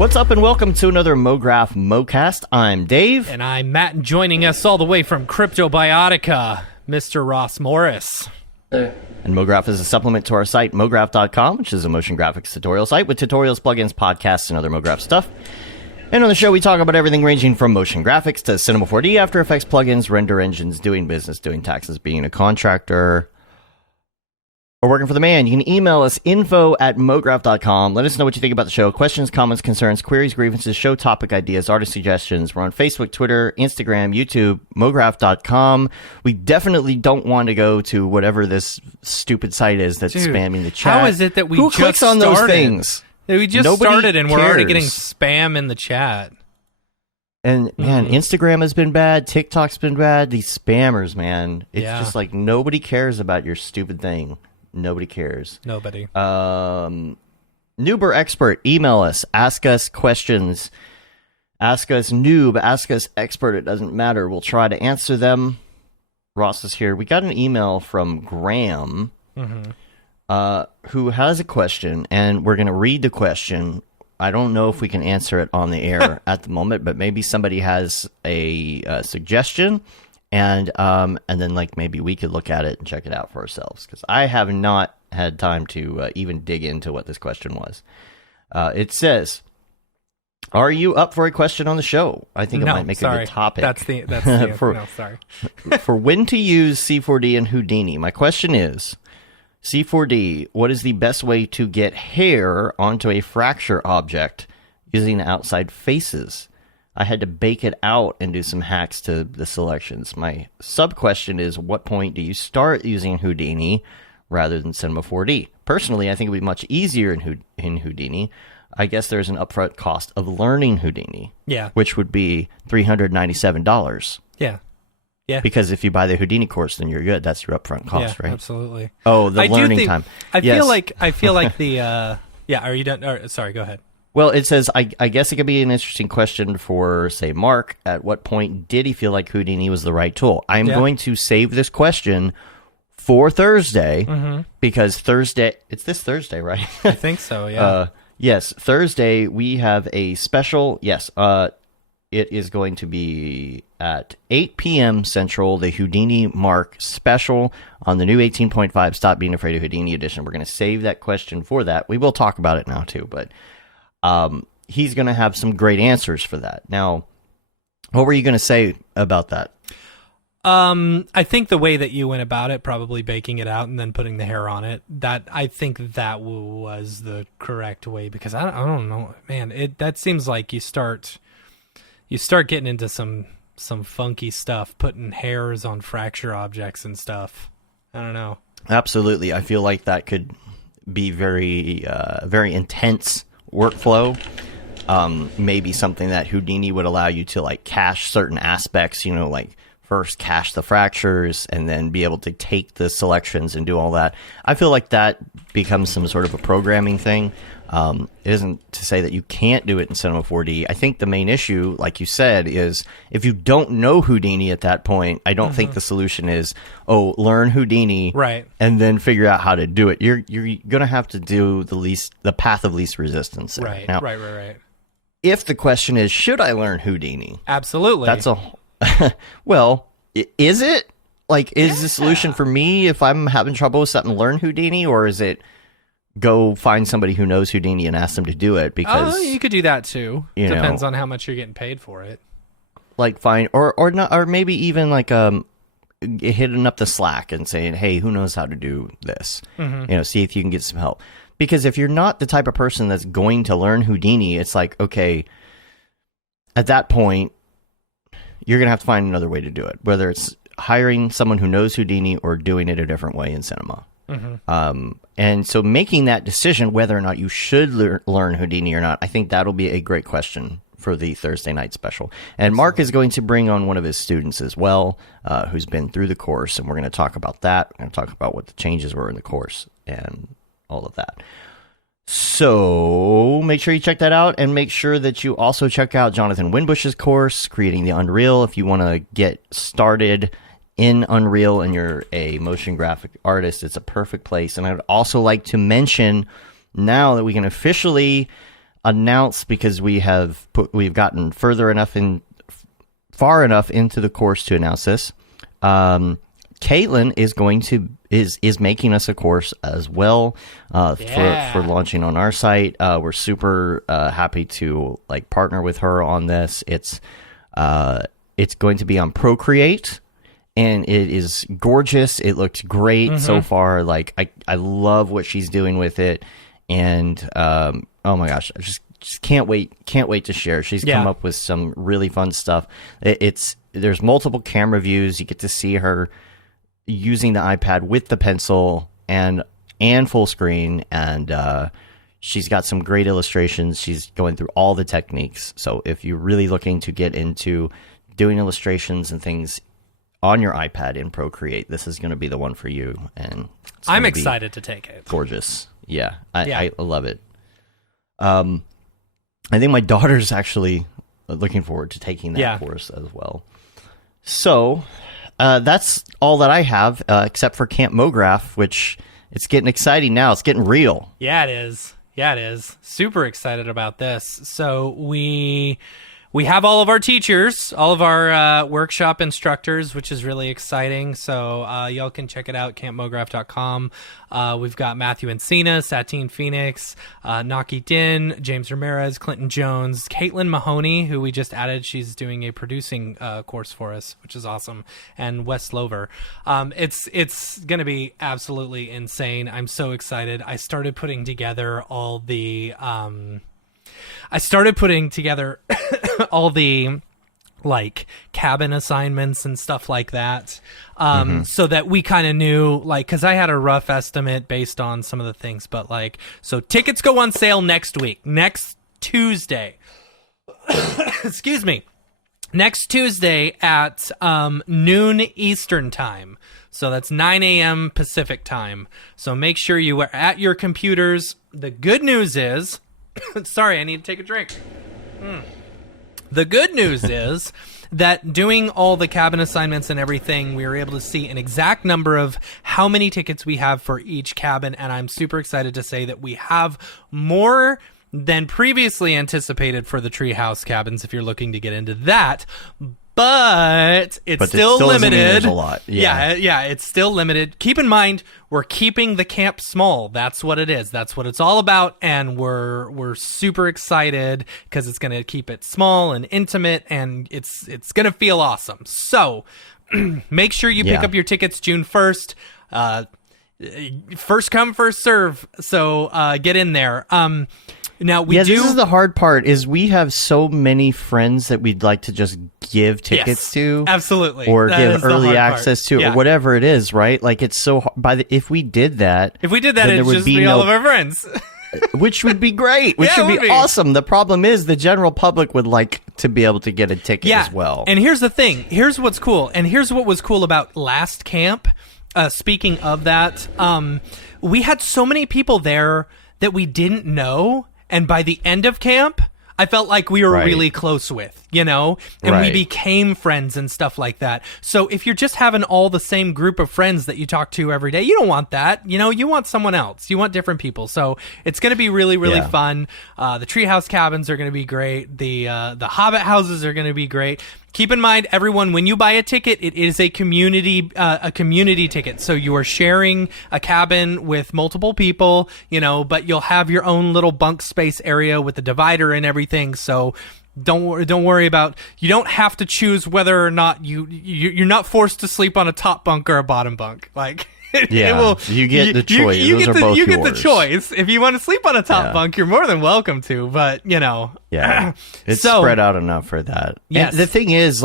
What's up and welcome to another Mograph Mocast. I'm Dave. And I'm Matt, and joining us all the way from Cryptobiotica, Mr. Ross Morris. And Mograph is a supplement to our site, Mograph.com, which is a motion graphics tutorial site with tutorials, plugins, podcasts, and other Mograph stuff. And on the show, we talk about everything ranging from motion graphics to Cinema 4D, After Effects plugins, render engines, doing business, doing taxes, being a contractor, or working for the man. You can email us info@mograph.com. Let us know what you think about the show. Questions, comments, concerns, queries, grievances, show topic ideas, artist suggestions. We're on Facebook, Twitter, Instagram, YouTube, mograph.com. We definitely don't want to go to whatever this stupid site is that's spamming the chat. How is it that we Who just clicks on started? those things? We just Nobody started and we're cares. already getting spam in the chat. And man, Instagram has been bad. TikTok's been bad. These spammers, man. It's just like nobody cares about your stupid thing. Nobody cares. Nobody. Noob or expert, email us. Ask us questions. Ask us noob. Ask us expert. It doesn't matter. We'll try to answer them. Ross is here. We got an email from Graham, who has a question, and we're going to read the question. I don't know if we can answer it on the air at the moment, but maybe somebody has a suggestion. And then like maybe we could look at it and check it out for ourselves, because I have not had time to even dig into what this question was. It says, "Are you up for a question on the show?" I think it might make a good topic. That's the no, sorry. For when to use C4D and Houdini. My question is, C4D, what is the best way to get hair onto a fracture object using outside faces? I had to bake it out and do some hacks to the selections. My sub-question is, what point do you start using Houdini rather than Cinema 4D? Personally, I think it would be much easier in Houdini. I guess there's an upfront cost of learning Houdini, which would be $397. Yeah. Because if you buy the Houdini course, then you're good. That's your upfront cost, right? Absolutely. Oh, the learning time. I feel like the are you done? Or, sorry, go ahead. Well, it says, I guess it could be an interesting question for, say, Mark. At what point did he feel like Houdini was the right tool? I'm going to save this question for Thursday, because Thursday, it's this Thursday, right? I think so, yeah. Yes, Thursday we have a special, it is going to be at 8 p.m. Central, the Houdini Mark special on the new 18.5 Stop Being Afraid of Houdini edition. We're going to save that question for that. We will talk about it now, too, but he's going to have some great answers for that. Now, what were you going to say about that? I think the way that you went about it, probably baking it out and then putting the hair on it, I think that was the correct way, because I don't know, man, that seems like you start getting into some funky stuff, putting hairs on fracture objects and stuff. I don't know. Absolutely. I feel like that could be very, very intense workflow. Maybe something that Houdini would allow you to like cache certain aspects, like first cache the fractures and then be able to take the selections and do all that. I feel like that becomes some sort of a programming thing. It isn't to say that you can't do it in Cinema 4D. I think the main issue, like you said, is if you don't know Houdini at that point, I don't think the solution is, learn Houdini, right, and then figure out how to do it. You're going to have to do the path of least resistance there. Right, now, right. If the question is, should I learn Houdini? Absolutely. That's well, is it? Like, is the solution for me, if I'm having trouble with something, learn Houdini, or is it go find somebody who knows Houdini and ask them to do it? Because you could do that too. Depends on how much you're getting paid for it. Like find or not, or maybe even like hitting up the Slack and saying, hey, who knows how to do this? See if you can get some help. Because if you're not the type of person that's going to learn Houdini, it's like, okay, at that point, you're gonna have to find another way to do it, whether it's hiring someone who knows Houdini or doing it a different way in Cinema. And so making that decision whether or not you should learn Houdini or not, I think that'll be a great question for the Thursday night special. And Mark is going to bring on one of his students as well, who's been through the course, and we're going to talk about that. We're going to talk about what the changes were in the course and all of that. So make sure you check that out, and make sure that you also check out Jonathan Winbush's course, Creating the Unreal, if you want to get started in Unreal and you're a motion graphic artist. It's a perfect place. And I would also like to mention, now that we can officially announce because we've gotten far enough into the course to announce this. Caitlin is making us a course as well for launching on our site. We're super happy to partner with her on this. It's going to be on Procreate, and it is gorgeous. It looks great so far. I love what she's doing with it, and oh my gosh, I just can't wait to share. She's come up with some really fun stuff. There's multiple camera views. You get to see her using the iPad with the pencil and full screen, and she's got some great illustrations. She's going through all the techniques. So if you're really looking to get into doing illustrations and things on your iPad in Procreate, this is going to be the one for you. And I'm excited to take it. Gorgeous. Yeah, I love it. I think my daughter's actually looking forward to taking that course as well. So that's all that I have, except for Camp Mograph, which it's getting exciting now. It's getting real. Yeah, it is. Yeah, it is. Super excited about this. So we have all of our teachers, all of our workshop instructors, which is really exciting. So y'all can check it out, campmograph.com. We've got Matthew Encina, Satine Phoenix, Naki Din, James Ramirez, Clinton Jones, Caitlin Mahoney, who we just added. She's doing a producing course for us, which is awesome, and Wes Slover. It's going to be absolutely insane. I'm so excited. I started putting together all the cabin assignments and stuff like that, so that we kind of knew, because I had a rough estimate based on some of the things, but so tickets go on sale next Tuesday. Excuse me. Next Tuesday at noon Eastern time. So that's 9 a.m. Pacific time. So make sure you are at your computers. The good news is... Sorry, I need to take a drink. The good news is that doing all the cabin assignments and everything, we were able to see an exact number of how many tickets we have for each cabin, and I'm super excited to say that we have more than previously anticipated for the treehouse cabins, if you're looking to get into that. But it's still limited. A lot. Yeah, it's still limited. Keep in mind, we're keeping the camp small. That's what it is. That's what it's all about, and we're super excited because it's going to keep it small and intimate, and it's going to feel awesome. So make sure you pick up your tickets June 1st. First come, first serve. So get in there. Now this is the hard part. Is we have so many friends that we'd like to just give tickets to, absolutely, or give early access to, or whatever it is, right? It's so if we did that, it'd just be all of our friends, which would be great, which would be awesome. The problem is the general public would like to be able to get a ticket as well. And here's the thing. Here's what's cool. And here's what was cool about last camp. Speaking of that, we had so many people there that we didn't know. And by the end of camp, I felt like we were really close with, and we became friends and stuff like that. So if you're just having all the same group of friends that you talk to every day, you don't want that. You want someone else. You want different people. So it's going to be really, really fun. The treehouse cabins are going to be great. The Hobbit houses are going to be great. Keep in mind, everyone, when you buy a ticket, it is a community ticket. So you are sharing a cabin with multiple people, but you'll have your own little bunk space area with the divider and everything. So don't worry about. You don't have to choose whether or not you're not forced to sleep on a top bunk or a bottom bunk. You get the choice. You get the choice. If you want to sleep on a top bunk, you're more than welcome to. But it's spread out enough for that. Yes. And the thing is,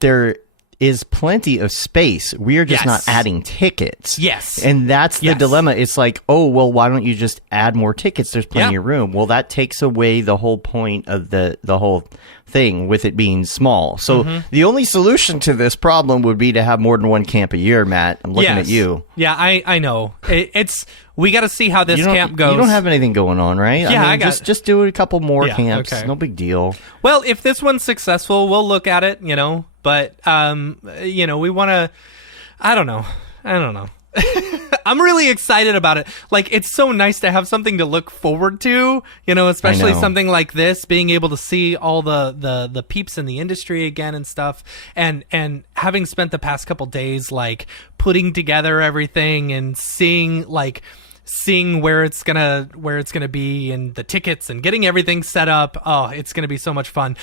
there is plenty of space. We are just not adding tickets. Yes, and that's the dilemma. It's why don't you just add more tickets? There's plenty of room. Well, that takes away the whole point of the whole thing with it being small. So the only solution to this problem would be to have more than one camp a year, Matt. I'm looking at you. Yeah, I know. We got to see how this camp goes. You don't have anything going on, right? Yeah, I mean, just do a couple more camps. Okay. No big deal. Well, if this one's successful, we'll look at it, But we want to. I don't know. I'm really excited about it. Like, it's so nice to have something to look forward to, you know, especially something like this, being able to see all the peeps in the industry again and stuff. And having spent the past couple days, like, putting together everything and seeing where it's gonna be and the tickets and getting everything set up. Oh, it's gonna be so much fun.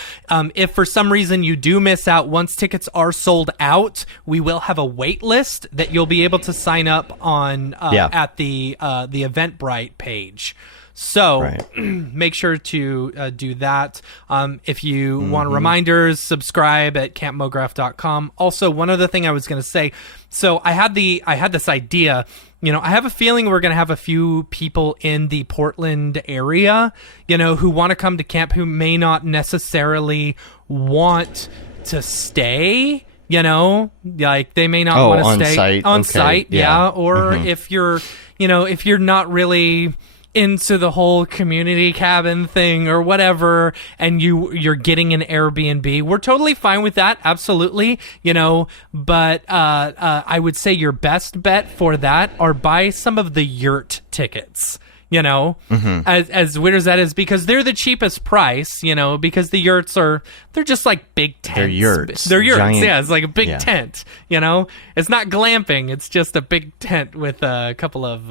If for some reason you do miss out, once tickets are sold out, we will have a wait list that you'll be able to sign up on at the Eventbrite page. So make sure to do that. If you want reminders, subscribe at campmograph.com. Also, one other thing I was going to say. So I had this idea. You know, I have a feeling we're going to have a few people in the Portland area, you know, who want to come to camp who may not necessarily want to stay. You know, like they may not want to stay on site. Yeah. Or if you're not really into the whole community cabin thing or whatever, and you're getting an Airbnb, we're totally fine with that, absolutely, you know. But I would say your best bet for that are buy some of the yurt tickets, you know, as weird as that is, because they're the cheapest price, you know, because the yurts they're just like big tents. They're yurts. Giant, yeah, it's like a big tent, you know. It's not glamping, it's just a big tent with a couple of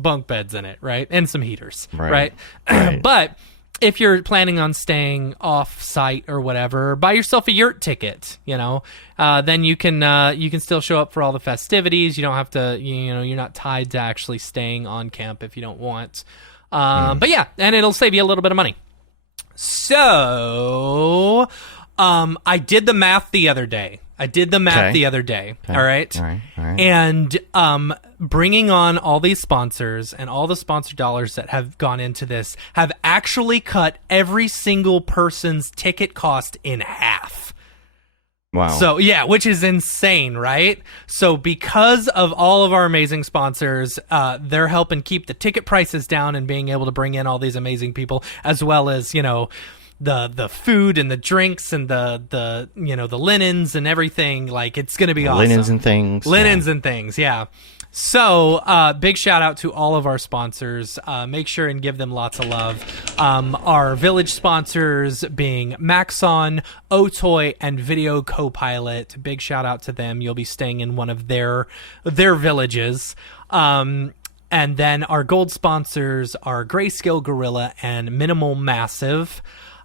bunk beds in it, right? And some heaters, right? But if you're planning on staying off site or whatever, buy yourself a yurt ticket, you know. Then you can still show up for all the festivities. You don't have to, you know, you're not tied to actually staying on camp if you don't want. But yeah, and it'll save you a little bit of money. So, I did the math the other day. Okay. All right. And bringing on all these sponsors and all the sponsor dollars that have gone into this have actually cut every single person's ticket cost in half. Wow. So, yeah, which is insane, right? So because of all of our amazing sponsors, they're helping keep the ticket prices down and being able to bring in all these amazing people, as well as, you know, the food and the drinks and the you know, the linens and everything. Like, it's going to be awesome. Linens and things. Yeah. So, big shout out to all of our sponsors. Make sure and give them lots of love. Our village sponsors being Maxon, Otoy, and Video Copilot. Big shout out to them. You'll be staying in one of their villages. And then our gold sponsors are Grayscale Gorilla and Minimal Massive.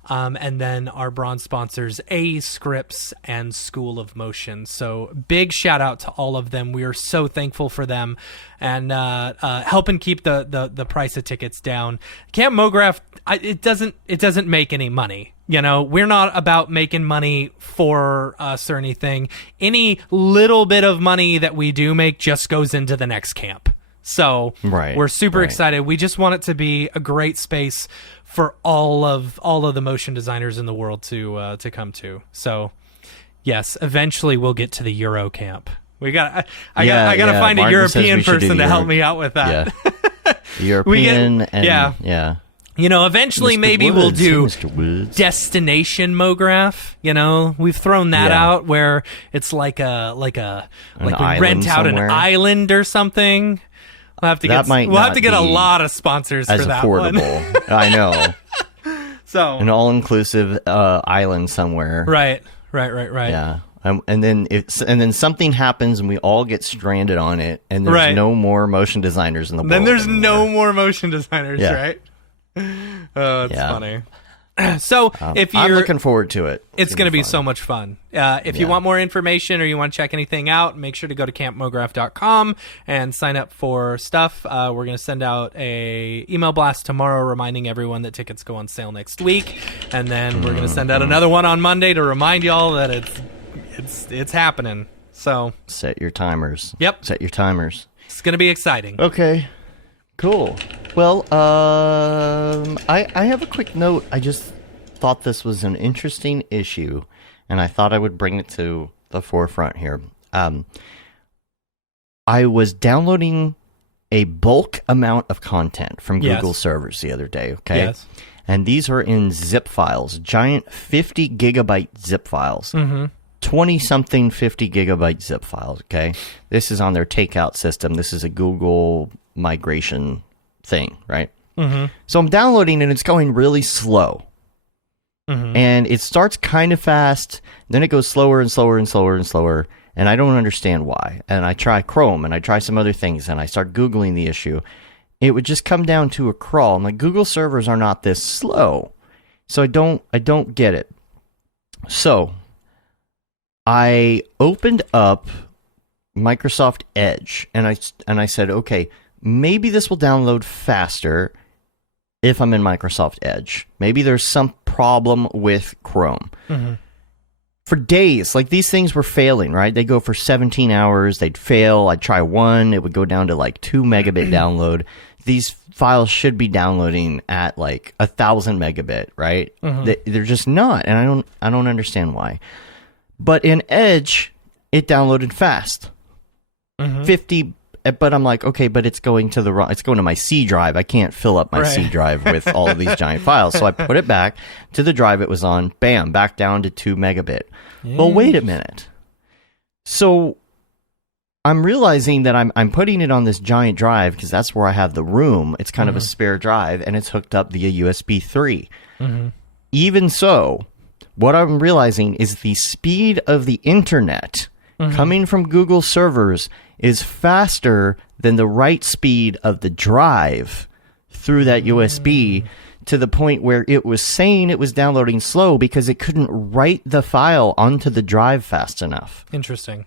And then our bronze sponsors, A Scripts and School of Motion. So big shout out to all of them. We are so thankful for them and helping keep the price of tickets down. Camp Mograph, it doesn't make any money. You know, we're not about making money for us or anything. Any little bit of money that we do make just goes into the next camp. So we're super excited. We just want it to be a great space for all of the motion designers in the world to come to. So yes, eventually we'll get to the Euro camp. I gotta find a European person to help me out with that. Yeah. European You know, eventually Mr. maybe Woods. we'll do Mr. Woods. Destination Mograph. You know, we've thrown that out where it's like we rent out somewhere. an island or something. We'll have to get a lot of sponsors for that affordable. one. I know. So an all-inclusive island somewhere. Right. Yeah. And then something happens and we all get stranded on it, and there's no more motion designers in the world. Then there's anymore. no more motion designers, right? Oh, it's funny. So if you're I'm looking forward to it. It's going to be so much fun. If you want more information or you want to check anything out, make sure to go to campmograph.com and sign up for stuff. We're going to send out a email blast tomorrow reminding everyone that tickets go on sale next week, and then we're going to send out another one on Monday to remind y'all that it's happening. So set your timers. Yep. Set your timers. It's going to be exciting. Okay. Cool. Well, I have a quick note. I just thought this was an interesting issue, and I thought I would bring it to the forefront here. I was downloading a bulk amount of content from Google servers the other day, okay? Yes. And these are in zip files, giant 50 gigabyte zip files. Mm-hmm. 20 something 50 gigabyte zip files. Okay, this is on their takeout system. This is a Google migration thing, right? So I'm downloading and it's going really slow. And it starts kind of fast, then it goes slower and slower and slower and slower, and I don't understand why. And I try Chrome and I try some other things and I start Googling the issue. It would just come down to a crawl. I'm like, Google servers are not this slow. So I don't get it. So I opened up Microsoft Edge and I said, okay, maybe this will download faster if I'm in Microsoft Edge. Maybe there's some problem with Chrome. For days, like these things were failing, right? They go for 17 hours, they'd fail. I'd try one, it would go down to like 2 megabit download. These files should be downloading at like 1,000 megabit, right? They're just not, and I don't understand why. But in Edge, it downloaded fast. 50. But I'm like, okay, but it's going to it's going to my C drive. I can't fill up my C drive with all of these giant files. So I put it back to the drive it was on. Bam, back down to 2 megabit. Well, wait a minute. So I'm realizing that I'm putting it on this giant drive because that's where I have the room. It's kind of a spare drive, and it's hooked up via USB 3. Even so, what I'm realizing is the speed of the internet coming from Google servers is faster than the write speed of the drive through that USB, to the point where it was saying it was downloading slow because it couldn't write the file onto the drive fast enough. Interesting.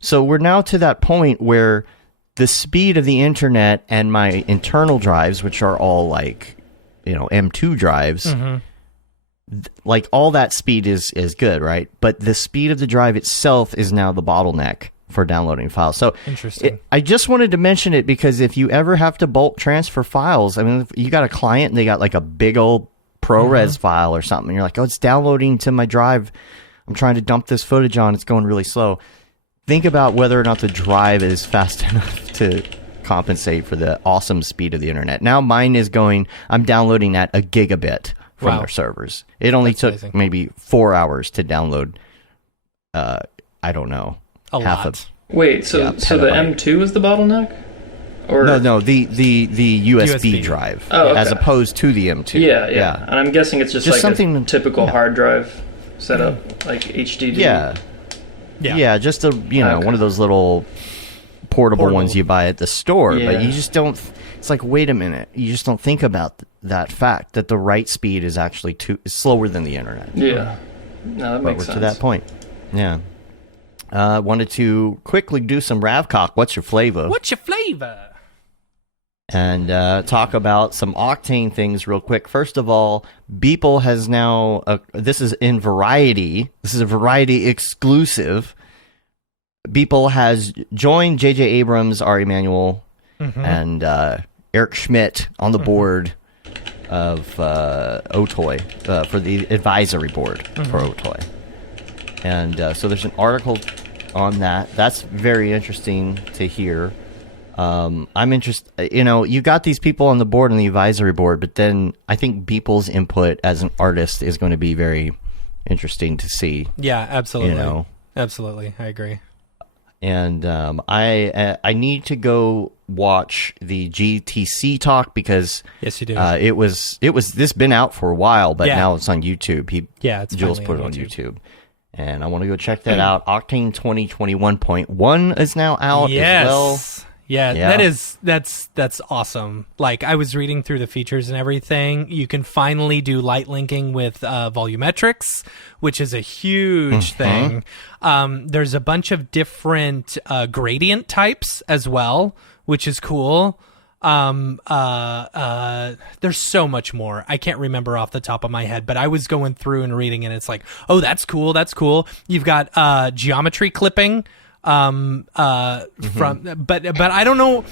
So we're now to that point where the speed of the internet and my internal drives, which are all like, M2 drives, like all that speed is good, right? But the speed of the drive itself is now the bottleneck for downloading files. So interesting. I just wanted to mention it because if you ever have to bulk transfer files, I mean, if you got a client and they got like a big old ProRes file or something, and you're like, oh, it's downloading to my drive. I'm trying to dump this footage on. It's going really slow. Think about whether or not the drive is fast enough to compensate for the awesome speed of the internet. Now mine is I'm downloading at 1 gigabit from their servers. It only took maybe 4 hours to download, I don't know. Wait, so the M2 is the bottleneck? Or no, the USB drive, as opposed to the M2. Yeah. And I'm guessing it's just like something, a typical hard drive setup, like HDD. Yeah, just one of those little portable ones you buy at the store. But you just don't. It's like, wait a minute, you just don't think about that fact that the write speed is actually slower than the internet. Yeah, no, that makes sense. To that point, yeah. Wanted to quickly do some Ravcock. What's your flavor? And talk about some Octane things real quick. First of all, Beeple has now, this is in Variety. This is a Variety exclusive. Beeple has joined J.J. Abrams, Ari Emanuel, and Eric Schmidt on the board of OTOY, for the advisory board for OTOY. And so there's an article on that. That's very interesting to hear. I'm interested. You got these people on the board and the advisory board, but then I think Beeple's input as an artist is going to be very interesting to see. Yeah, absolutely. Absolutely, I agree. And I need to go watch the GTC talk because yes, you do. This been out for a while, but now it's on YouTube. Jules put it on YouTube. And I want to go check that out. Octane 2021.1 is now out as well. Yeah, that's awesome. Like, I was reading through the features and everything. You can finally do light linking with volumetrics, which is a huge thing. There's a bunch of different gradient types as well, which is cool. There's so much more. I can't remember off the top of my head, but I was going through and reading, and it's like, oh, that's cool. You've got geometry clipping. But I don't know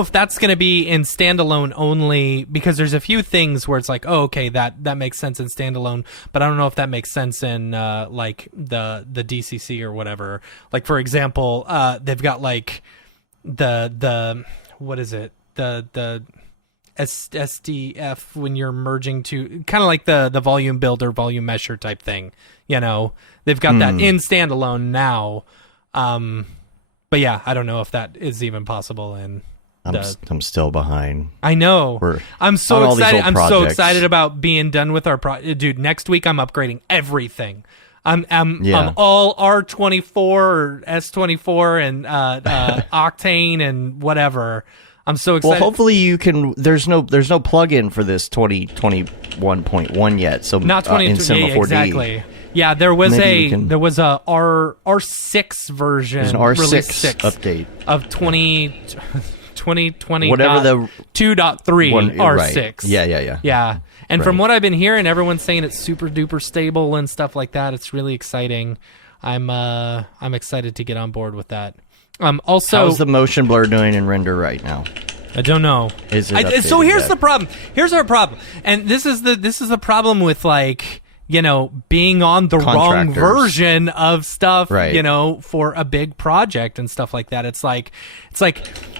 if that's going to be in standalone only, because there's a few things where it's like, oh, okay, that makes sense in standalone, but I don't know if that makes sense in like the DCC or whatever. Like, for example, they've got like the what is it? The SDF when you're merging to kind of like the volume builder, volume mesher type thing. You know, they've got that in standalone now. But yeah, I don't know if that is even possible. And I'm still behind. I know. I'm so excited. I'm so excited about being done with our dude. Next week, I'm upgrading everything. I'm all R24 or S24 and Octane and whatever. I'm so excited. Well, hopefully you can. There's no plugin for this 2021 yet. So not 20 in Cinema 4D. Exactly. Yeah, there was a R6 version. There's an R6 update of 2020 whatever the 2.3 R6. Right. Yeah. And from what I've been hearing, everyone's saying it's super duper stable and stuff like that. It's really exciting. I'm excited to get on board with that. Also, how's the motion blur doing in render right now? I don't know. So here's the problem. Here's our problem. And this is the problem with being on the wrong version of stuff, for a big project and stuff like that. It's like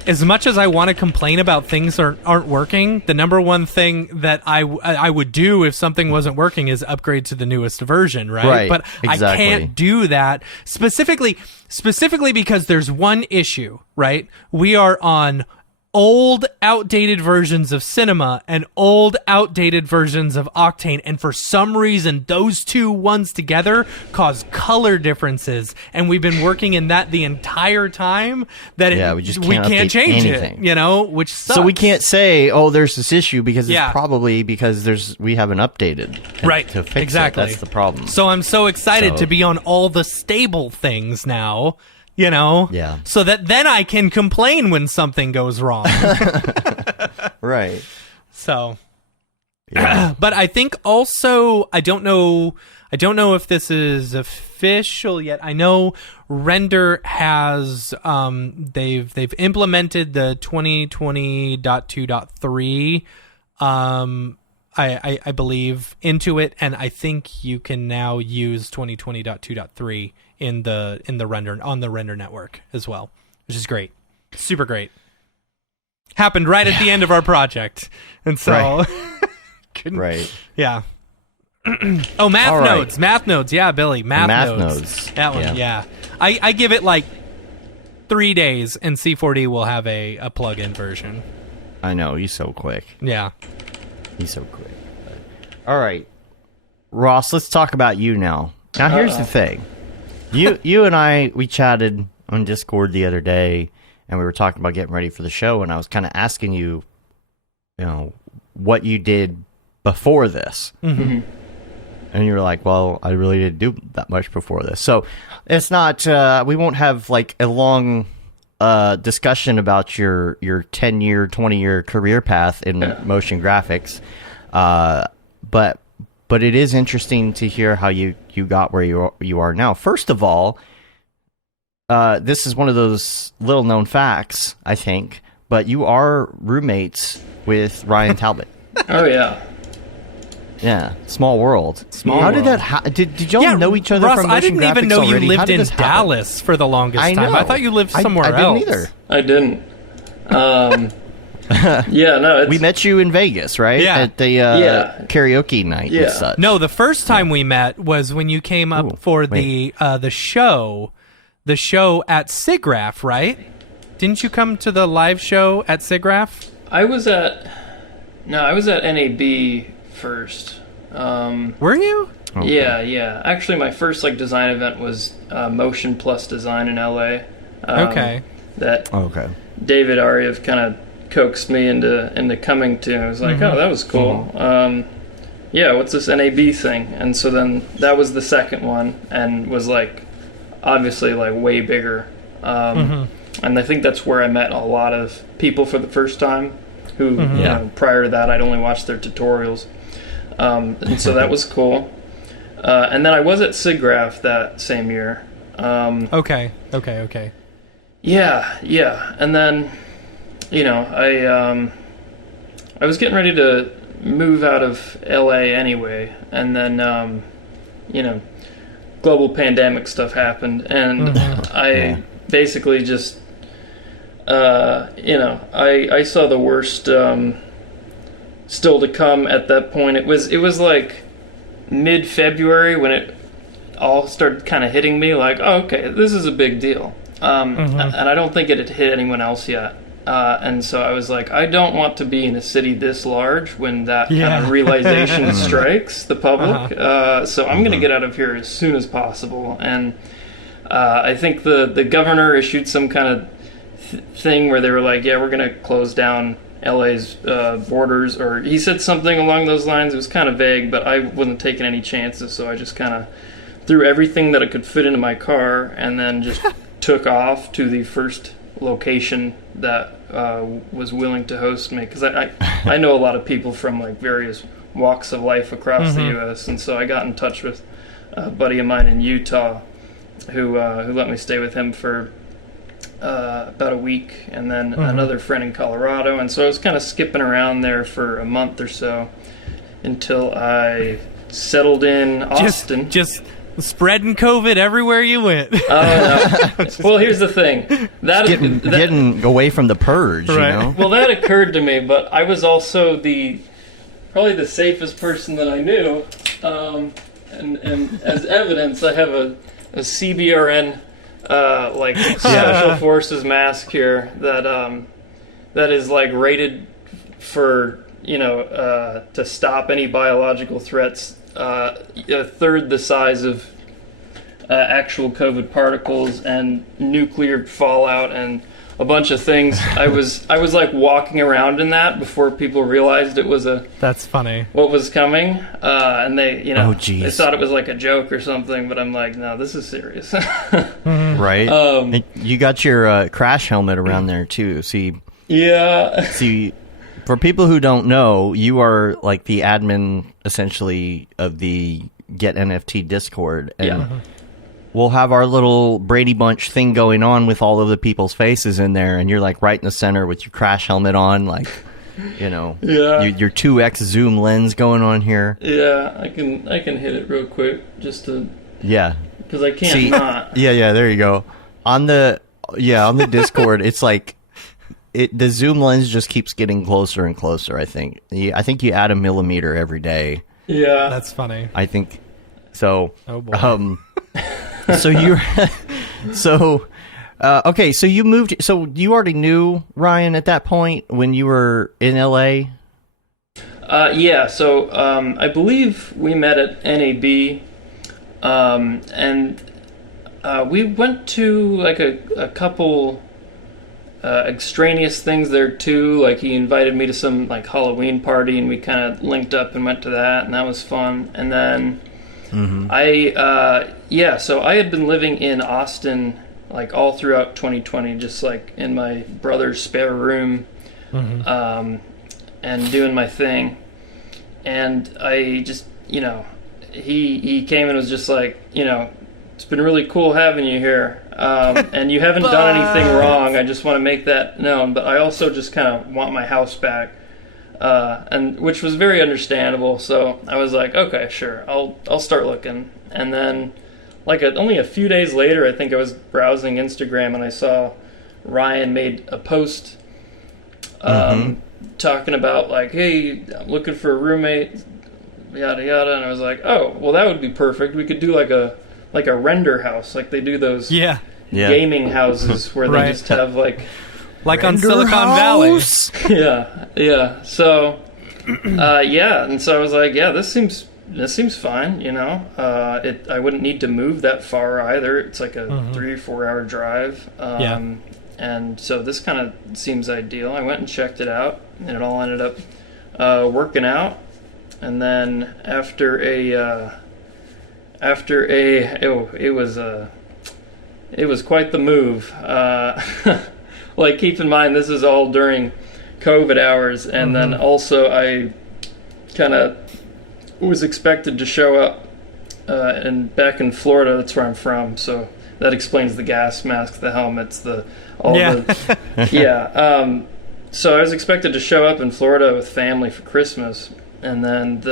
as much as I want to complain about things aren't working, the number one thing that I would do if something wasn't working is upgrade to the newest version, right? But exactly. I can't do that specifically because there's one issue, right? We are on old, outdated versions of Cinema and old, outdated versions of Octane, and for some reason, those two ones together cause color differences, and we've been working in that the entire time that we can't change anything. Which sucks. So we can't say, there's this issue because it's probably because we haven't updated to fix it. That's the problem. So I'm so excited to be on all the stable things now. So that then I can complain when something goes wrong. Right. So, but I think also, I don't know if this is official yet. I know Render has, they've implemented the 2020.2.3, I believe into it, and I think you can now use 2020.2.3 in the render on the render network as well, which is great, super great. Happened right at the end of our project, and so yeah. Math nodes, yeah, Billy, math nodes. That one, yeah. I give it like 3 days, and C4D will have a plug-in version. I know, he's so quick. Yeah. He's so quick. All right, Ross, let's talk about you now. Now, here's the thing. You and I, we chatted on Discord the other day, and we were talking about getting ready for the show, and I was kind of asking you, what you did before this. Mm-hmm. And you were like, well, I really didn't do that much before this. So it's not, we won't have like a long discussion about your 10-year, 20-year career path in motion graphics. But it is interesting to hear how you got where you are now. First of all, this is one of those little known facts, I think, but you are roommates with Ryan Talbot. Oh yeah. Yeah, small world. How did that did y'all know each other Ross, from motion graphics? I didn't even know you already? lived in Dallas for the longest time. I thought you lived somewhere else. I didn't either. I didn't. Yeah, no. We met you in Vegas, right? Yeah. At the karaoke night and such. No, the first time we met was when you came up for the show at SIGGRAPH, right? Didn't you come to the live show at SIGGRAPH? I was at NAB first. Were you? Okay. Yeah. Actually, my first design event was Motion Plus Design in LA. David Ariev kind of coaxed me into coming to. I was like, oh, that was cool. What's this NAB thing? And so then that was the second one, and was obviously way bigger. And I think that's where I met a lot of people for the first time who, prior to that, I'd only watched their tutorials. And so that was cool. And then I was at SIGGRAPH that same year. Okay. Yeah. And then, I was getting ready to move out of LA anyway. And then, global pandemic stuff happened. And I basically just, I saw the worst still to come at that point. It was like mid-February when it all started kind of hitting me, like, oh, okay, this is a big deal. And I don't think it had hit anyone else yet. And so I was like, I don't want to be in a city this large when that kind of realization strikes the public. So I'm going to get out of here as soon as possible. And I think the governor issued some kind of thing where they were like, yeah, we're going to close down LA's borders, or he said something along those lines. It was kind of vague, but I wasn't taking any chances, so I just kind of threw everything that I could fit into my car and then just took off to the first location that was willing to host me, because I know a lot of people from like various walks of life across the U.S., and so I got in touch with a buddy of mine in Utah who let me stay with him for about a week, and then another friend in Colorado, and so I was kind of skipping around there for a month or so until I settled in Austin. Just spreading COVID everywhere you went. Well, here's the thing. Getting away from the purge, right. You know? Well, that occurred to me, but I was also probably the safest person that I knew. And as evidence, I have a CBRN special forces mask here that is like rated for to stop any biological threats, a third the size of actual COVID particles and nuclear fallout and a bunch of things. I was like walking around in that before people realized it was That's funny. what was coming, and they geez. they thought it was like a joke or something, but I'm like, no, this is serious. Right. And you got your crash helmet around there too. See, for people who don't know, you are like the admin essentially of the Get NFT Discord, and we'll have our little Brady Bunch thing going on with all of the people's faces in there, and you're like right in the center with your crash helmet on, like, your 2x zoom lens going on here. Yeah, I can hit it real quick just to because I can't not. Yeah, there you go. On the Discord, it's like the zoom lens just keeps getting closer and closer. I think you add a millimeter every day. Yeah, that's funny. I think so. Oh boy. So you, okay. So you moved. So you already knew Ryan at that point when you were in LA. Yeah. So I believe we met at NAB, and we went to like a couple extraneous things there too. Like he invited me to some like Halloween party, and we kind of linked up and went to that, and that was fun. And then. So I had been living in Austin like all throughout 2020, just like in my brother's spare room, and doing my thing. And I just, he came and was just like, it's been really cool having you here, and you haven't done anything wrong. I just want to make that known, but I also just kind of want my house back. And which was very understandable. So I was like, okay, sure, I'll start looking. And then, like only a few days later, I think I was browsing Instagram and I saw Ryan made a post talking about like, hey, I'm looking for a roommate, yada yada. And I was like, oh, well, that would be perfect. We could do like a render house, like they do those gaming houses where they just have like on Silicon Valley. Yeah. So, and so I was like, yeah, this seems fine, I wouldn't need to move that far either. It's like a 3 or 4 hour drive. And so this kind of seems ideal. I went and checked it out, and it all ended up working out. And then it was quite the move. Like, keep in mind, this is all during COVID hours, and then also I kind of was expected to show up back in Florida. That's where I'm from, so that explains the gas mask, the helmets, So I was expected to show up in Florida with family for Christmas, and then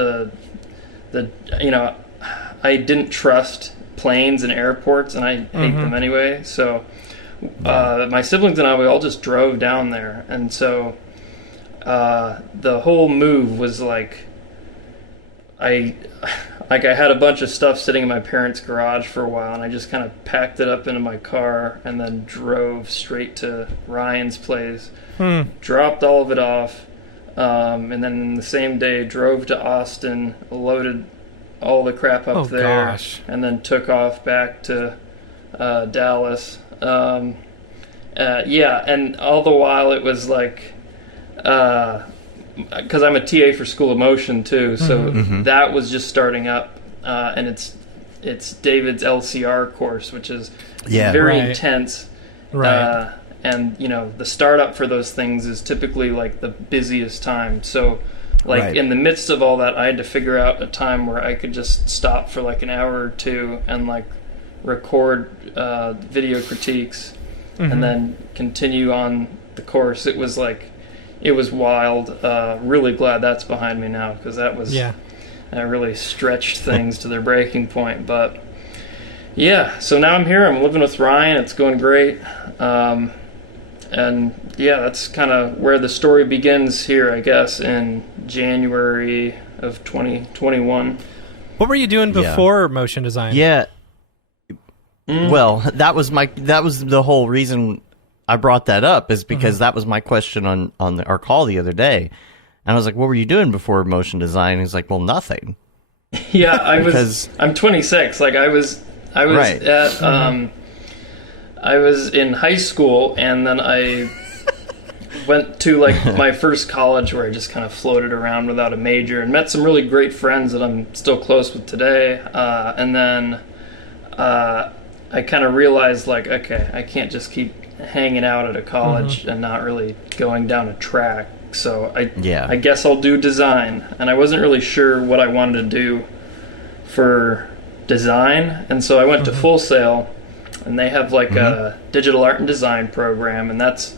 I didn't trust planes and airports, and I hate them anyway, so my siblings and I, we all just drove down there. And so the whole move was like I had a bunch of stuff sitting in my parents' garage for a while, and I just kind of packed it up into my car and then drove straight to Ryan's place, dropped all of it off, and then the same day drove to Austin, loaded all the crap up there, gosh. And then took off back to Dallas. And all the while it was like, because I'm a TA for School of Motion too, so that was just starting up, and it's David's LCR course, which is very intense, right? And the startup for those things is typically like the busiest time. So, like in the midst of all that, I had to figure out a time where I could just stop for like an hour or two and like record video critiques, and then continue on the course. It was wild. Really glad that's behind me now, because that was that really stretched things to their breaking point. But so now I'm here. I'm living with Ryan. It's going great. And that's kind of where the story begins here, I guess, in January of 2021. What were you doing before motion design? Well, that was the whole reason I brought that up, is because that was my question on our call the other day. And I was like, what were you doing before motion design? He's like, well, nothing. I'm 26. Like I was at I was in high school, and then I went to like my first college where I just kind of floated around without a major and met some really great friends that I'm still close with today. And then I kind of realized, like, okay, I can't just keep hanging out at a college and not really going down a track. So I guess I'll do design. And I wasn't really sure what I wanted to do for design. And so I went to Full Sail, and they have like a digital art and design program, and that's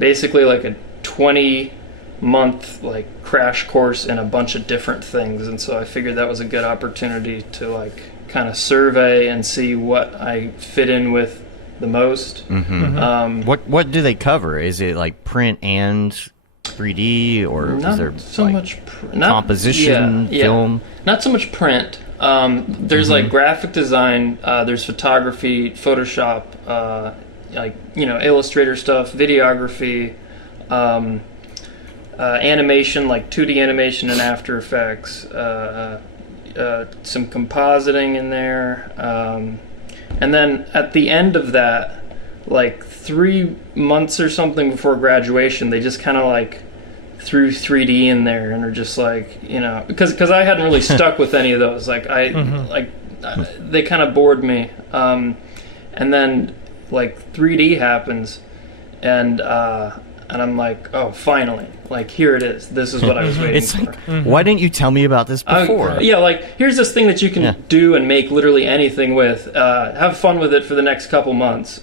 basically like a 20-month like crash course in a bunch of different things. And so I figured that was a good opportunity to like kind of survey and see what I fit in with the most. What do they cover? Is it like print and 3D, or is there so like much composition, film? Not so much print. There's like graphic design, there's photography, Photoshop, Illustrator stuff, videography, animation, like 2D animation and After Effects, some compositing in there, and then at the end of that, like 3 months or something before graduation, they just kind of like threw 3D in there and are just like, because I hadn't really stuck with any of those. Like they kind of bored me. And then like 3D happens, and I'm like, oh, finally, like here it is. This is what I was waiting for. Like, why didn't you tell me about this before? Like here's this thing that you can do and make literally anything with. Have fun with it for the next couple months,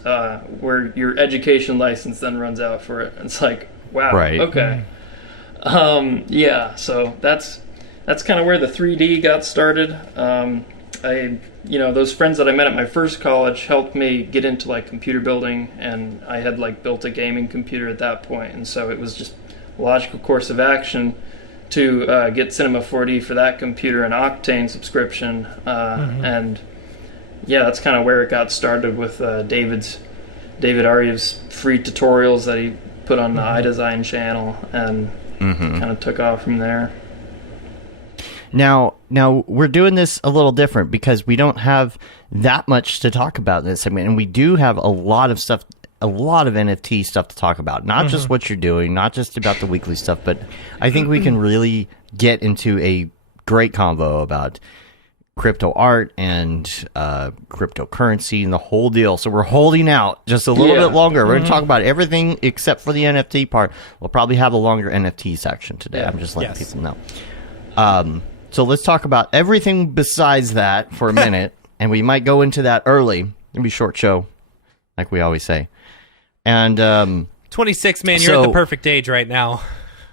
where your education license then runs out for it. It's like, wow, okay. So that's kind of where the 3D got started. Those friends that I met at my first college helped me get into like computer building, and I had like built a gaming computer at that point, and so it was just a logical course of action to get Cinema 4D for that computer and Octane subscription, and that's kind of where it got started with David Aryev's free tutorials that he put on the iDesign channel, and kind of took off from there. Now we're doing this a little different because we don't have that much to talk about in this segment, and we do have a lot of NFT stuff to talk about. Not just what you're doing, not just about the weekly stuff, but I think we can really get into a great convo about crypto art and cryptocurrency and the whole deal. So we're holding out just a little bit longer. We're going to talk about everything except for the NFT part. We'll probably have a longer NFT section today. I'm just letting people know. So let's talk about everything besides that for a minute, and we might go into that early. It'll be a short show, like we always say. And 26, man, you're at the perfect age right now.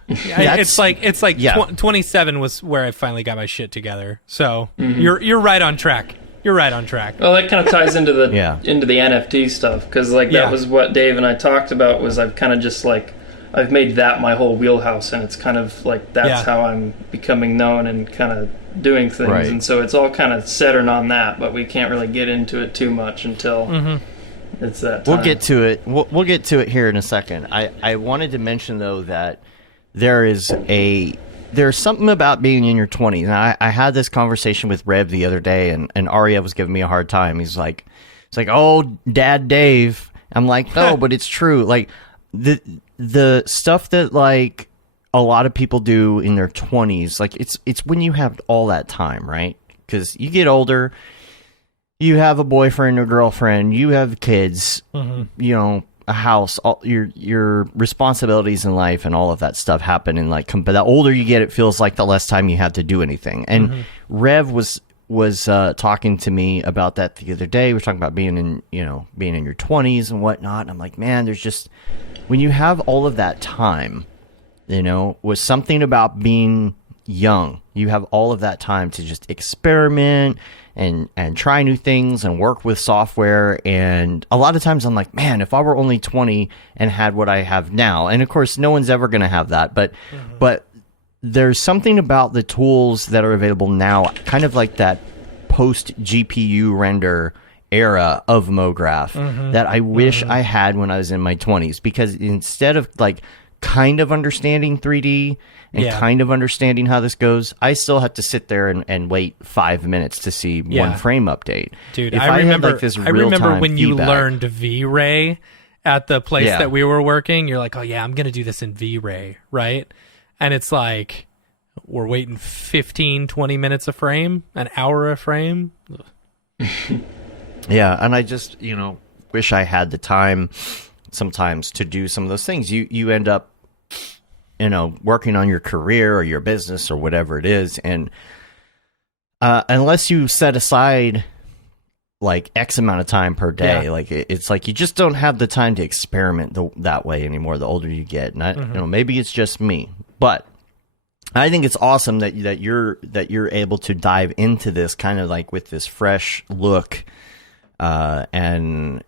It's like 27 was where I finally got my shit together. So you're right on track. You're right on track. Well, that kind of ties into the into the NFT stuff, because like that was what Dave and I talked about. Was I've kind of just like I've made that my whole wheelhouse, and it's kind of like that's how I'm becoming known and kind of doing things. Right. And so it's all kind of centered on that, but we can't really get into it too much until it's that time. We'll get to it. We'll get to it here in a second. I wanted to mention though that there's something about being in your 20s. And I had this conversation with Rev the other day, and Arya was giving me a hard time. It's like, oh, Dad Dave. I'm like, no, but it's true. Like the stuff that like a lot of people do in their 20s, like it's when you have all that time, right? Because you get older, you have a boyfriend or girlfriend, you have kids, you know, a house, all your responsibilities in life and all of that stuff happen. And like, but the older you get, it feels like the less time you have to do anything. And Rev was talking to me about that the other day. We were talking about being in your 20s and whatnot. And I'm like, man, there's just, when you have all of that time, you know, was something about being young. You have all of that time to just experiment and try new things and work with software. And a lot of times I'm like, man, if I were only 20 and had what I have now, and of course no one's ever going to have that, but there's something about the tools that are available now, kind of like that post GPU render era of Mograph that I wish I had when I was in my 20s, because instead of like kind of understanding 3D and kind of understanding how this goes, I still have to sit there and wait 5 minutes to see one frame update. Dude, if I remember, had like this I remember when you feedback, learned V-Ray at the place that we were working. You're like, oh yeah, I'm going to do this in V-Ray, right? And it's like, we're waiting 15, 20 minutes a frame, an hour a frame. Yeah, and I just, wish I had the time sometimes to do some of those things. You end up, working on your career or your business or whatever it is, and unless you set aside like X amount of time per day, like it's like you just don't have the time to experiment that way anymore the older you get. And maybe it's just me, but I think it's awesome that you're able to dive into this kind of like with this fresh look, and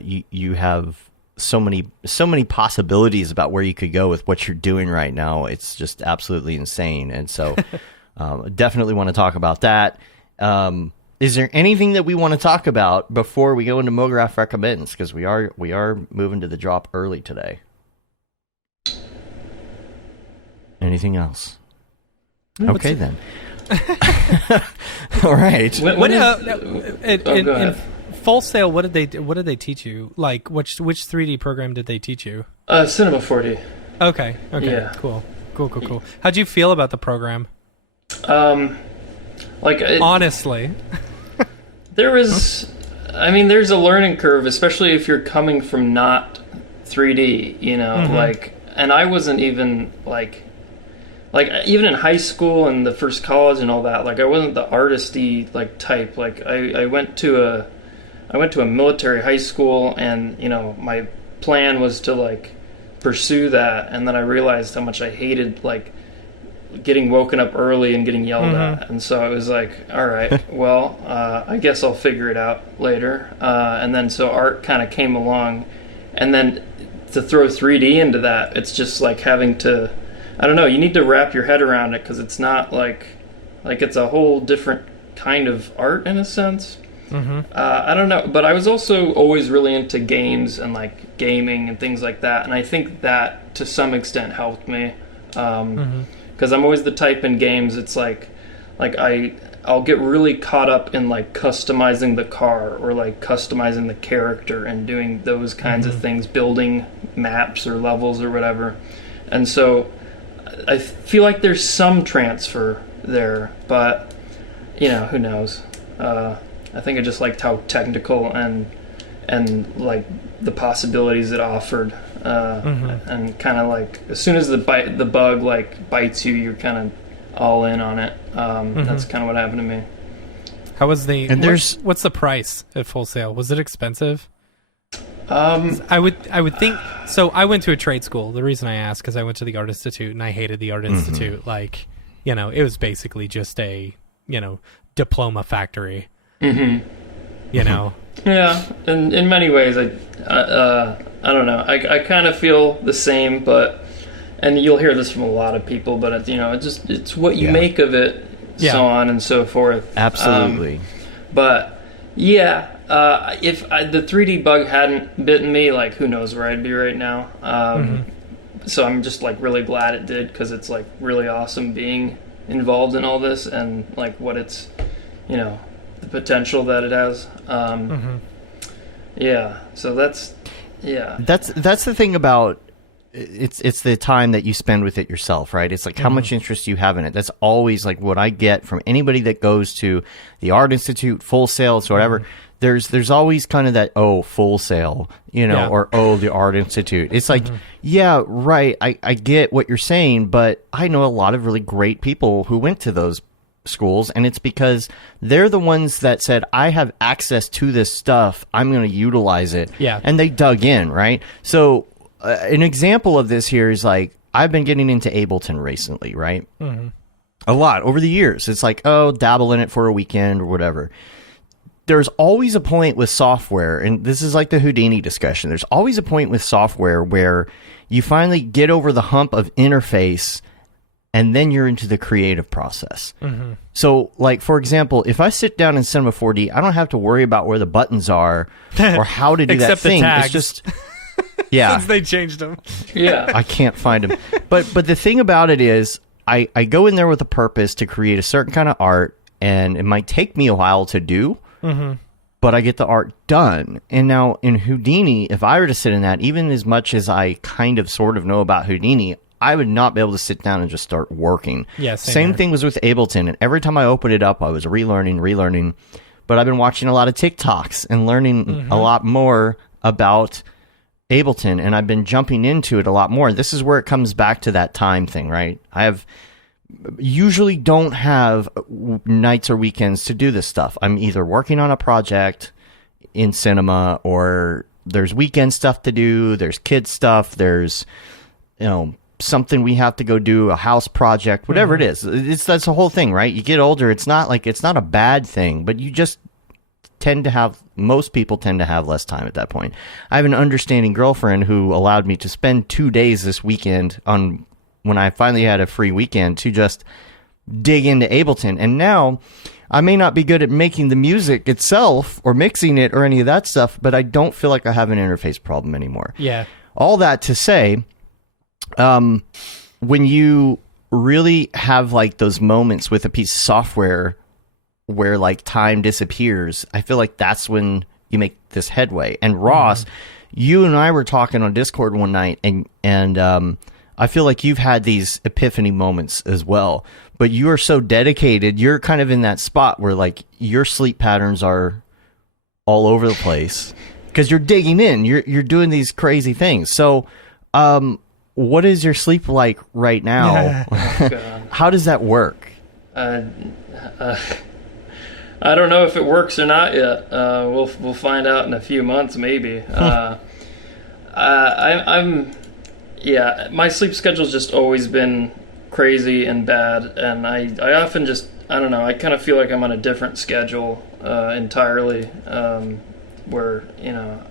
you have so many possibilities about where you could go with what you're doing right now. It's just absolutely insane, and so definitely want to talk about that. Is there anything that we want to talk about before we go into Mograph recommends? Because we are moving to the drop early today. Anything else? Okay, then. All right. In Full Sail, what did they teach you? Like, which 3D program did they teach you? Cinema 4D. Okay. Yeah. Cool. How'd you feel about the program? Honestly, there's a learning curve, especially if you're coming from not 3D, and I wasn't even like even in high school and the first college and all that, like I wasn't the artisty like type. Like I went to a military high school, and my plan was to like pursue that, and then I realized how much I hated like getting woken up early and getting yelled at, and so I was like, all right, well, I guess I'll figure it out later. And then so art kind of came along, and then to throw 3D into that, it's just like having to, I don't know, you need to wrap your head around it, because it's not like it's a whole different kind of art in a sense. I don't know, but I was also always really into games and like gaming and things like that, and I think that to some extent helped me, because I'm always the type in games, it's like I'll get really caught up in like customizing the car or like customizing the character and doing those kinds of things, building maps or levels or whatever, and so I feel like there's some transfer there, but who knows. I think I just liked how technical and like the possibilities it offered, and kind of like as soon as the bug like bites you, you're kind of all in on it. That's kind of what happened to me. How was what's the price at Full Sail? Was it expensive? I would think so. I went to a trade school. The reason I asked, because I went to the Art Institute and I hated the Art Institute. Like, it was basically just a diploma factory. you know. Yeah, and in many ways, I don't know. I kind of feel the same, but and you'll hear this from a lot of people, but it's what you make of it, so on and so forth. Absolutely. But yeah, if the 3D bug hadn't bitten me, like who knows where I'd be right now. So I'm just like really glad it did, because it's like really awesome being involved in all this and like what it's, the potential that it has. Yeah, so that's the thing about it's the time that you spend with it yourself, right? It's like how much interest you have in it. That's always like what I get from anybody that goes to the Art Institute, Full Sail, or whatever. There's always kind of that, Full Sail, or the Art Institute. It's like, yeah, right, I get what you're saying, but I know a lot of really great people who went to those schools, and it's because they're the ones that said, I have access to this stuff, I'm going to utilize it. Yeah. And they dug in, right? So an example of this here is like, I've been getting into Ableton recently, right? A lot over the years. It's like, dabble in it for a weekend or whatever. There's always a point with software, and this is like the Houdini discussion. There's always a point with software where you finally get over the hump of interface, and then you're into the creative process. So, like, for example, if I sit down in Cinema 4D, I don't have to worry about where the buttons are or how to do that thing. Tags. It's just... Yeah. Since they changed them. Yeah. I can't find them. But the thing about it is, I go in there with a purpose to create a certain kind of art, and it might take me a while to do, but I get the art done. And now in Houdini, if I were to sit in that, even as much as I kind of sort of know about Houdini, I would not be able to sit down and just start working. Yeah, same thing was with Ableton, and every time I opened it up, I was relearning. But I've been watching a lot of TikToks and learning a lot more about Ableton, and I've been jumping into it a lot more. This is where it comes back to that time thing, right? I usually don't have nights or weekends to do this stuff. I'm either working on a project in cinema, or there's weekend stuff to do, there's kid stuff, there's something we have to go do, a house project, whatever it is. That's the whole thing, right? You get older, it's not a bad thing, but you just most people tend to have less time at that point. I have an understanding girlfriend who allowed me to spend 2 days this weekend when I finally had a free weekend to just dig into Ableton. And now I may not be good at making the music itself or mixing it or any of that stuff, but I don't feel like I have an interface problem anymore. Yeah. All that to say, when you really have like those moments with a piece of software where like time disappears, I feel like that's when you make this headway. And Ross, you and I were talking on Discord one night, and I feel like you've had these epiphany moments as well. But you are so dedicated. You're kind of in that spot where like your sleep patterns are all over the place because you're digging in. You're doing these crazy things. So, what is your sleep like right now? How does that work? I don't know if it works or not yet. We'll find out in a few months, maybe. My sleep schedule's just always been crazy and bad, and I often just, I don't know, I kind of feel like I'm on a different schedule entirely, where,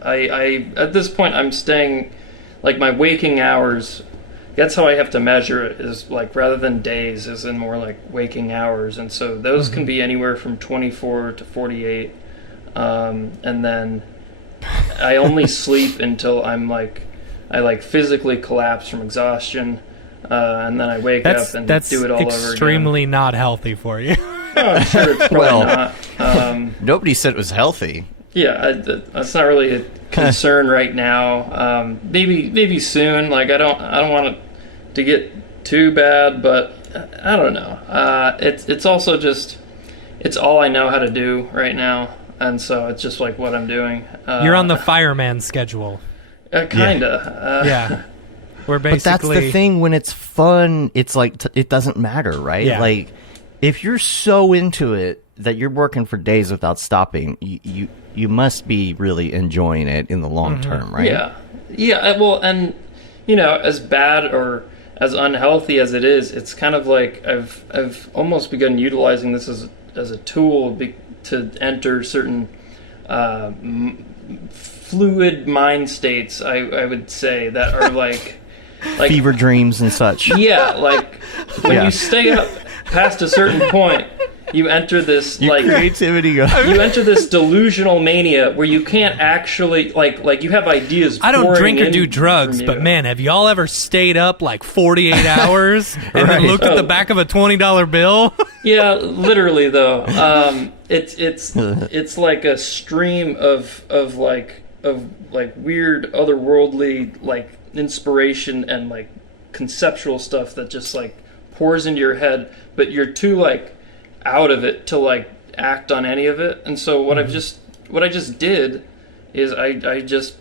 I at this point I'm staying, like my waking hours, that's how I have to measure it, is like rather than days, is in more like waking hours. And so those can be anywhere from 24 to 48. And then I only sleep until I physically collapse from exhaustion. And then I wake up and do it all over again. That's extremely not healthy for you. Oh, I'm sure it's probably not. Nobody said it was healthy. Yeah, that's not really a concern right now. Maybe soon. Like I don't want it to get too bad, but I don't know. It's also just it's all I know how to do right now, and so it's just like what I'm doing. You're on the fireman schedule. Kinda. Yeah. We're basically. But that's the thing. When it's fun, it's like it doesn't matter, right? Yeah. Like if you're so into it that you're working for days without stopping, you must be really enjoying it in the long term, right? Yeah. Well, and as bad or as unhealthy as it is, it's kind of like I've almost begun utilizing this as a tool to enter certain fluid mind states, I would say, that are like fever dreams and such. Yeah, like when you stay up past a certain point, you enter this creativity. You enter this delusional mania where you can't actually like you have ideas. I don't drink or do drugs, but man, have y'all ever stayed up like 48 hours and then looked at the back of a $20 bill? Yeah, literally though. It's like a stream of weird otherworldly like inspiration and like conceptual stuff that just like pours into your head, but you're too like out of it to like act on any of it. And so what I just did is I just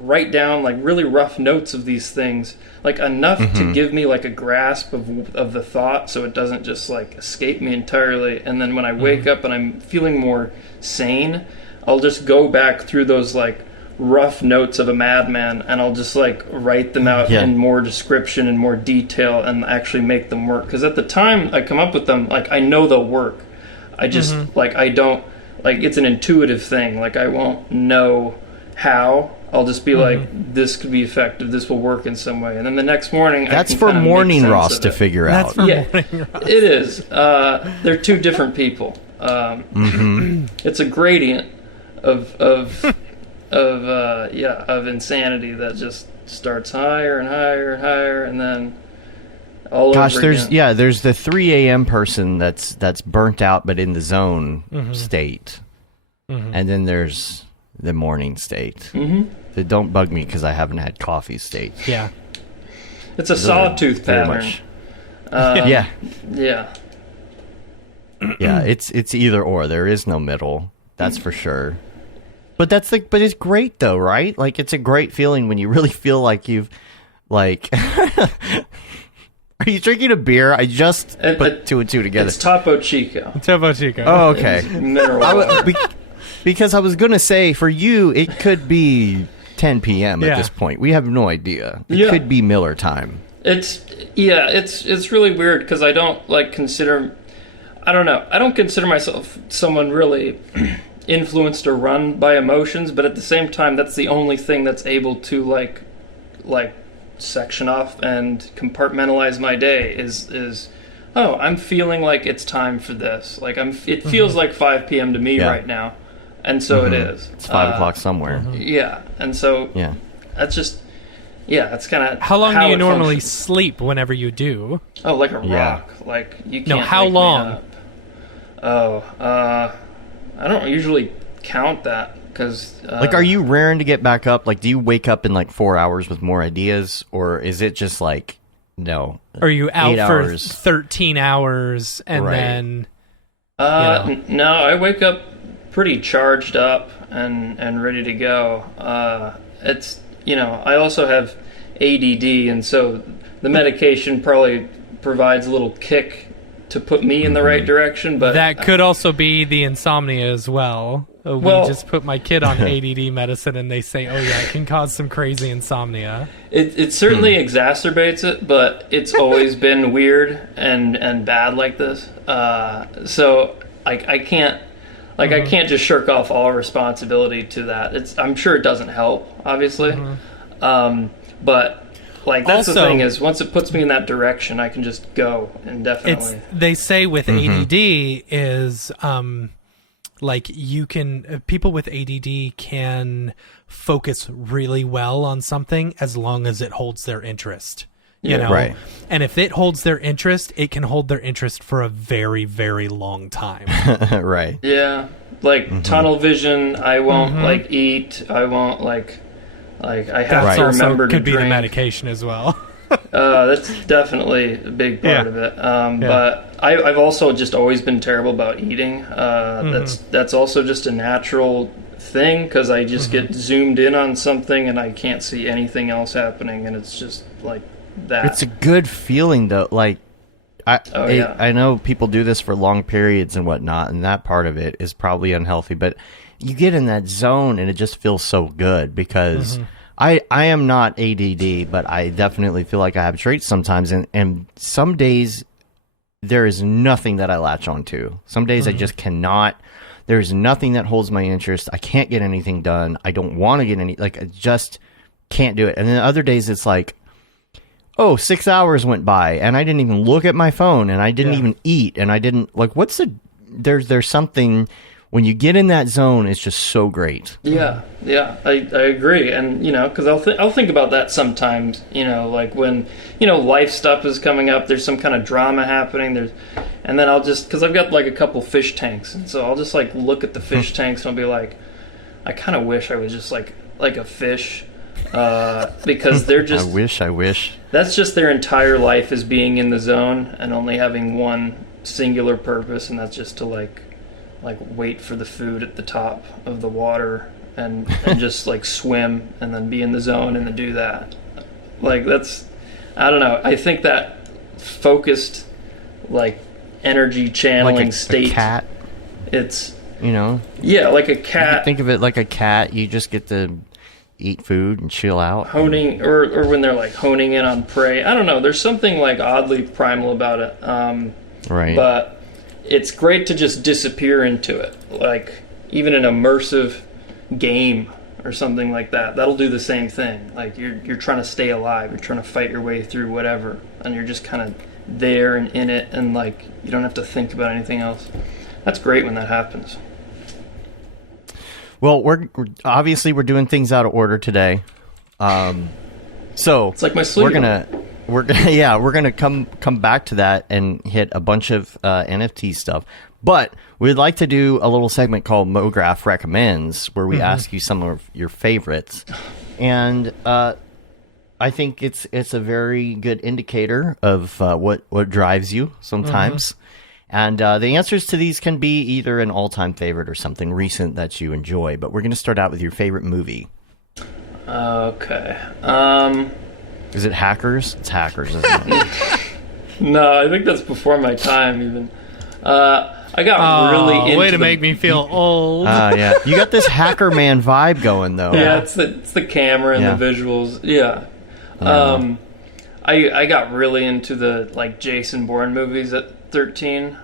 write down like really rough notes of these things, like enough to give me like a grasp of the thought, so it doesn't just like escape me entirely. And then when I wake up and I'm feeling more sane, I'll just go back through those like rough notes of a madman, and I'll just like write them out in more description and more detail and actually make them work. Because at the time I come up with them, like I know they'll work. I just like I don't like it's an intuitive thing. Like I won't know how. I'll just be like, this could be effective. This will work in some way. And then the next morning, that's for Morning Ross to figure out. Yeah, it is. They're two different people. It's a gradient of insanity that just starts higher and higher and higher, and then all over again. There's the 3 a.m. person that's burnt out but in the zone state, and then there's the morning state. The don't bug me because I haven't had coffee state. Yeah, it's a sawtooth pattern. Yeah. It's either or. There is no middle. That's for sure. But it's great though, right? Like it's a great feeling when you really feel like you've like. Are you drinking a beer? I just put two and two together. It's Topo Chico. Topo Chico. Oh, okay. Mineral water. Because I was gonna say for you, it could be 10 p.m. at this point. We have no idea. It could be Miller time. It's really weird because I don't like consider. I don't know. I don't consider myself someone really influenced or run by emotions, but at the same time, that's the only thing that's able to like section off and compartmentalize my day. Is I'm feeling like it's time for this. Like it feels like 5 p.m. to me right now. And so it is. It's 5 o'clock somewhere. Yeah, and so that's just that's kind of how long do you normally sleep whenever you do? Oh, like a rock. Like you can't. No, how wake long? Me up. I don't usually count that because. Like, are you raring to get back up? Like, do you wake up in like 4 hours with more ideas, or is it just like no? Are you out for hours? 13 hours and then? No, I wake up pretty charged up and ready to go. It's I also have ADD, and so the medication probably provides a little kick to put me in the right direction. But that could also be the insomnia as well. We just put my kid on ADD medicine, and they say, "Oh yeah, it can cause some crazy insomnia." It certainly exacerbates it, but it's always been weird and bad like this. So I can't. I can't just shirk off all responsibility to that. I'm sure it doesn't help, obviously. But like that's also, the thing is, once it puts me in that direction, I can just go indefinitely. They say with ADD is like people with ADD can focus really well on something as long as it holds their interest. You know? Right. And if it holds their interest, it can hold their interest for a very, very long time. Right. Yeah. Like tunnel vision, I won't like eat, I won't like I have to remember to drink. Could be the medication as well. That's definitely a big part of it. But I've also just always been terrible about eating. That's also just a natural thing because I just get zoomed in on something and I can't see anything else happening, and it's just like that. It's a good feeling though. Like I know people do this for long periods and whatnot, and that part of it is probably unhealthy, but you get in that zone and it just feels so good because I am not ADD, but I definitely feel like I have traits sometimes, and some days there is nothing that I latch onto. Some days I just cannot. There's nothing that holds my interest. I can't get anything done. I don't want to get any, like, I just can't do it. And then other days it's like, oh, 6 hours went by and I didn't even look at my phone and I didn't even eat and I didn't, like, there's something, when you get in that zone, it's just so great. Yeah, I agree. And, because I'll think about that sometimes, like when, life stuff is coming up, there's some kind of drama happening, and then I'll just, because I've got like a couple fish tanks, and so I'll just like look at the fish tanks and I'll be like, I kind of wish I was just like a fish, because they're just... I wish. That's just their entire life, is being in the zone and only having one singular purpose, and that's just to like wait for the food at the top of the water and just like swim and then be in the zone and then do that. Like, that's, I don't know. I think that focused like energy channeling like state. A cat. It's, yeah, like a cat. Think of it like a cat. You just get to eat food and chill out. Honing, or when they're like honing in on prey. I don't know. There's something like oddly primal about it. Right. But it's great to just disappear into it, like even an immersive game or something like that. That'll do the same thing. Like you're trying to stay alive, you're trying to fight your way through whatever, and you're just kind of there and in it, and like you don't have to think about anything else. That's great when that happens. Well, we're obviously doing things out of order today, so it's like my sleep. We're gonna come back to that and hit a bunch of NFT stuff. But we'd like to do a little segment called Mograph Recommends, where we ask you some of your favorites, and I think it's a very good indicator of what drives you sometimes. And the answers to these can be either an all-time favorite or something recent that you enjoy. But we're going to start out with your favorite movie. Okay. Is it Hackers? It's Hackers, isn't it? No, I think that's before my time even. I got really into way to make me feel old. Yeah. You got this Hacker Man vibe going, though. Yeah, it's the camera and the visuals. Yeah. I got really into the like Jason Bourne movies at 13.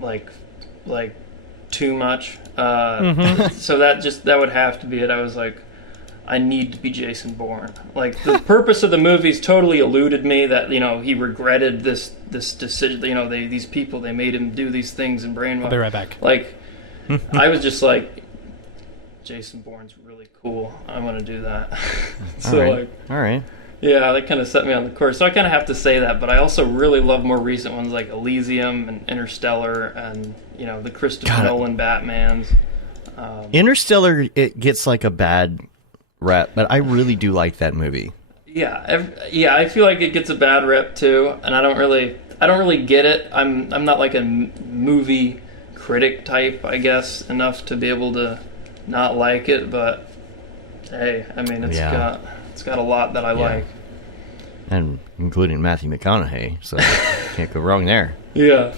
Like too much. So that would have to be it. I was like, I need to be Jason Bourne. Like, the purpose of the movies totally eluded me, that, he regretted this decision. These people, they made him do these things and brainwash. I'll be right back. Like, I was just like, Jason Bourne's really cool. I want to do that. So, all right. Yeah, that kind of set me on the course. So I kind of have to say that, but I also really love more recent ones like Elysium and Interstellar and, the Christopher Nolan Batmans. Interstellar, it gets like a bad rep, but I really do like that movie. Yeah, I feel like it gets a bad rep too, and I don't really get it. I'm not like a movie critic type, I guess, enough to be able to not like it. But hey, I mean, it's got a lot that I like, and including Matthew McConaughey, so can't go wrong there. Yeah.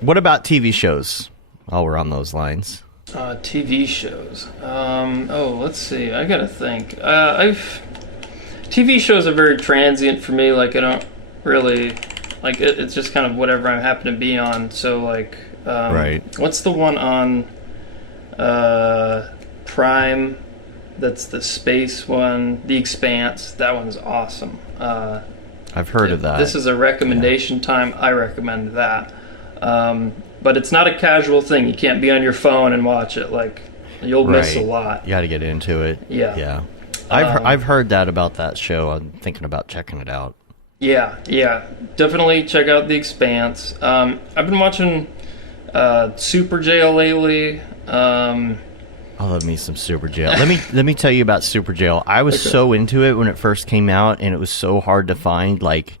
What about TV shows? While we're on those lines. TV shows. Let's see. I gotta think. TV shows are very transient for me. Like, I don't really like it. It's just kind of whatever I happen to be on. So, like, right. What's the one on Prime? That's the space one. The Expanse. That one's awesome. I've heard of that. This is a recommendation time. I recommend that. But it's not a casual thing. You can't be on your phone and watch it. Like, you'll miss a lot. You got to get into it. Yeah. I've heard that about that show. I'm thinking about checking it out. Yeah. Definitely check out The Expanse. I've been watching Super Jail lately. I love me some Super Jail. Let me tell you about Super Jail. I was so into it when it first came out, and it was so hard to find. Like,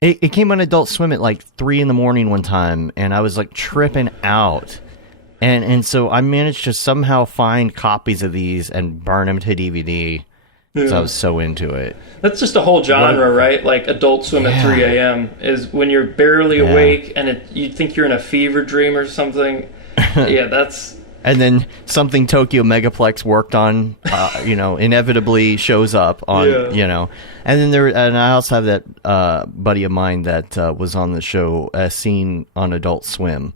it came on Adult Swim at like 3 a.m. one time, and I was like tripping out. And so I managed to somehow find copies of these and burn them to DVD. Yeah. So I was so into it. That's just a whole genre, right? Like Adult Swim at 3 a.m. is when you're barely awake and you think you're in a fever dream or something. Yeah, that's... And then something Tokyo Megaplex worked on, inevitably shows up on, And then and I also have that buddy of mine that was on the show, Sane on Adult Swim.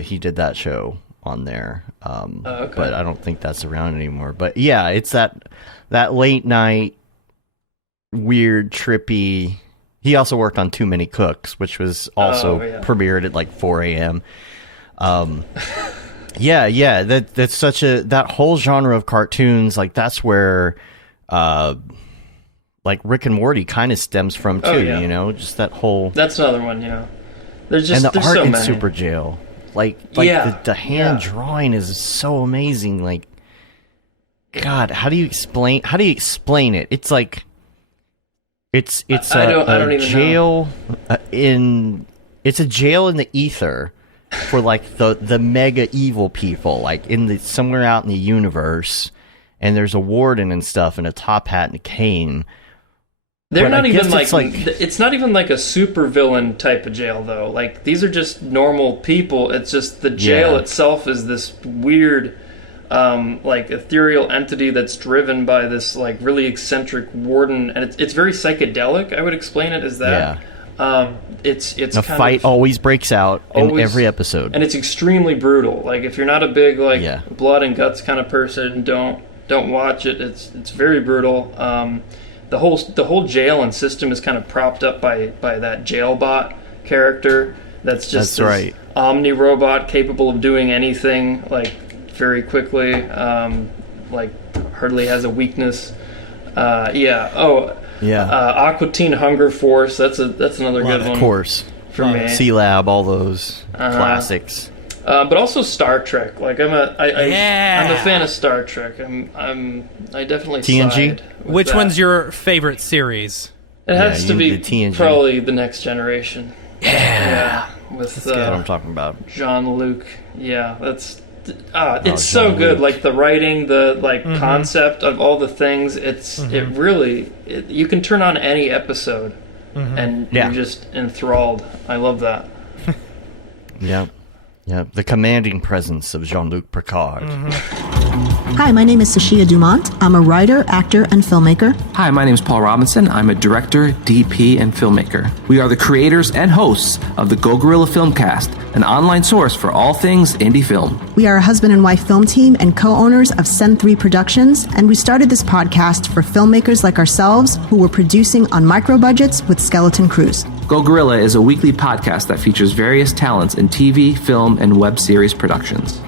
He did that show on there. Okay. But I don't think that's around anymore. But yeah, it's that late night, weird, trippy. He also worked on Too Many Cooks, which was also premiered at like 4 a.m. Yeah, that's such that whole genre of cartoons, like that's where like Rick and Morty kind of stems from too, you know, just that whole. That's another one, you know. There's just and the there's art so in many. Super Jail, like the hand drawing is so amazing. Like, God, how do you explain it? It's like it's I don't even jail it's a jail in the ether for like the mega evil people, like somewhere out in the universe, and there's a warden and stuff and a top hat and a cane. They're not even like it's not even like a super villain type of jail though. Like these are just normal people. It's just the jail itself is this weird like ethereal entity that's driven by this like really eccentric warden, and it's very psychedelic. I would explain it as that. It's a fight always breaks out in every episode, and it's extremely brutal. Like if you're not a big blood and guts kind of person, don't watch it. It's very brutal. The whole jail and system is kind of propped up by that jailbot character. That's just this omni robot capable of doing anything like very quickly. Like hardly has a weakness. Aqua Teen Hunger Force. That's another good one. Of course, for me. C Lab, all those classics. But also Star Trek. Like I'm a fan of Star Trek. I definitely TNG. side with Which that. one's your favorite series? It has to be the TNG. probably The Next Generation. Yeah. With That's what I'm talking about. Jean-Luc. Yeah, it's so good. Like the writing, the concept of all the things. It really you can turn on any episode and you're just enthralled. I love that. Yeah, the commanding presence of Jean-Luc Picard. Hi, my name is Sashia Dumont. I'm a writer, actor, and filmmaker. Hi, my name is Paul Robinson. I'm a director, DP, and filmmaker. We are the creators and hosts of the Go Gorilla Filmcast, an online source for all things indie film. We are a husband and wife film team and co-owners of Send 3 Productions, and we started this podcast for filmmakers like ourselves who were producing on micro budgets with skeleton crews. Go Gorilla is a weekly podcast that features various talents in TV, film, and web series productions.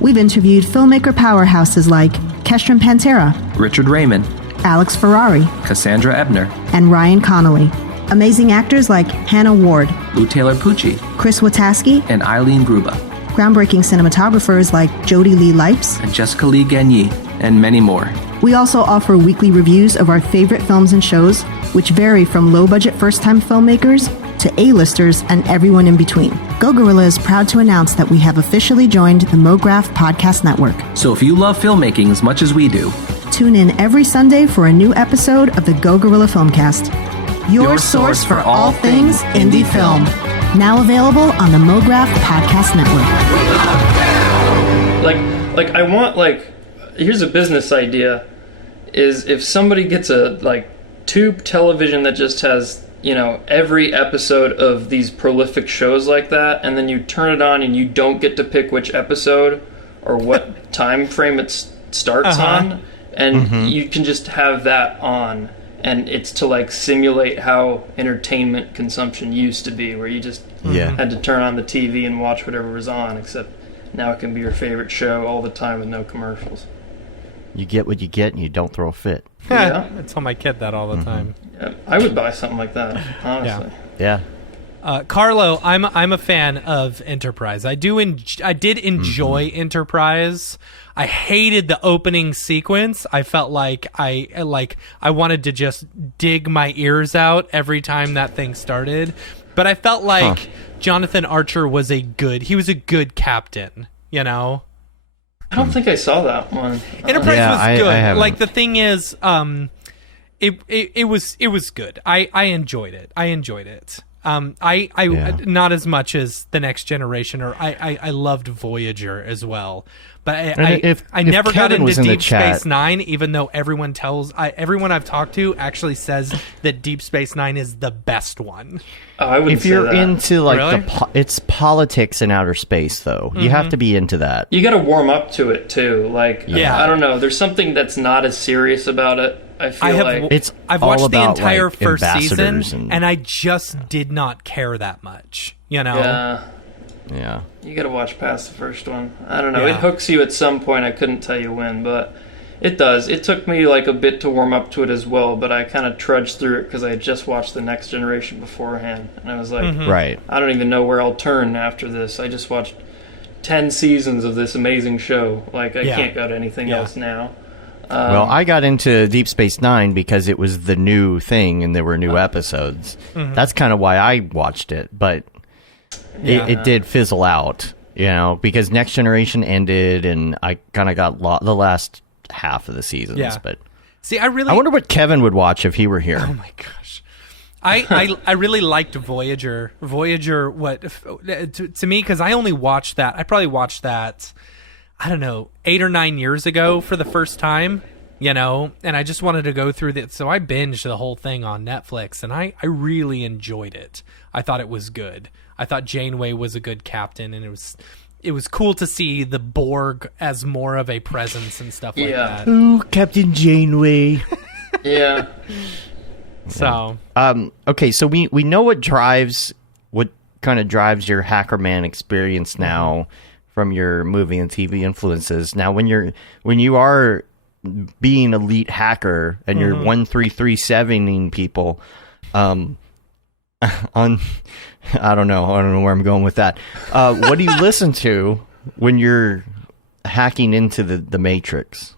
We've interviewed filmmaker powerhouses like Kestrin Pantera, Richard Raymond, Alex Ferrari, Cassandra Ebner, and Ryan Connolly. Amazing actors like Hannah Ward, Lou Taylor Pucci, Chris Wataski, and Eileen Gruba. Groundbreaking cinematographers like Jody Lee Lipes, and Jessica Lee Gagné, and many more. We also offer weekly reviews of our favorite films and shows, which vary from low-budget first-time filmmakers to A-listers and everyone in between. Go Gorilla is proud to announce that we have officially joined the Mograph Podcast Network. So if you love filmmaking as much as we do, tune in every Sunday for a new episode of the Go Gorilla Filmcast, your source for all things indie film. Now available on the Mograph Podcast Network. Like I want here's a business idea: is if somebody gets a tube television that just has every episode of these prolific shows like that, and then you turn it on and you don't get to pick which episode or what time frame it starts on, and you can just have that on, and it's to simulate how entertainment consumption used to be, where you just had to turn on the TV and watch whatever was on, except now it can be your favorite show all the time with no commercials. You get what you get and you don't throw a fit. Yeah. I tell my kid that all the time. Yeah, I would buy something like that, honestly. Yeah. Carlo, I'm a fan of Enterprise. I did enjoy Enterprise. I hated the opening sequence. I felt like I wanted to just dig my ears out every time that thing started. But I felt like Jonathan Archer was a good captain, I don't think I saw that one. Enterprise was good. I haven't. The thing is, it was good. I enjoyed it. I not as much as The Next Generation, or I loved Voyager as well. But I never got Kevin into in Deep chat, Space Nine, even though everyone I've talked to actually says that Deep Space Nine is the best one. Oh, I wouldn't if you're say that. into like Really? it's politics in outer space, though. You have to be into that. You got to warm up to it too. Like, Yeah. I don't know. There's something that's not as serious about it. I feel like I've all watched the about, entire like, first season, ambassadors and I just did not care that much. You know? Yeah. You got to watch past the first one. I don't know. Yeah. It hooks you at some point. I couldn't tell you when, but it does. It took me like a bit to warm up to it as well, but I kind of trudged through it because I had just watched The Next Generation beforehand, and I was like, Right. I don't even know where I'll turn after this. I just watched 10 seasons of this amazing show. Like, I can't go to anything else now. Well, I got into Deep Space Nine because it was the new thing and there were new episodes. That's kind of why I watched it, but it did fizzle out, you know, because Next Generation ended and I kind of got the last half of the seasons. Yeah. But See, I wonder what Kevin would watch if he were here. Oh my gosh. I really liked Voyager. Voyager, to me, because I only watched that. I probably watched that, I don't know, 8 or 9 years ago for the first time, you know, and I just wanted to go through that. So I binged the whole thing on Netflix, and I really enjoyed it. I thought it was good. I thought Janeway was a good captain, and it was cool to see the Borg as more of a presence and stuff like that. Ooh, Captain Janeway. Yeah. So okay, so we know what kind of drives your hacker man experience now from your movie and TV influences. Now when you are being elite hacker and you're 1337ing people on I don't know where I'm going with that. What do you listen to when you're hacking into the Matrix?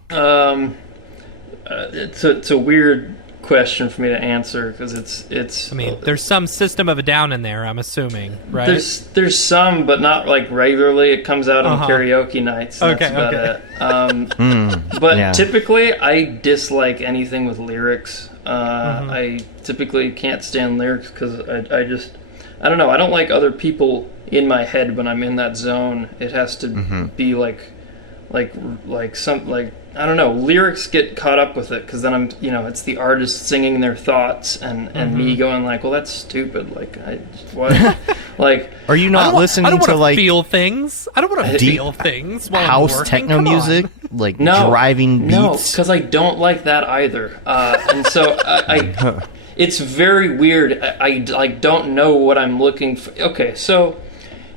It's a weird question for me to answer because it's. I mean, there's some System of a Down in there, I'm assuming, right? There's some, but not like regularly. It comes out on karaoke nights. And that's about it. But typically, I dislike anything with lyrics. I typically can't stand lyrics because I don't know. I don't like other people in my head when I'm in that zone. It has to be like I don't know. Lyrics get caught up with it because then it's the artist singing their thoughts and me going like, well, that's stupid. Like, what? Like, are you not listening to like feel things? I don't want to feel things while house I'm working. techno music, like driving beats? No, because I don't like that either. And so I it's very weird. I don't know what I'm looking for. Okay, so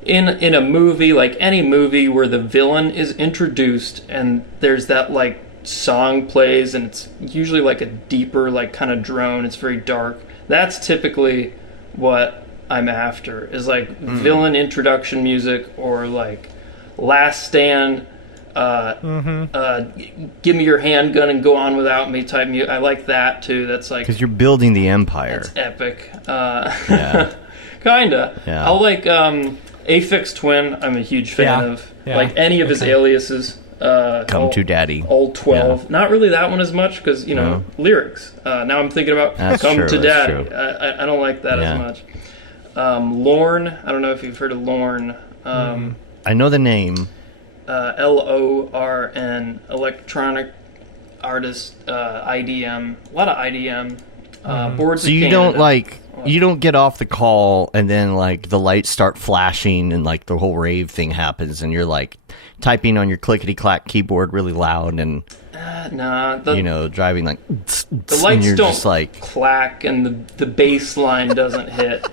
in a movie, like any movie where the villain is introduced and there's that like song plays and it's usually like a deeper like kind of drone, it's very dark. That's typically what I'm after, is like villain introduction music or like Last Stand, give me your handgun and go on without me type music. I like that too. That's like, because you're building the empire. that's epic. Yeah. Kinda. Yeah. I'll like Aphex Twin. I'm a huge fan of. Yeah. Like any of his aliases. Come to Daddy. Old 12. Not really that one as much because lyrics. Now I'm thinking about Come to Daddy. I don't like that as much. Lorne. I don't know if you've heard of Lorne. I know the name. LORN, electronic artist, IDM, a lot of IDM. Boards. So you don't get off the call and then like the lights start flashing and like the whole rave thing happens and you're like typing on your clickety clack keyboard really loud and driving like the lights don't just like clack and the bass line doesn't hit.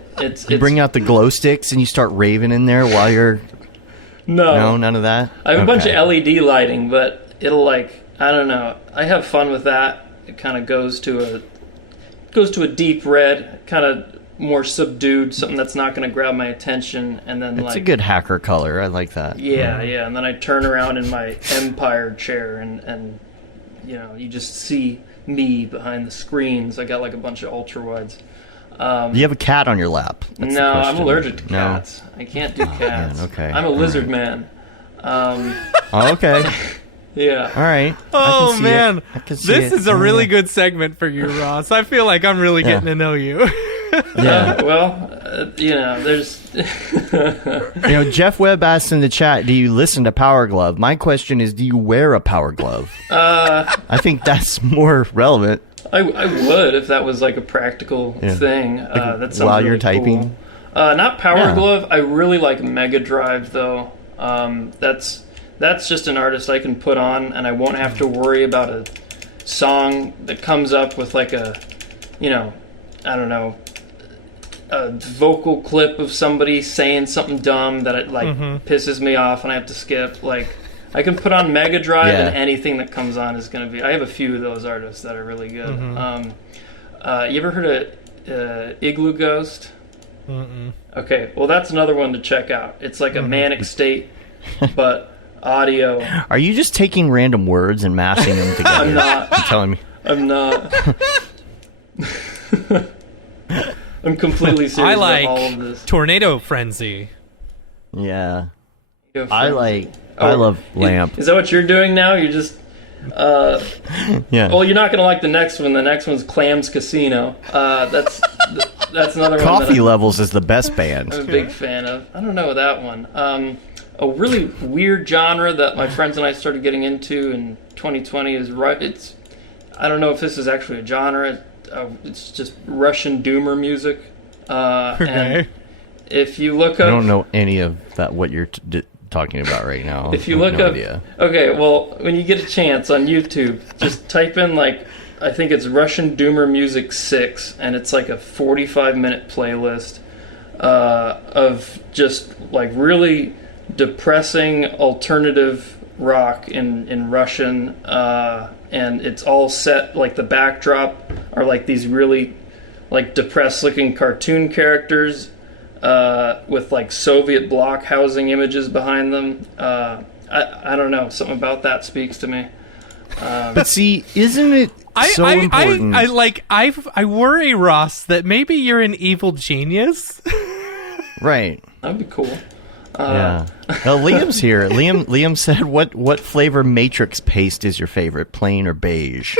You bring out the glow sticks and you start raving in there while you're no, none of that. I have a bunch of LED lighting, but it'll like, I don't know. I have fun with that. It kind of goes to a deep red, kind of more subdued, something that's not going to grab my attention, and then it's a good hacker color. I like that. Yeah, and then I turn around in my Empire chair, and you just see me behind the screens. I got like a bunch of ultra wides. Do you have a cat on your lap? That's no, I'm allergic to cats. I can't do cats. Man, okay. I'm a lizard man. Okay. Yeah. All right. Oh man, I can see this it. is a really good segment for you, Ross. I feel like I'm really getting to know you. Yeah. There's. Jeff Webb asked in the chat, do you listen to Power Glove? My question is, do you wear a Power Glove? I think that's more relevant. I would if that was like a practical thing. That sounds while really you're typing. Cool. Not Power Glove. I really like Mega Drive though. That's just an artist I can put on, and I won't have to worry about a song that comes up with like a, I don't know, a vocal clip of somebody saying something dumb that it pisses me off and I have to skip. Like, I can put on Mega Drive and anything that comes on is going to be... I have a few of those artists that are really good. You ever heard of Igloo Ghost? Mm-mm. Okay, well, that's another one to check out. It's like a manic state, but audio. Are you just taking random words and mashing them together? I'm not. You're telling me. I'm not. I'm completely serious I like about all of this. Tornado Frenzy. Yeah. I love Lamp. Is that what you're doing now? You're just... Yeah. Well, you're not going to like the next one. The next one's Clams Casino. That's another one. Coffee Levels is the best band. I'm a big fan of. I don't know that one. A really weird genre that my friends and I started getting into in 2020 is... I don't know if this is actually a genre. It's just Russian doomer music. And if you look up... I don't know any of that, what you're talking about right now. If you look up... idea. Okay, well, when you get a chance on YouTube, just type in, I think it's Russian Doomer Music 6, and it's like a 45-minute playlist of just, really depressing alternative rock in Russian, and it's all set, the backdrop are, these really, depressed-looking cartoon characters, with Soviet bloc housing images behind them. I don't know, something about that speaks to me. But see, isn't it so important? I worry, Ross, that maybe you're an evil genius. Right. That'd be cool. Yeah. Liam's here. Liam said, "What flavor Matrix paste is your favorite, plain or beige?"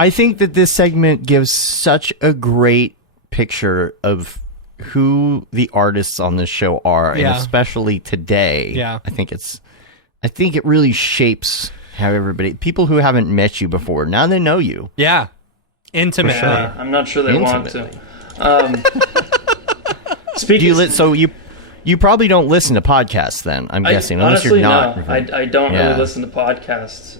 I think that this segment gives such a great picture of who the artists on this show are, and especially today. Yeah. I think it really shapes how people who haven't met you before, now they know you. Yeah. Intimately. Sure. I'm not sure they want to. So you probably don't listen to podcasts then, I'm guessing, unless honestly, you're not. No. I don't really listen to podcasts.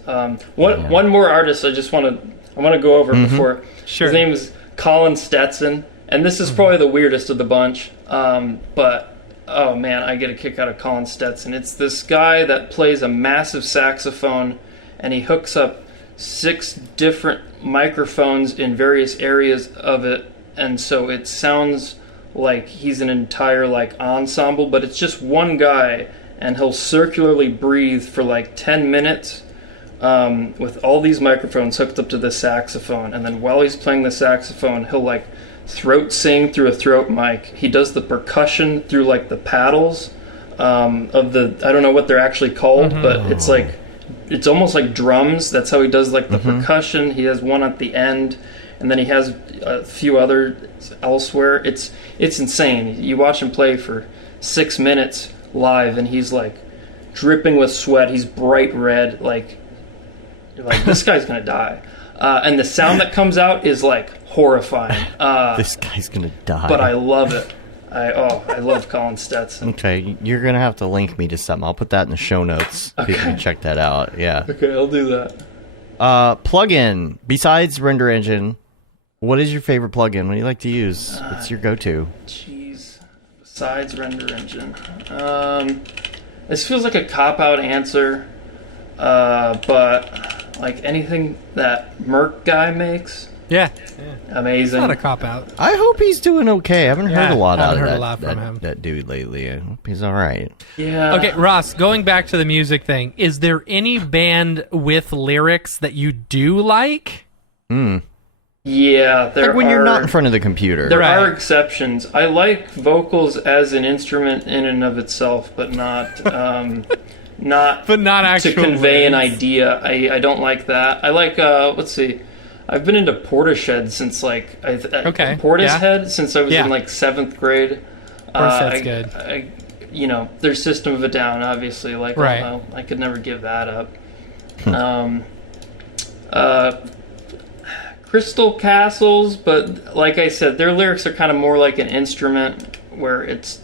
One more artist I want to go over before. Sure. His name is Colin Stetson, and this is probably the weirdest of the bunch. But oh man, I get a kick out of Colin Stetson. It's this guy that plays a massive saxophone, and he hooks up 6 different microphones in various areas of it, and so it sounds like he's an entire ensemble, but it's just one guy, and he'll circularly breathe for 10 minutes. With all these microphones hooked up to the saxophone, and then while he's playing the saxophone, he'll throat sing through a throat mic. He does the percussion through the paddles of the, I don't know what they're actually called, but it's almost like drums. That's how he does the percussion. He has one at the end, and then he has a few other elsewhere. It's insane. You watch him play for 6 minutes live, and he's dripping with sweat. He's bright red, you're this guy's gonna die, and the sound that comes out is horrifying. This guy's gonna die. But I love it. I love Colin Stetson. Okay, you're gonna have to link me to something. I'll put that in the show notes. Okay. People can check that out. Yeah. Okay, I'll do that. Plugin besides Render Engine, what is your favorite plugin? What do you like to use? What's your go-to? Jeez, besides Render Engine, this feels like a cop-out answer, but anything that Merc guy makes. Yeah. Amazing. It's not a cop-out. I hope he's doing okay. I haven't heard a lot out of him. That dude lately. I hope he's all right. Yeah. Okay, Ross, going back to the music thing, is there any band with lyrics that you do like? Yeah, there when you're not in front of the computer. There are exceptions. I like vocals as an instrument in and of itself, but not not actually to convey an idea. I don't like that. I like let's see. I've been into Portishead since like Portishead since I was in like 7th grade. Portishead's good. Their System of a Down, obviously. Like, right. I could never give that up. Crystal Castles, but like I said, their lyrics are kind of more like an instrument where it's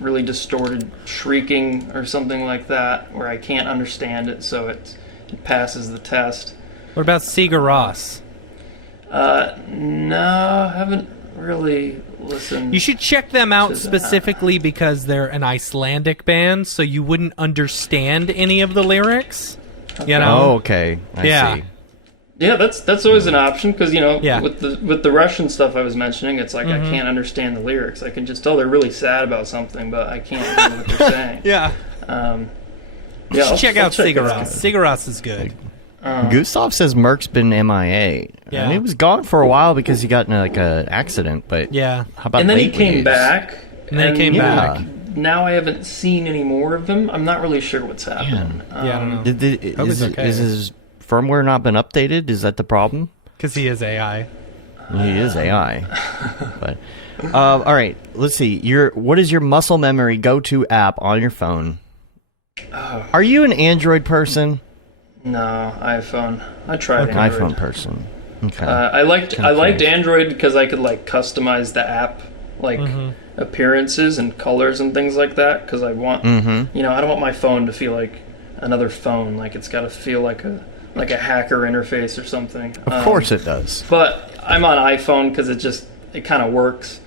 really distorted shrieking or something like that, where I can't understand it, so it passes the test. What about Sigur Rós? No, I haven't really listened. You should check them out specifically because they're an Icelandic band, so you wouldn't understand any of the lyrics. Okay. You know? Oh, okay. I see. Yeah, that's always an option because Yeah. with the Russian stuff I was mentioning, it's like I can't understand the lyrics. I can just tell they're really sad about something, but I can't know what they're saying. Yeah. You should check out Sigur Rós. Sigur Rós is good. Gustav says Merc's been MIA. Yeah. And he was gone for a while because he got in like an accident, but Yeah. how about And then he lately? came back. And then he came back. Now I haven't seen any more of him. I'm not really sure what's happening. Yeah, I don't know. Is okay. his firmware not been updated? Is that the problem? Because he is AI. He is AI. But all right, let's see. What is your muscle memory go-to app on your phone? Are you an Android person? No, iPhone. I tried Okay. Android. iPhone person. Okay. I liked Android because I could like customize the app, like appearances and colors and things like that. Because I want, I don't want my phone to feel like another phone. Like it's got to feel like a hacker interface or something. Of course it does. But I'm on iPhone because it kind of works.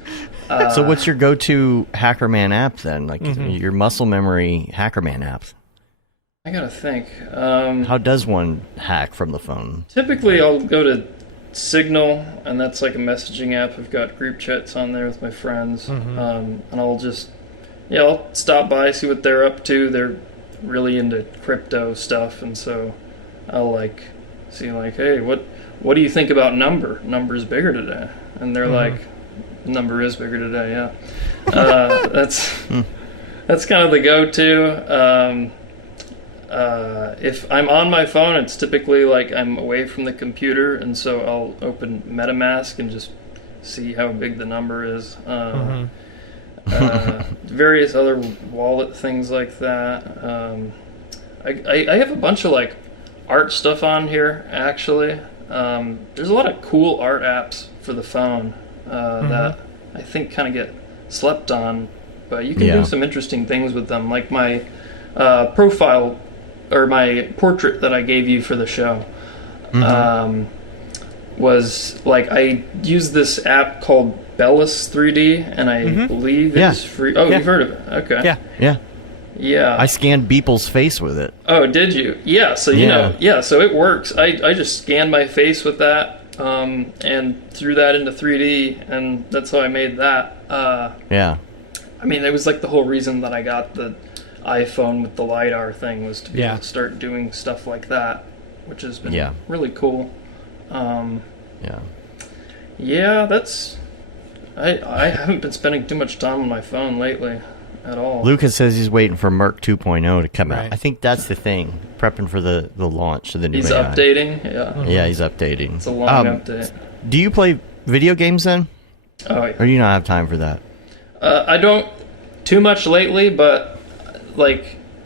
So what's your go-to Hackerman app then? Like your muscle memory Hackerman app? I gotta think. How does one hack from the phone? Typically, I'll go to Signal, and that's like a messaging app. I've got group chats on there with my friends, and I'll I'll stop by, see what they're up to. They're really into crypto stuff, and so I'll see hey, what do you think about number? Number's bigger today, and they're like, number is bigger today. Yeah, that's kind of the go-to. If I'm on my phone, it's typically like I'm away from the computer, and so I'll open MetaMask and just see how big the number is. Various other wallet things like that. I have a bunch of like art stuff on here, actually. There's a lot of cool art apps for the phone that I think kind of get slept on, but you can do some interesting things with them, like my profile or my portrait that I gave you for the show was like I used this app called Bellis 3D, and I believe it's free. Oh, you've heard of it? Okay. Yeah. I scanned Beeple's face with it. Oh, did you? Yeah. So so it works. I just scanned my face with that and threw that into 3D, and that's how I made that. Yeah. I mean, it was like the whole reason that I got the iPhone with the LiDAR thing was to be able to start doing stuff like that, which has been really cool. That's... I haven't been spending too much time on my phone lately at all. Lucas says he's waiting for Merc 2.0 to come out. Right. I think that's the thing, prepping for the launch of the new He's AI. updating? Yeah, he's updating. It's a long update. Do you play video games then? Oh, yeah. Or do you not have time for that? I don't too much lately, but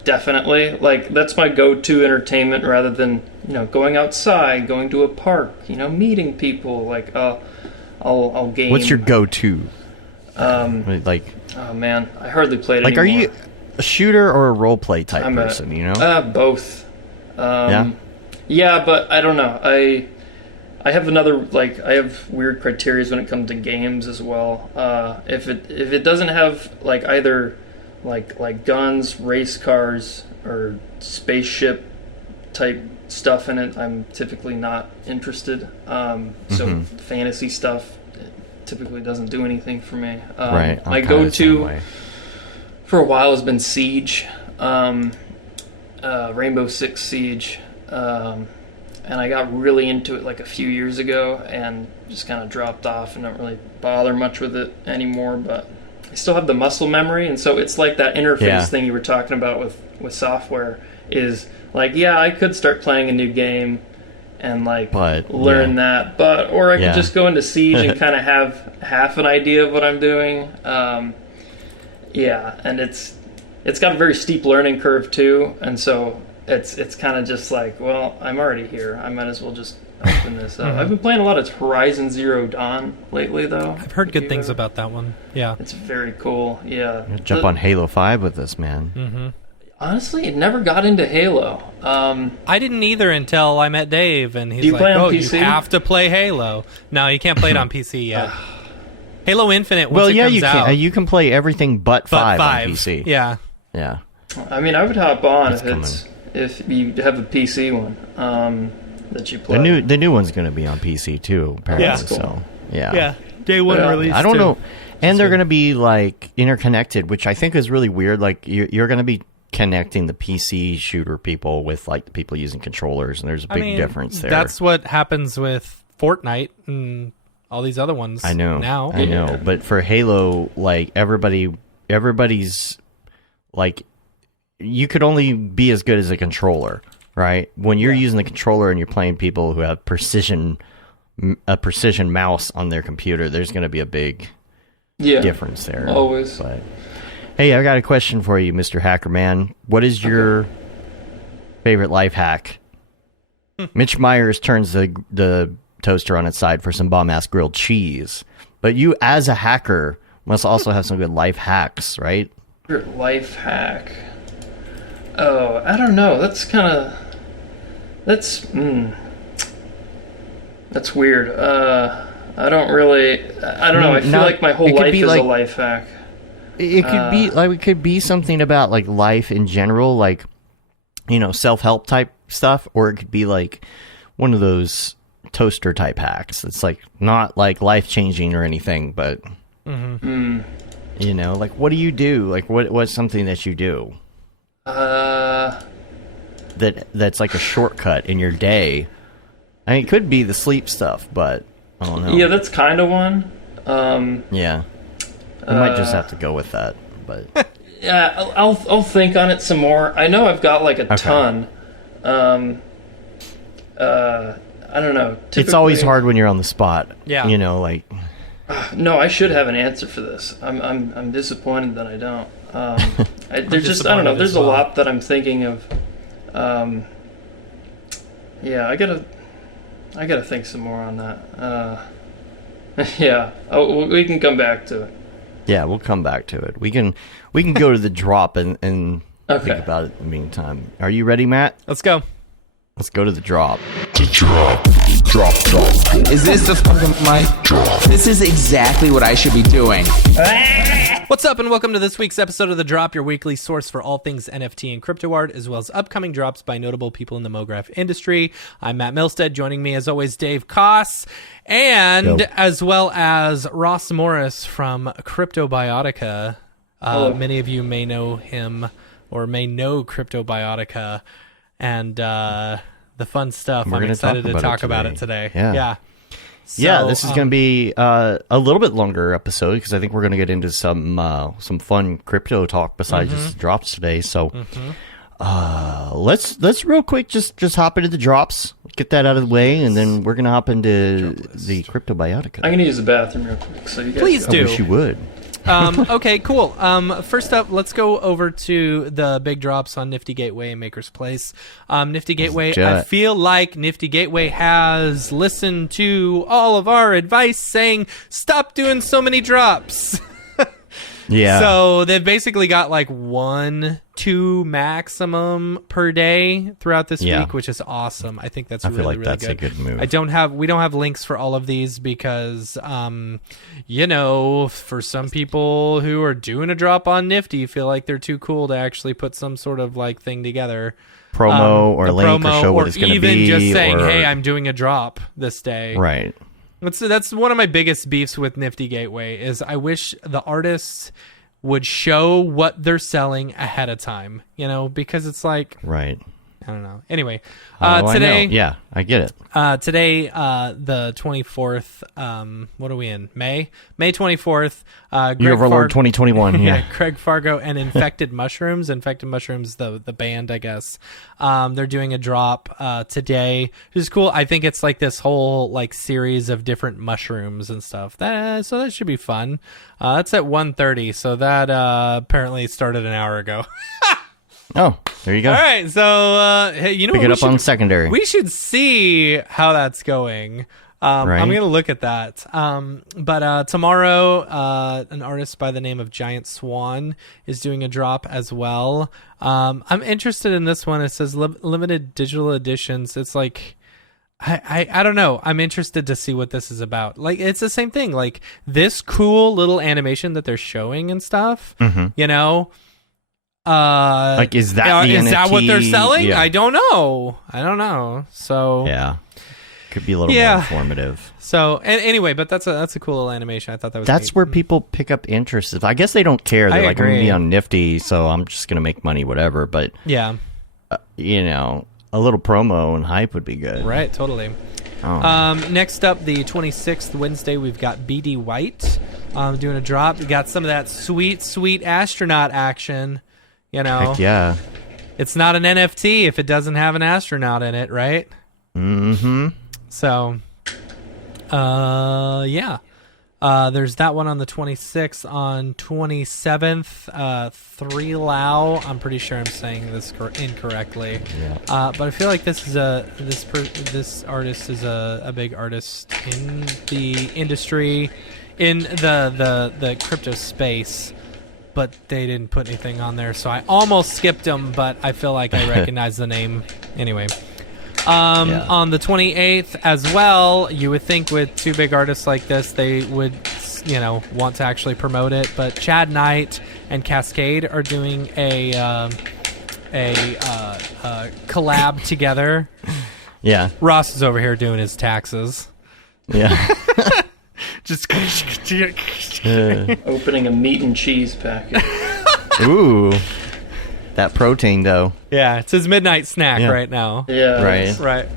definitely, that's my go-to entertainment rather than going outside, going to a park, meeting people. I'll game. What's your go-to? Oh man, I hardly play it anymore. Are you a shooter or a role play type person? Both. Yeah, but I don't know. I have another I have weird criteria when it comes to games as well. If it doesn't have either like guns, race cars, or spaceship type stuff in it, I'm typically not interested. So fantasy stuff typically doesn't do anything for me. Right. My go-to for a while has been Siege, Rainbow Six Siege, and I got really into it a few years ago and just kind of dropped off and don't really bother much with it anymore, but I still have the muscle memory, and so it's like that interface thing you were talking about with software is I could start playing a new game and like But, learn that. Or I could Yeah. just go into Siege and kind of have half an idea of what I'm doing. Yeah, and it's got a very steep learning curve too, and so it's kind of just like, well, I'm already here. I might as well just open this up. I've been playing a lot of Horizon Zero Dawn lately, though. I've heard good things about that one. Yeah. It's very cool. Yeah. Jump on Halo 5 with us, man. Mm-hmm. Honestly, it never got into Halo. I didn't either until I met Dave, and he's Do you like, play on "Oh, PC? you have to play Halo." No, you can't play it on PC yet. Halo Infinite. Once Well, it yeah, comes you can. out, You can play everything but 5 on PC. Yeah. Yeah. I mean, I would hop on It's if you have a PC one that you play. The new one's going to be on PC too, apparently. Yeah. So, yeah. Yeah. Day one Yeah. release. I don't too. know. And they're going to be like interconnected, which I think is really weird. Like you're going to be connecting the PC shooter people with like the people using controllers, and there's a big difference there. That's what happens with Fortnite and all these other ones. I know. Now. I know. But for Halo, like everybody's like, you could only be as good as a controller, right? When you're using the controller and you're playing people who have a precision mouse on their computer, there's going to be a big difference there. Always. But hey, I got a question for you, Mr. Hacker Man. What is your favorite life hack? Mitch Myers turns the toaster on its side for some bomb-ass grilled cheese. But you, as a hacker, must also have some good life hacks, right? Favorite life hack. Oh, I don't know. That's weird. I don't know. I feel like my whole life is a life hack. It could be something about like life in general, like, you know, self-help type stuff, or it could be like one of those toaster type hacks. It's like not like life-changing or anything, but you know, like what do you do? Like what's something that you do? That's like a shortcut in your day. I mean, it could be the sleep stuff, but I don't know. Yeah, that's kind of one. Yeah. I might just have to go with that, but yeah, I'll think on it some more. I know I've got like a ton. I don't know. It's always hard when you're on the spot. Yeah. You know, like. No, I should have an answer for this. I'm disappointed that I don't. There's just, I don't know. There's a lot that I'm thinking of. Yeah, I gotta think some more on that. Yeah, we can come back to it. Yeah, we'll come back to it. We can go to the drop and think about it in the meantime. Are you ready, Matt? Let's go. Let's go to the drop. Drop. Is this the fucking mic? This is exactly what I should be doing. What's up, and welcome to this week's episode of The Drop, your weekly source for all things NFT and crypto art, as well as upcoming drops by notable people in the Mograph industry. I'm Matt Milstead. Joining me, as always, Dave Koss, and as well as Ross Morris from Cryptobiotica. Many of you may know him or may know Cryptobiotica and the fun stuff. I'm excited to talk about it today. Yeah. So, yeah, this is going to be a little bit longer episode because I think we're going to get into some fun crypto talk besides just the drops today. So let's real quick just hop into the drops, get that out of the way, and then we're going to hop into the Cryptobiotica. I'm gonna use the bathroom real quick, so you guys Please go. do. I wish you would. Okay, cool. First up, let's go over to the big drops on Nifty Gateway and Maker's Place. Nifty Gateway, I feel like Nifty Gateway has listened to all of our advice saying, stop doing so many drops. Yeah. So they've basically got like 1-2 maximum per day throughout this week, which is awesome. I think that's really that's good. a good move. We don't have links for all of these because, you know, for some people who are doing a drop on Nifty, feel like they're too cool to actually put some sort of like thing together. Promo or link or show what it's going to be. Or even just saying, hey, I'm doing a drop this day. Right. That's one of my biggest beefs with Nifty Gateway is I wish the artists would show what they're selling ahead of time, you know, because it's like, right. don't know. Anyway, I today, know. Yeah, I get it. Today, the 24th, what are we in? May 24th. Year of our Lord 2021. Yeah. Craig Fargo and Infected Mushrooms. Infected Mushrooms, the band, I guess. They're doing a drop today, which is cool. I think it's like this whole like series of different mushrooms and stuff. So that should be fun. That's at 1:30. So that apparently started an hour ago. Oh, there you go. All right, so hey, you know Pick what? it up on secondary. We should see how that's going. Right. I'm gonna look at that. But tomorrow, an artist by the name of Giant Swan is doing a drop as well. I'm interested in this one. It says limited digital editions. It's like I don't know. I'm interested to see what this is about. Like, it's the same thing. Like this cool little animation that they're showing and stuff. Mm-hmm. You know. Like, is that the is that NFT? what they're selling? Yeah. I don't know. So Yeah, could be a little more informative. So anyway, but that's a cool little animation. I thought that was That's neat. where people pick up interest. I guess they don't care. They're I like, I'm gonna agree. be on Nifty, so I'm just gonna make money, whatever. But Yeah, you know, a little promo and hype would be good. right, totally. Oh. Next up, the 26th Wednesday, we've got BD White doing a drop. We got some of that sweet astronaut action. You know, Heck yeah. It's not an NFT if it doesn't have an astronaut in it, right? Mm-hmm. So, yeah. There's that one on the 26th. On 27th, 3 Lao. I'm pretty sure I'm saying this incorrectly. Yeah. But I feel like this is this artist is a big artist in the industry, in the crypto space. But they didn't put anything on there, so I almost skipped them, but I feel like I recognize the name anyway. On the 28th as well, you would think with two big artists like this, they would, want to actually promote it. But Chad Knight and Cascade are doing a collab together. Yeah. Ross is over here doing his taxes. Yeah. Just Opening a meat and cheese packet. Ooh. That protein, though. yeah, it's his midnight snack right now. Yeah. Right. Right.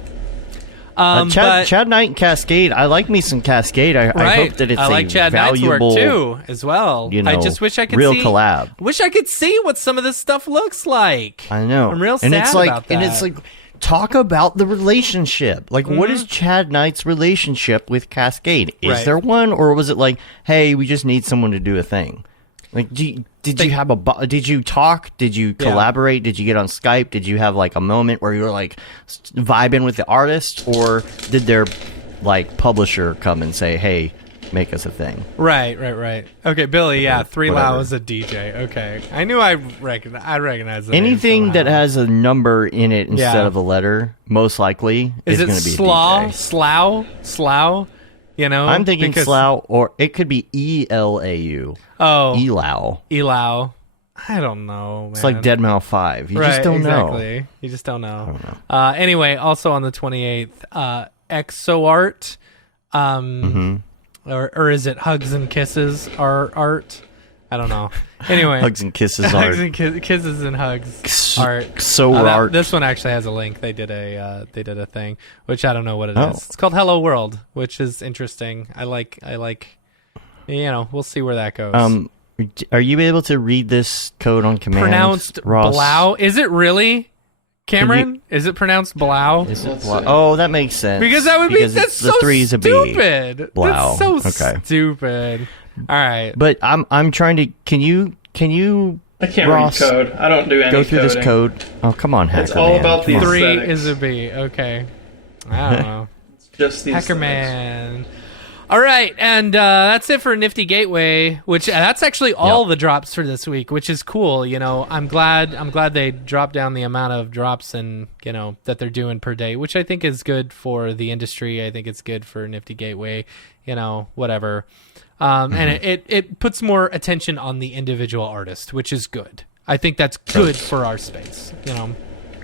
Chad Knight and Cascade. I like me some Cascade. I hope that it's I like a Chad Knight's work valuable, too, as well. I just wish I could real see, collab. Wish I could see what some of this stuff looks like. I know. I'm real and sad it's like, about that. And it's like, talk about the relationship. Like, what is Chad Knight's relationship with Cascade? Is there one, or was it like, hey, we just need someone to do a thing? Like, did you have did you talk? Did you collaborate? Did you get on Skype? Did you have like a moment where you were like vibing with the artist, or did their like publisher come and say, hey, make us a thing? Right. Okay, Billy, 3 Lao whatever. is a DJ. Okay. I knew I recognize that. Anything that has a number in it instead Yeah. of a letter, most likely Is going it to be Slaw? a DJ. Slough? I'm thinking because- Slough, or it could be ELAU. Oh, Elau. Elau. I don't know, man. It's like Deadmau 5. You just don't exactly. know. You just don't know. I don't know. Anyway, also on the 28th, ExoArt. Or is it Hugs and Kisses art? I don't know. Anyway, Hugs and kisses Hugs art. and kisses and hugs art. Art. This one actually has a link. They did a thing, which I don't know what it is. Oh. It's called Hello World, which is interesting. I like. We'll see where that goes. Are you able to read this code on command? Pronounced Ross? Blau. Is it really? Cameron, is it pronounced Blau? Is it Let's Blau? see. Oh, that makes sense. Because that would be Because that's the so 3's a B. stupid. Blau. That's so Okay. stupid. All right. But I'm trying to. Can you I can't Ross, read code. I don't do any go through coding. this code? Oh, come on, hacker It's all man. about Come the on. 3 aesthetics. is a B. Okay. I don't know. Just these Hacker things. Man. All right, and that's it for Nifty Gateway. Which that's actually all the drops for this week, which is cool. I'm glad they dropped down the amount of drops and that they're doing per day, which I think is good for the industry. I think it's good for Nifty Gateway. Whatever. And it puts more attention on the individual artist, which is good. I think that's good for our space.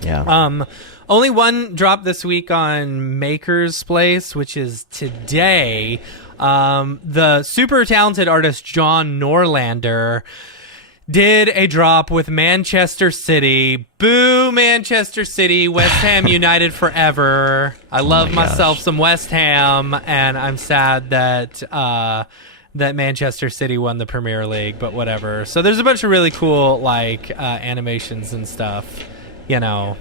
Yeah. Only one drop this week on Maker's Place, which is today. The super talented artist John Norlander did a drop with Manchester City. Boo, Manchester City. West Ham United forever. I love myself some West Ham, and I'm sad that that Manchester City won the Premier League, but whatever. So there's a bunch of really cool like animations and stuff. You know,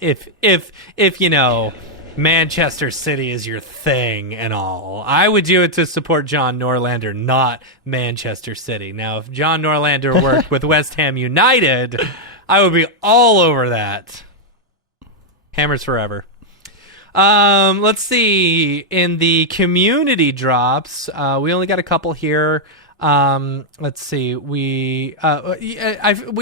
if you know, Manchester City is your thing and all, I would do it to support John Norlander, not Manchester City. Now, if John Norlander worked with West Ham United, I would be all over that. Hammers forever. Let's see. In the community drops, we only got a couple here. Let's see. We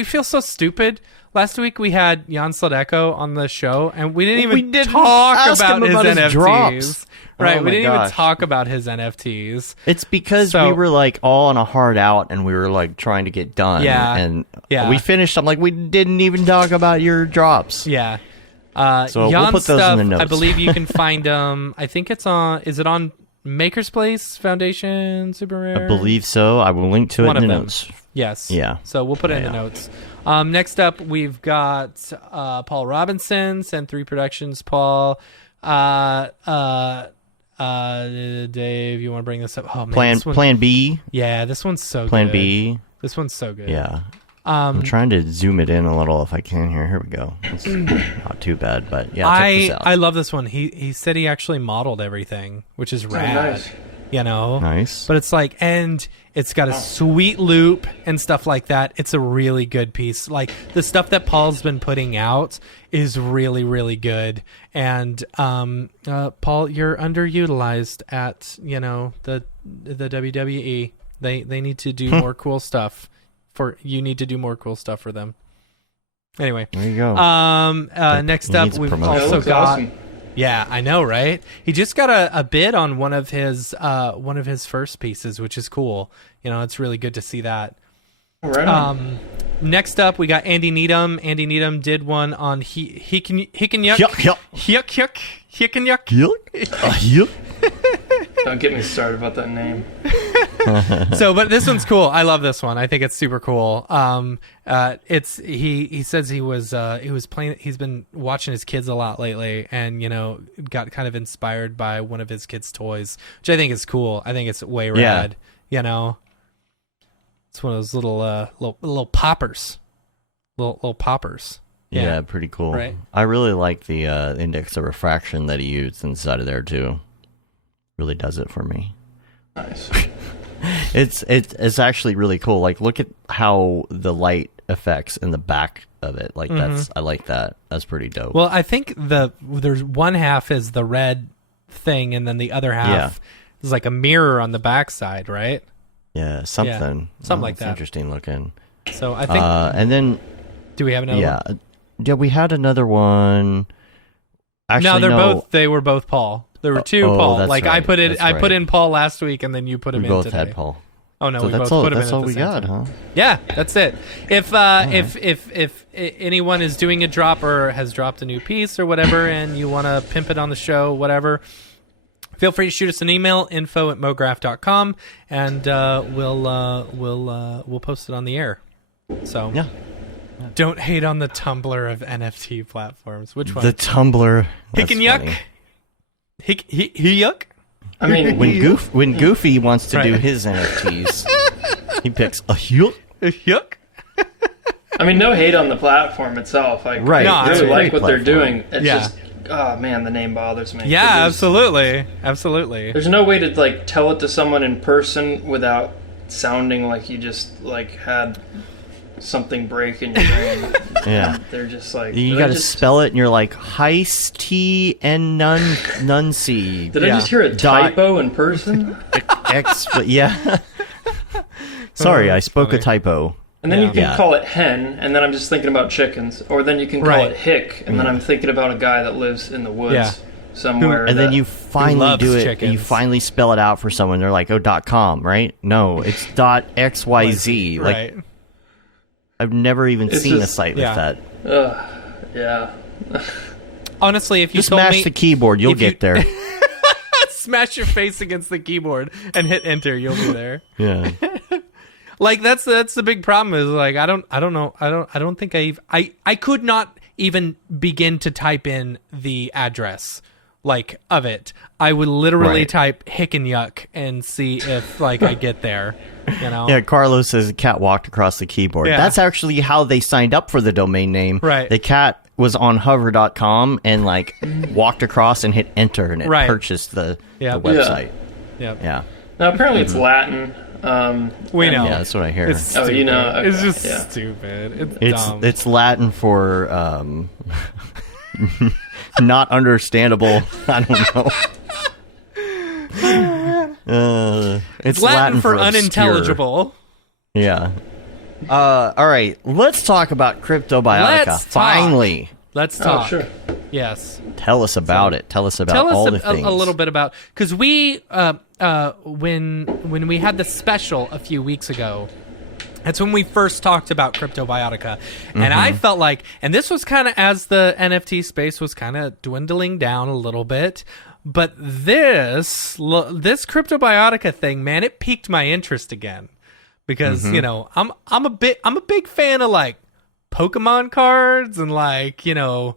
feel so stupid. Last week we had Jan Sladeko on the show, and we didn't even talk about his NFTs. Drops. Right, Oh we didn't my even gosh. talk about his NFTs. It's because we were like all on a hard out, and we were like trying to get done. Yeah. We finished. I'm like, we didn't even talk about your drops. Yeah. So we'll Jan's put those stuff, in the notes. I believe you can find them. I think it's on. Is it on Maker's Place Foundation Super Rare? I believe so. I will link to One it in of the them. notes. Yes. Yeah. So we'll put it in the notes. Next up, we've got Paul Robinson, Send 3 Productions. Paul, Dave, you want to bring this up? Oh man, Plan B. Yeah, this one's so Plan good. B. This one's so good. Yeah. I'm trying to zoom it in a little if I can here. Here we go. It's not too bad, but yeah, check this out. I love this one. He said he actually modeled everything, which is rad. Nice. You know? Nice. But it's like, and it's got a sweet loop and stuff like that. It's a really good piece. Like, the stuff that Paul's been putting out is really, really good. And, Paul, you're underutilized at, you know, the WWE. They need to do more cool stuff. You need to do more cool stuff for them. Anyway. There you go. Next up, we've promotion. also looks got... awesome. Yeah, I know, right? He just got a bid on one of his first pieces, which is cool. You know, it's really good to see that. Right. Next up, we got Andy Needham. Andy Needham did one on Hickenyuk. Hickenyuk. Don't get me started about that name. So, but this one's cool. I love this one. I think it's super cool. He says he was playing. He's been watching his kids a lot lately, and you know, got kind of inspired by one of his kids' toys, which I think is cool. I think it's way rad. You know, it's one of those little poppers, little poppers. Yeah, pretty cool. Right. I really like the index of refraction that he used inside of there too. Really does it for me. Nice. It's actually really cool. Like, look at how the light affects in the back of it. Like, I like that. That's pretty dope. Well, I think there's one half is the red thing, and then the other half is like a mirror on the backside, right? Yeah, something. Like it's that. Interesting looking. So I think. And then, do we have another one? Yeah, we had another one. Actually, They were both Paul. There were two Paul. that's Like, right. I put That's put right. in Paul last week, and then you put him We in both today. had Paul. Oh no, So we that's both all. put him That's in all at the we same got, time. huh? Yeah, that's it. If anyone is doing a drop or has dropped a new piece or whatever, and you want to pimp it on the show, whatever, feel free to shoot us an email, info@mograph.com, and we'll post it on the air. So Yeah. don't hate on the Tumblr of NFT platforms. Which one? The Tumblr. That's Hickenyuk? funny. Yuck? I mean, When Goofy wants to Right. do his NFTs, he picks a Yuck. Yuck? I mean, no hate on the platform itself. I Right. No, really it's a like great what they're platform. doing. It's Yeah. just, oh man, the name bothers me. Yeah, There's- absolutely. There's no way to like tell it to someone in person without sounding like you just like had something break in your brain. Yeah. They're just like You did I got to just- spell it, and you're like heist T and none C. Did I just hear a Dot typo in person? X? But yeah. Sorry, I spoke funny. a typo. And then you can Yeah. call it hen, and then I'm just thinking about chickens. Or then you can call Right. it hick, and then I'm thinking about a guy that lives in the woods Yeah. somewhere. And then that- you finally loves do it. chickens. You finally spell it out for someone. They're like, "Oh, .com, right?" No, it's .xyz. Like, Right. I've never even It's seen a just- site with yeah. that. yeah. Honestly, if you Just told mash me the keyboard, you'll if you- get there. smash your face against the keyboard and hit enter, you'll be there. Yeah. Like that's the big problem is like I don't know I don't think I could not even begin to type in the address like of it. I would literally type hick and yuck and see if like I get there. You know? Yeah, Carlos says a cat walked across the keyboard. Yeah. That's actually how they signed up for the domain name. Right. The cat was on hover.com and like walked across and hit enter and it purchased the website. Yeah. Now apparently it's Latin. We know. Yeah, that's what I hear. It's stupid. you know. Okay, it's just stupid. It's dumb. It's Latin for not understandable. I don't know. It's Latin for obscure. unintelligible. Yeah. All right. Let's talk about Cryptobiotica. Finally. Let's talk. Oh, sure. Yes. Tell us about it. Tell us about all the things. A little bit about, because we when we had the special a few weeks ago, that's when we first talked about Cryptobiotica, and I felt like, and this was kind of as the NFT space was kind of dwindling down a little bit, but this Cryptobiotica thing, man, it piqued my interest again, because you know I'm a big fan of like Pokemon cards and like, you know,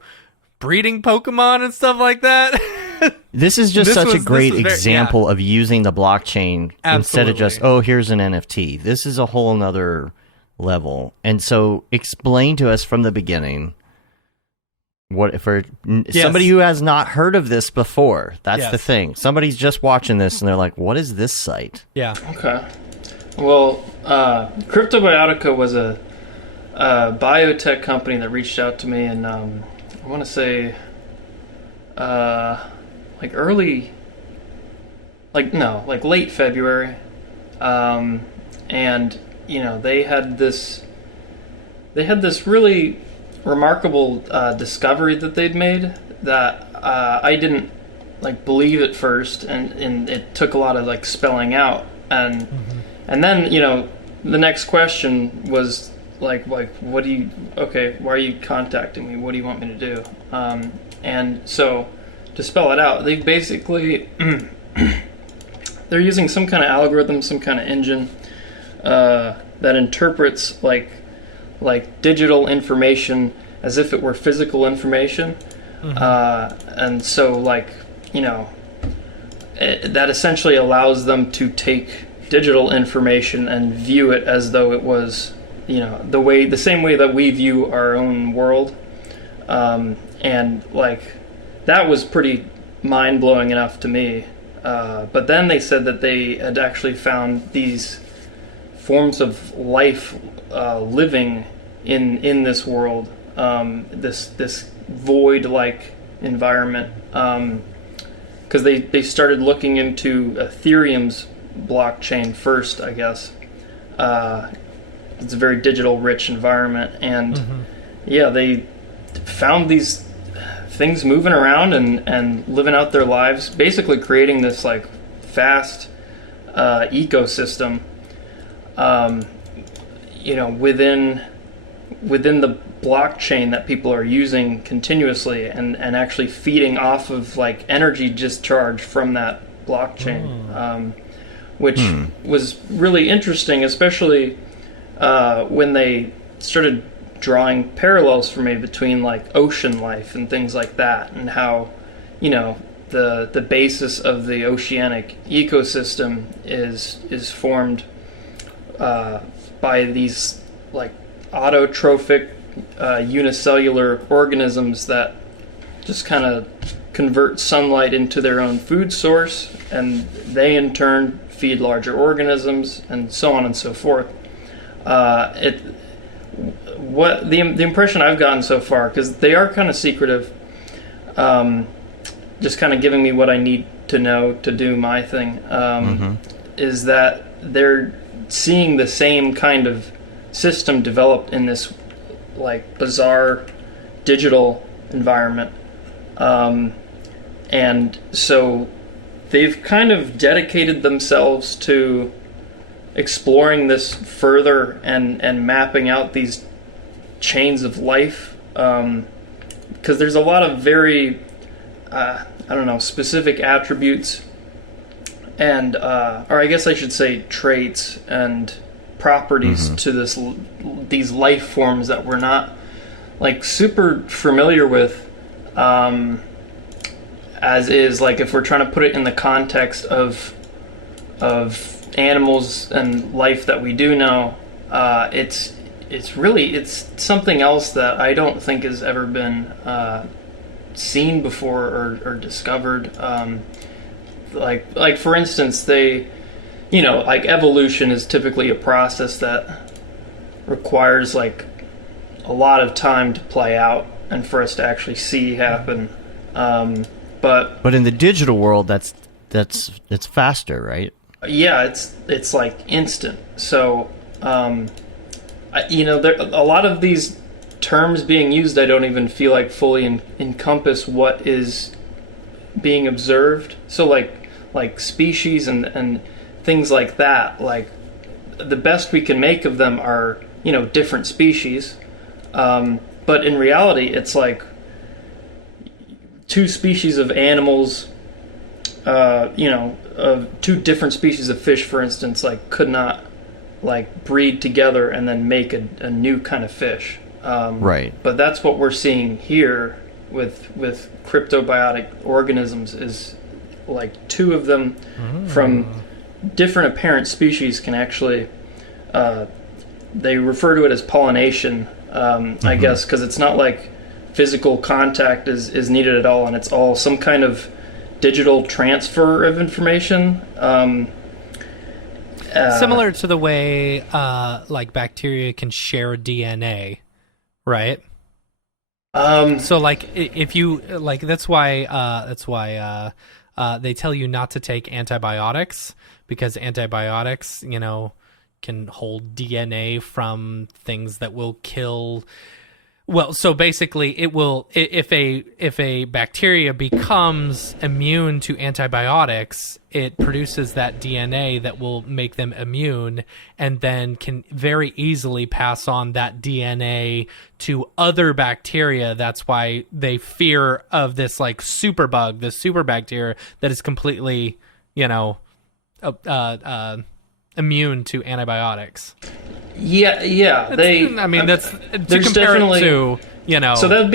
breeding Pokemon and stuff like that. This is just such a great example of using the blockchain instead of just, oh, here's an NFT. This is a whole nother level. And so explain to us from the beginning, what for somebody who has not heard of this before. That's the thing. Somebody's just watching this and they're like, what is this site? Yeah. Okay. Well, Cryptobiotica was a biotech company that reached out to me, and I want to say like late February, and you know they had this really remarkable discovery that they'd made that I didn't like believe at first, and it took a lot of like spelling out, and then, you know, the next question was like what do you, okay, why are you contacting me, what do you want me to do? And so to spell it out, they basically they're using some kind of algorithm, some kind of engine that interprets like digital information as if it were physical information. And so, like, you know, that essentially allows them to take digital information and view it as though it was, you know, the same way that we view our own world. And like that was pretty mind-blowing enough to me. But then they said that they had actually found these forms of life living in this world, this void-like environment, because they started looking into Ethereum's blockchain first, I guess. It's a very digital-rich environment, and they found these things moving around and living out their lives, basically creating this like fast ecosystem, you know, within the blockchain that people are using continuously, and actually feeding off of like energy discharge from that blockchain, which was really interesting, especially when they started drawing parallels for me between like ocean life and things like that, and how, you know, the basis of the oceanic ecosystem is formed by these like autotrophic unicellular organisms that just kind of convert sunlight into their own food source, and they in turn feed larger organisms, and so on and so forth. What the impression I've gotten so far, because they are kind of secretive, just kind of giving me what I need to know to do my thing, is that they're seeing the same kind of system developed in this like bizarre digital environment, and so they've kind of dedicated themselves to exploring this further and mapping out these chains of life, because there's a lot of very specific attributes and or I guess I should say traits and properties to these life forms that we're not like super familiar with, as is, like, if we're trying to put it in the context of animals and life that we do know. It's something else that I don't think has ever been seen before or discovered. Like for instance, like evolution is typically a process that requires like a lot of time to play out and for us to actually see happen. But in the digital world, it's faster, right? Yeah, it's like instant. So, there a lot of these terms being used, I don't even feel like fully encompass what is being observed. So, like species and things like that. Like the best we can make of them are different species, but in reality, it's like two species of animals. Two different species of fish, for instance, like could not like breed together and then make a new kind of fish. Right. But that's what we're seeing here with cryptobiotic organisms, is like two of them from different apparent species can actually, they refer to it as pollination, I guess, because it's not like physical contact is needed at all, and it's all some kind of digital transfer of information. Similar to the way like bacteria can share DNA, right? So like if you like, that's why they tell you not to take antibiotics, because antibiotics, can hold DNA from things that will kill. Well, so basically, it will, if a bacteria becomes immune to antibiotics, it produces that DNA that will make them immune, and then can very easily pass on that DNA to other bacteria. That's why they fear of this like superbug, this super bacteria that is completely, immune to antibiotics. Yeah. That's to compare it to, So that would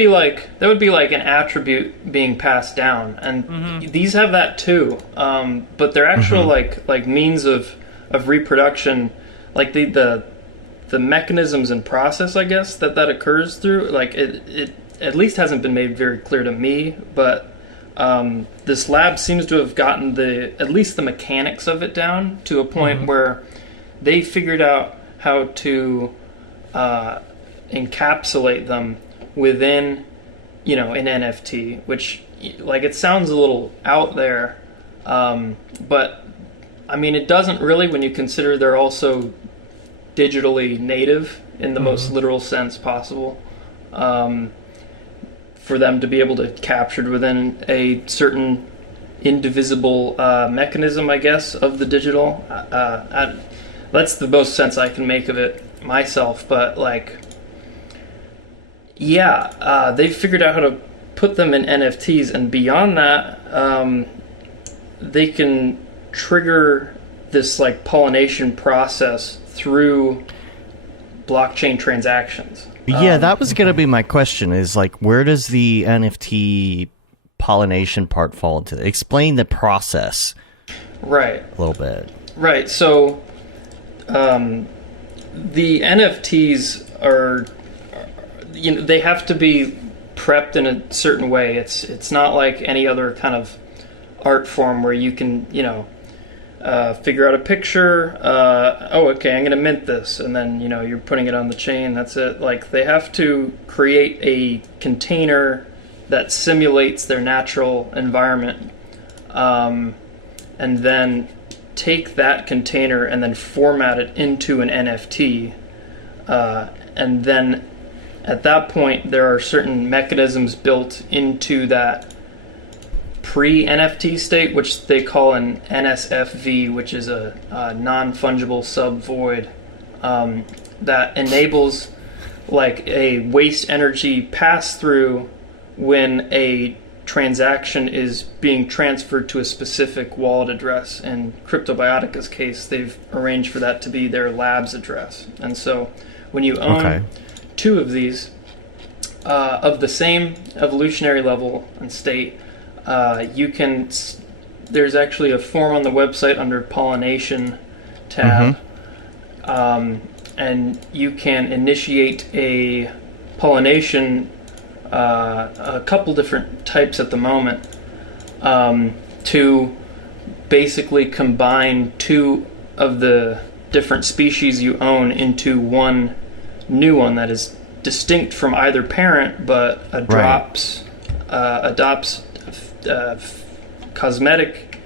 be like an attribute being passed down, and these have that too. But they're actual like means of reproduction, like the mechanisms and process, I guess, that occurs through. Like it at least hasn't been made very clear to me, but this lab seems to have gotten at least the mechanics of it down to a point where they figured out how to encapsulate them within, an NFT, which, like, it sounds a little out there, but I mean, it doesn't really, when you consider they're also digitally native in the most literal sense possible. For them to be able to captured within a certain indivisible mechanism, I guess, of the digital. That's the most sense I can make of it myself. But they've figured out how to put them in NFTs, and beyond that, they can trigger this like pollination process through blockchain transactions. Yeah, that was going to be my question, is like, where does the NFT pollination part fall into it? Explain the process. Right. A little bit. Right. So, the NFTs are, they have to be prepped in a certain way. It's not like any other kind of art form where you can, figure out a picture. Okay, I'm going to mint this, and then you're putting it on the chain. That's it. Like, they have to create a container that simulates their natural environment, and then take that container and then format it into an NFT, and then at that point there are certain mechanisms built into that pre-NFT state, which they call an NSFV, which is a non-fungible sub-void, that enables like a waste energy pass-through when a transaction is being transferred to a specific wallet address. In Cryptobiotica's case, they've arranged for that to be their lab's address. And so when you own two of these of the same evolutionary level and state, you can, there's actually a form on the website under pollination tab, and you can initiate a pollination, a couple different types at the moment, to basically combine two of the different species you own into one new one that is distinct from either parent, but adopts cosmetic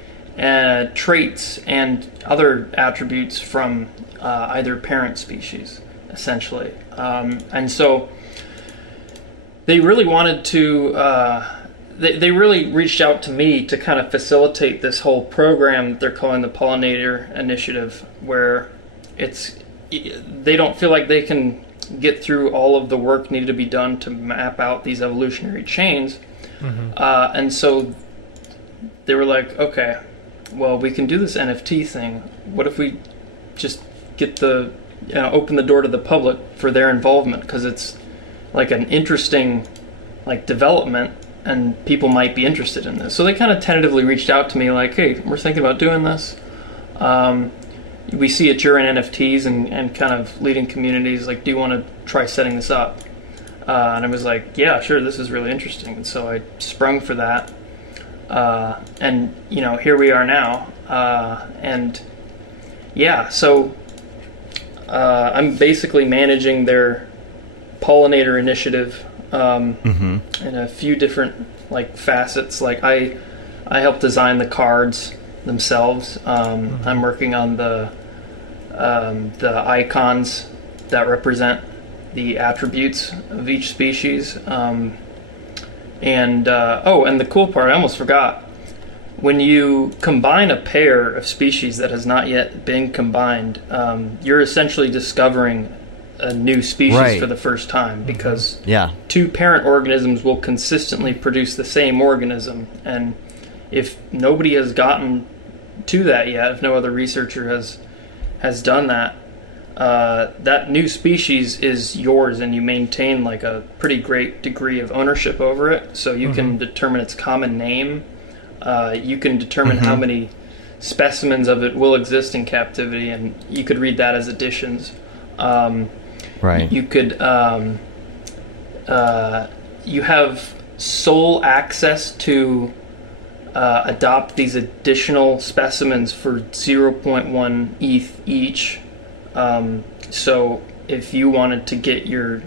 traits and other attributes from either parent species, essentially. And so they really wanted to, they really reached out to me to kind of facilitate this whole program that they're calling the Pollinator Initiative, where they don't feel like they can get through all of the work needed to be done to map out these evolutionary chains. And so they were like, okay, well, we can do this NFT thing. What if we just get open the door to the public for their involvement? Because it's like an interesting development, and people might be interested in this. So they kind of tentatively reached out to me like, hey, we're thinking about doing this. We see that you're in NFTs and kind of leading communities. Like, do you want to try setting this up? And I was like, yeah, sure, this is really interesting. And so I sprung for that. And, here we are now. And yeah, so I'm basically managing their Pollinator Initiative in a few different facets. Like I help design the cards themselves. I'm working on the icons that represent the attributes of each species. And the cool part, I almost forgot. When you combine a pair of species that has not yet been combined, you're essentially discovering a new species for the first time, because two parent organisms will consistently produce the same organism. And if nobody has gotten to that yet, if no other researcher has done that, that new species is yours, and you maintain a pretty great degree of ownership over it. So you can determine its common name. You can determine how many specimens of it will exist in captivity, and you could read that as additions. You could you have sole access to adopt these additional specimens for 0.1 ETH each. So if you wanted to get your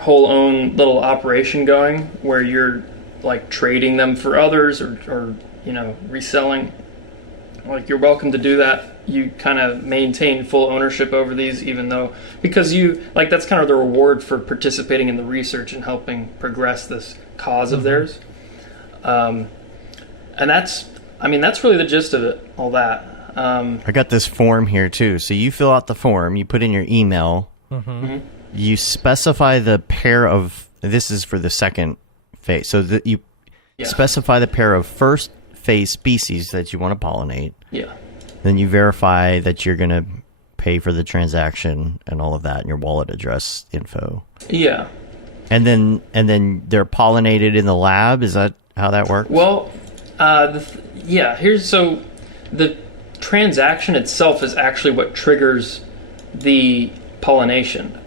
whole own little operation going, where you're trading them for others or reselling, you're welcome to do that. You kind of maintain full ownership over these, even though, because that's kind of the reward for participating in the research and helping progress this cause of theirs. And that's really the gist of it, all that. I got this form here too. So you fill out the form, you put in your email, you specify the pair of, this is for the second phase, so that you specify the pair of first phase species that you want to pollinate. Then you verify that you're going to pay for the transaction and all of that, and your wallet address info. And then they're pollinated in the lab. Is that how that works? Well, so the transaction itself is actually what triggers the pollination,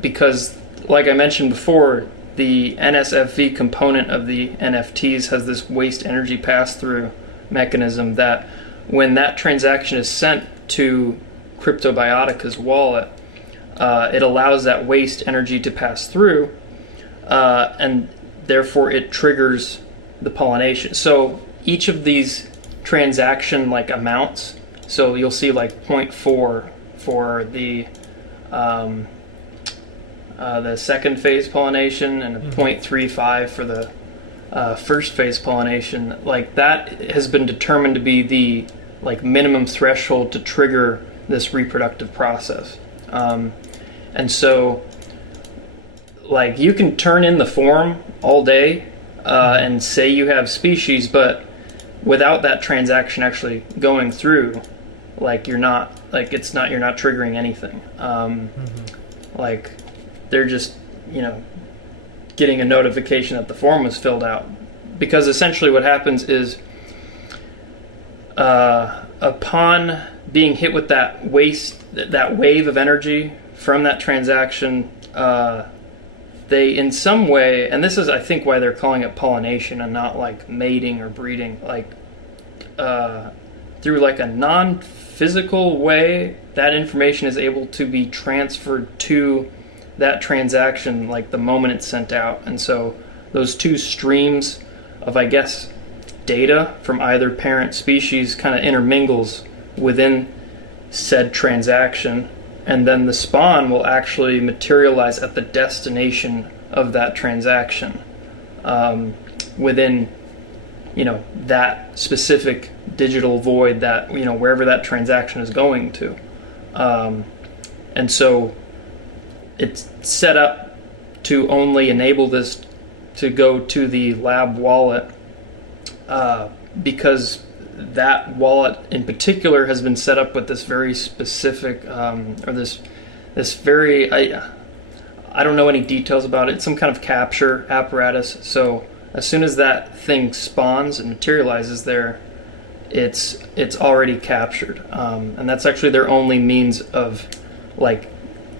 because, like I mentioned before, the NSFV component of the NFTs has this waste energy pass-through mechanism that when that transaction is sent to Cryptobiotica's wallet, it allows that waste energy to pass through, and therefore it triggers the pollination. So each of these transaction amounts, so you'll see 0.4 for the second phase pollination and a 0.35 for the first phase pollination, that has been determined to be the minimum threshold to trigger this reproductive process. And so you can turn in the form all day, and say you have species, but without that transaction actually going through, like you're not triggering anything. Like they're just, getting a notification that the form was filled out. Because essentially what happens is, upon being hit with that wave of energy from that transaction, they in some way, and this is I think why they're calling it pollination and not like mating or breeding, like through like a non-physical way, that information is able to be transferred to that transaction like the moment it's sent out. And so those two streams of, I guess, data from either parent species kind of intermingles within said transaction, and then the spawn will actually materialize at the destination of that transaction, within that specific digital void, that wherever that transaction is going to, and so it's set up to only enable this to go to the lab wallet, because that wallet in particular has been set up with this very specific, or this very, I don't know any details about it, some kind of capture apparatus. So as soon as that thing spawns and materializes there, it's already captured, and that's actually their only means of like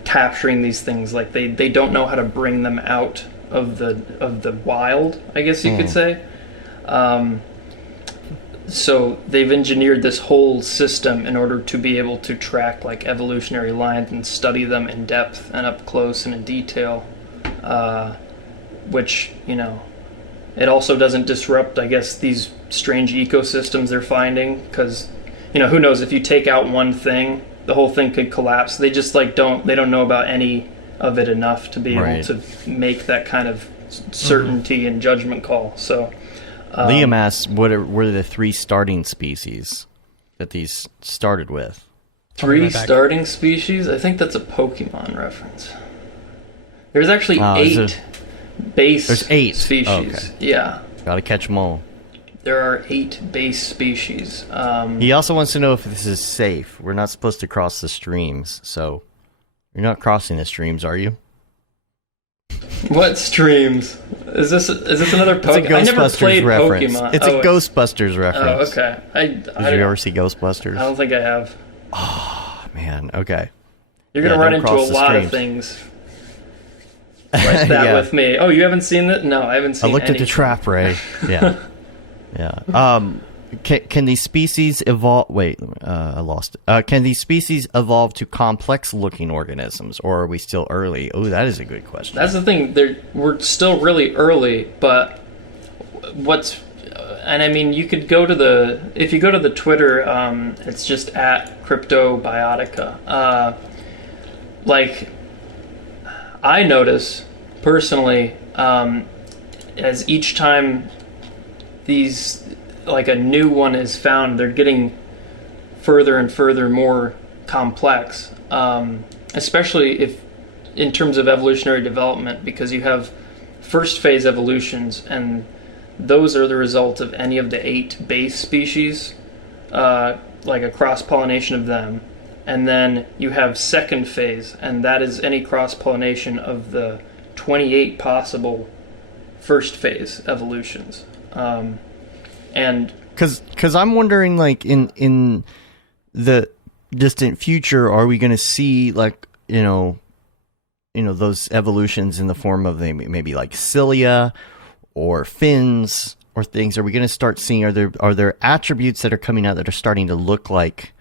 capturing these things. Like they don't know how to bring them out of the wild, I guess you could say. So they've engineered this whole system in order to be able to track like evolutionary lines and study them in depth and up close and in detail, which it also doesn't disrupt, I guess, these strange ecosystems they're finding, because who knows, if you take out one thing, the whole thing could collapse. They just like don't know about any of it enough to be able to make that kind of certainty and judgment call. So Liam asks, what were the 3 starting species that these started with? 3 starting species? I think that's a Pokemon reference. There's actually 8 base species. Oh, okay. Yeah. Gotta catch them all. There are 8 base species. He also wants to know if this is safe. We're not supposed to cross the streams, so you're not crossing the streams, are you? What streams? Is this another Pokemon? I never played reference. Pokemon. It's a Ghostbusters reference. Oh, okay. Did you ever see Ghostbusters? I don't think I have. Oh, man. Okay. You're going to run into a lot of things like that with me. Oh, you haven't seen it? No, I haven't seen it. I looked at the trap, Ray. Yeah. Yeah. Can these species evolve? Wait, I lost it. Can these species evolve to complex-looking organisms, or are we still early? Oh, that is a good question. That's the thing. We're still really early, but and I mean, you could go to if you go to the Twitter, it's just at Cryptobiotica. Like, I notice personally, as each time these, like a new one is found, they're getting further and further more complex, especially if in terms of evolutionary development, because you have first phase evolutions, and those are the result of any of the 8 base species, like a cross-pollination of them. And then you have second phase, and that is any cross-pollination of the 28 possible first phase evolutions. And because I'm wondering, like, in the distant future, are we going to see, like, those evolutions in the form of maybe like cilia or fins or things? Are we going to start seeing, are there attributes that are coming out that are starting to look like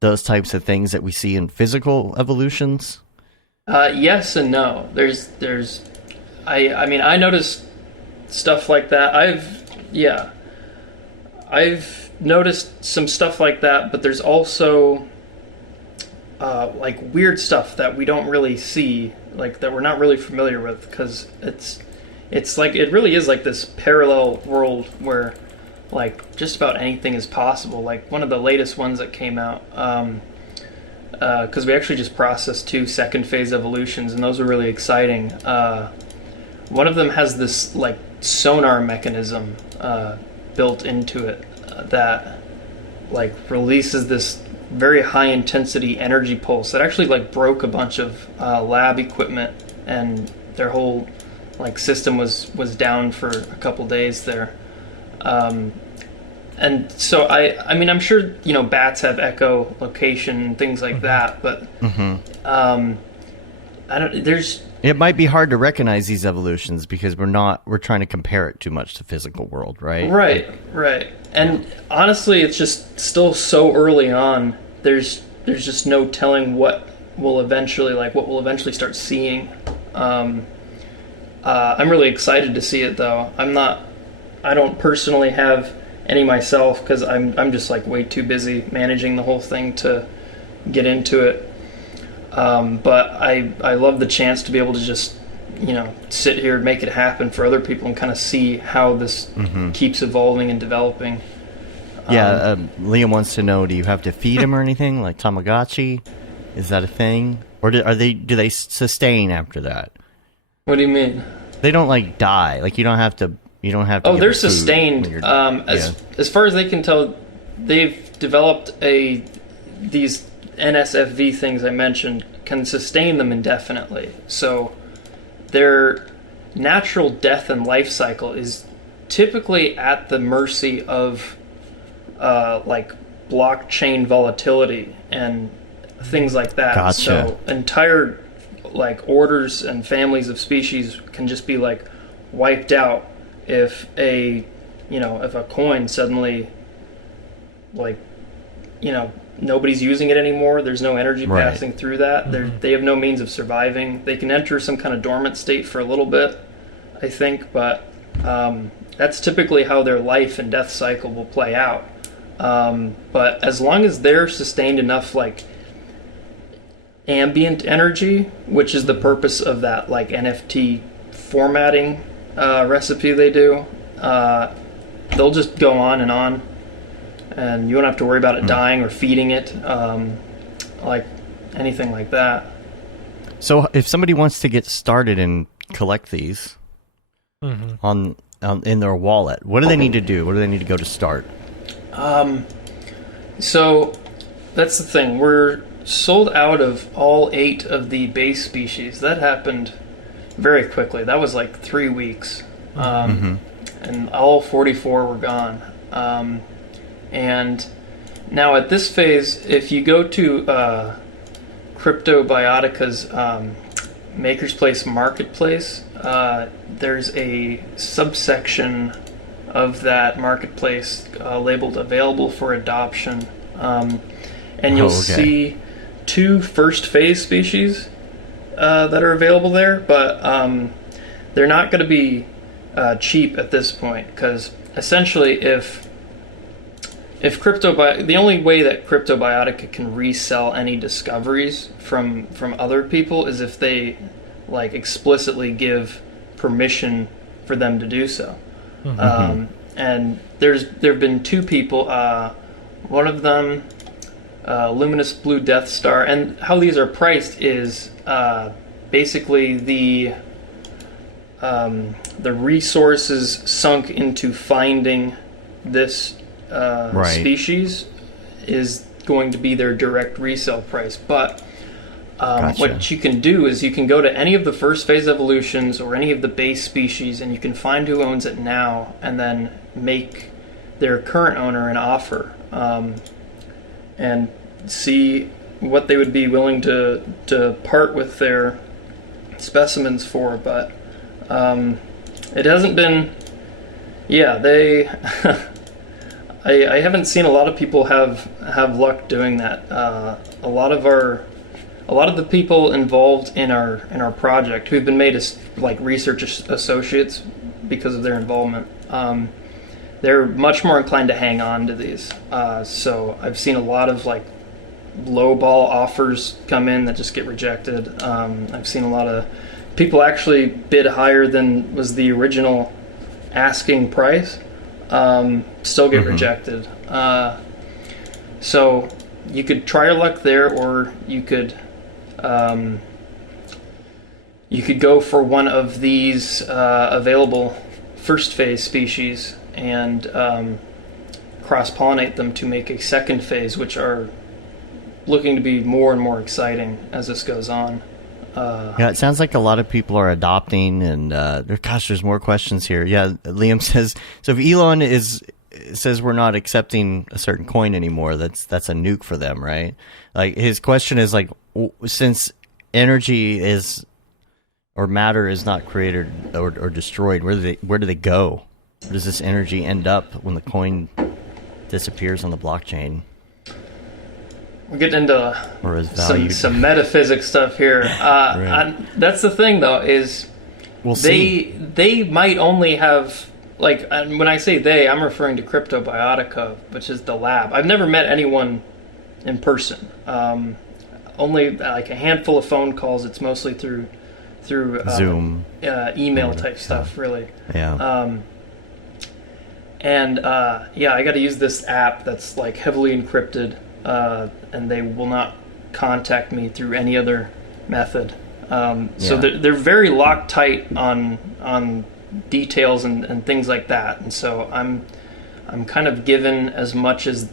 those types of things that we see in physical evolutions? Yes and no. I mean, I noticed stuff like that. I've noticed some stuff like that, but there's also like weird stuff that we don't really see, like that we're not really familiar with, because it's like, it really is like this parallel world where like just about anything is possible. Like one of the latest ones that came out, because we actually just processed 2 second phase evolutions, and those were really exciting, one of them has this like sonar mechanism built into it that like releases this very high intensity energy pulse that actually like broke a bunch of lab equipment, and their whole like system was down for a couple days there. And so I mean, I'm sure, you know, bats have echolocation and things like that, but I don't. It might be hard to recognize these evolutions because we're trying to compare it too much to physical world, right? Right. And honestly, it's just still so early on. There's just no telling what we'll eventually start seeing. I'm really excited to see it though. I don't personally have any myself because I'm just like way too busy managing the whole thing to get into it. But I love the chance to be able to just, you know, sit here and make it happen for other people and kind of see how this keeps evolving and developing. Liam wants to know, do you have to feed him or anything, like Tamagotchi? Is that a thing? Or do they sustain after that? What do you mean? They don't like die. Like you don't have to Oh, they're sustained. As far as they can tell, they've developed these NSFV things I mentioned can sustain them indefinitely. So their natural death and life cycle is typically at the mercy of like blockchain volatility and things like that. Gotcha. So entire like orders and families of species can just be like wiped out if a coin suddenly, like, you know, nobody's using it anymore. There's no energy passing through that. They have no means of surviving. They can enter some kind of dormant state for a little bit, I think, but that's typically how their life and death cycle will play out. But as long as they're sustained enough, like, ambient energy, which is the purpose of that, like, NFT formatting recipe they do, they'll just go on, and you won't have to worry about it dying or feeding it, like anything like that. So if somebody wants to get started and collect these on in their wallet, what do they need to do? What do they need to go to start? So that's the thing. We're sold out of all 8 of the base species. That happened very quickly. That was like 3 weeks. And all 44 were gone. And now at this phase, if you go to Cryptobiotica's Maker's Place Marketplace, there's a subsection of that marketplace labeled available for adoption. And you'll see 2 first phase species that are available there, but they're not going to be cheap at this point, because essentially the only way that Cryptobiotica can resell any discoveries from other people is if they like explicitly give permission for them to do so. And there have been 2 people. One of them, Luminous Blue Death Star, and how these are priced is basically the resources sunk into finding this species is going to be their direct resale price. But what you can do is you can go to any of the first phase evolutions or any of the base species, and you can find who owns it now and then make their current owner an offer, and see what they would be willing to part with their specimens for. But it hasn't been, they I haven't seen a lot of people have luck doing that. A lot of the people involved in our project, who've been made as like research associates because of their involvement, they're much more inclined to hang on to these. So I've seen a lot of like lowball offers come in that just get rejected. I've seen a lot of people actually bid higher than was the original asking price, still get rejected. So you could try your luck there, or you could you could go for one of these available first phase species and cross-pollinate them to make a second phase, which are looking to be more and more exciting as this goes on. Yeah, it sounds like a lot of people are adopting, and there's more questions here. Yeah, Liam says, so if Elon says we're not accepting a certain coin anymore, that's a nuke for them, right? Like, his question is like, since energy is, or matter is not created or destroyed, where do they go? Where does this energy end up when the coin disappears on the blockchain? We're getting into some metaphysics stuff here. Right. That's the thing, though, is they might only have, like, and when I say they, I'm referring to Cryptobiotica, which is the lab. I've never met anyone in person. Only like a handful of phone calls. It's mostly through Zoom, email type stuff, really. Yeah. I got to use this app that's like heavily encrypted. And they will not contact me through any other method. So they're very locked tight on details and things like that. And so I'm kind of given as much as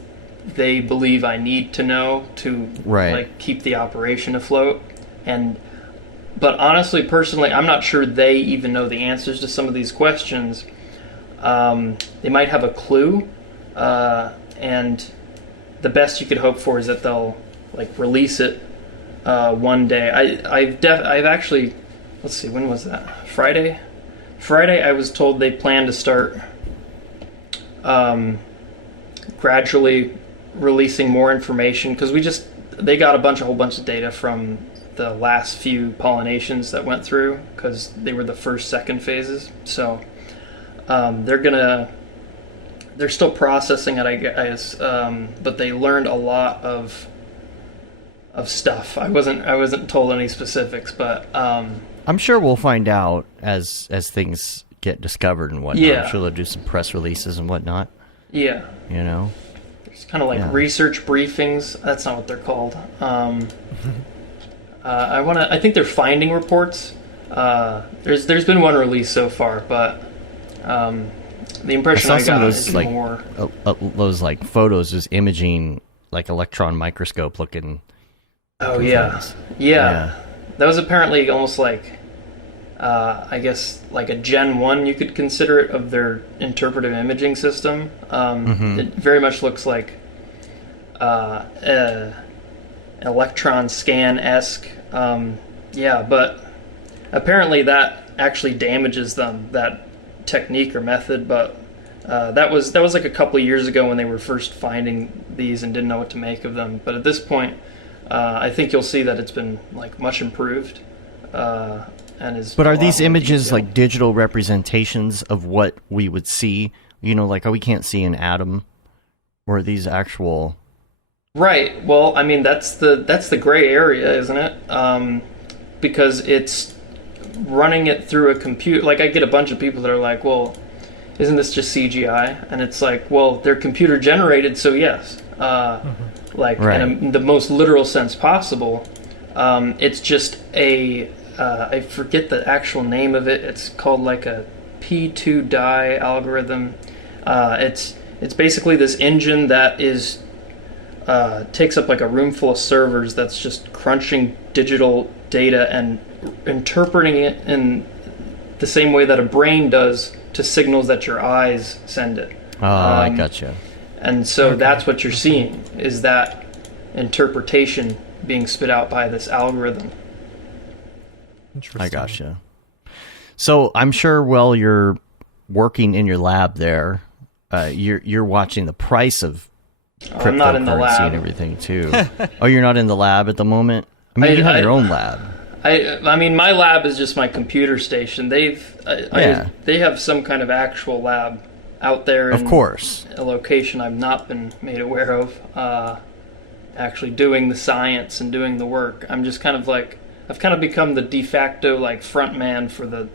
they believe I need to know to like keep the operation afloat. But honestly, personally, I'm not sure they even know the answers to some of these questions. They might have a clue, and the best you could hope for is that they'll like release it one day. I've actually, let's see, when was that? Friday I was told they plan to start gradually releasing more information, because they got a whole bunch of data from the last few pollinations that went through, because they were the first, second phases. So they're still processing it, I guess, but they learned a lot of stuff. I wasn't told any specifics, but I'm sure we'll find out as things get discovered and whatnot. Yeah. I'm sure they'll do some press releases and whatnot. Yeah. You know? It's kind of like research briefings. That's not what they're called. I think they're finding reports. There's been one release so far, but the impression I got is like, more those like photos, is imaging, like electron microscope looking. Oh yeah. That was apparently almost like, I guess, like a Gen 1, you could consider it, of their interpretive imaging system. It very much looks like an electron scan-esque. But apparently that actually damages them, that technique or method. But that was like a couple of years ago when they were first finding these and didn't know what to make of them. But at this point, I think you'll see that it's been like much improved. And is. But are these images like digital representations of what we would see? You know, like we can't see an atom, or are these actual? Right. Well, I mean, that's the gray area, isn't it? Because it's running it through a computer. Like, I get a bunch of people that are like, "Well, isn't this just CGI?" And it's like, well, they're computer generated, so yes. Like, in the most literal sense possible. It's just I forget the actual name of it. It's called like a P2 die algorithm. It's basically this engine that is takes up like a room full of servers that's just crunching digital data and interpreting it in the same way that a brain does to signals that your eyes send it. I gotcha. And so that's what you're seeing, is that interpretation being spit out by this algorithm. I gotcha. So I'm sure while you're working in your lab there, you're watching the price of cryptocurrency I'm not in the lab. And everything too. Oh, you're not in the lab at the moment? I mean, you have your own lab. I mean, my lab is just my computer station. They have some kind of actual lab out there. Of course. A location I've not been made aware of. Actually doing the science and doing the work. I'm just kind of like, I've kind of become the de facto like front man for the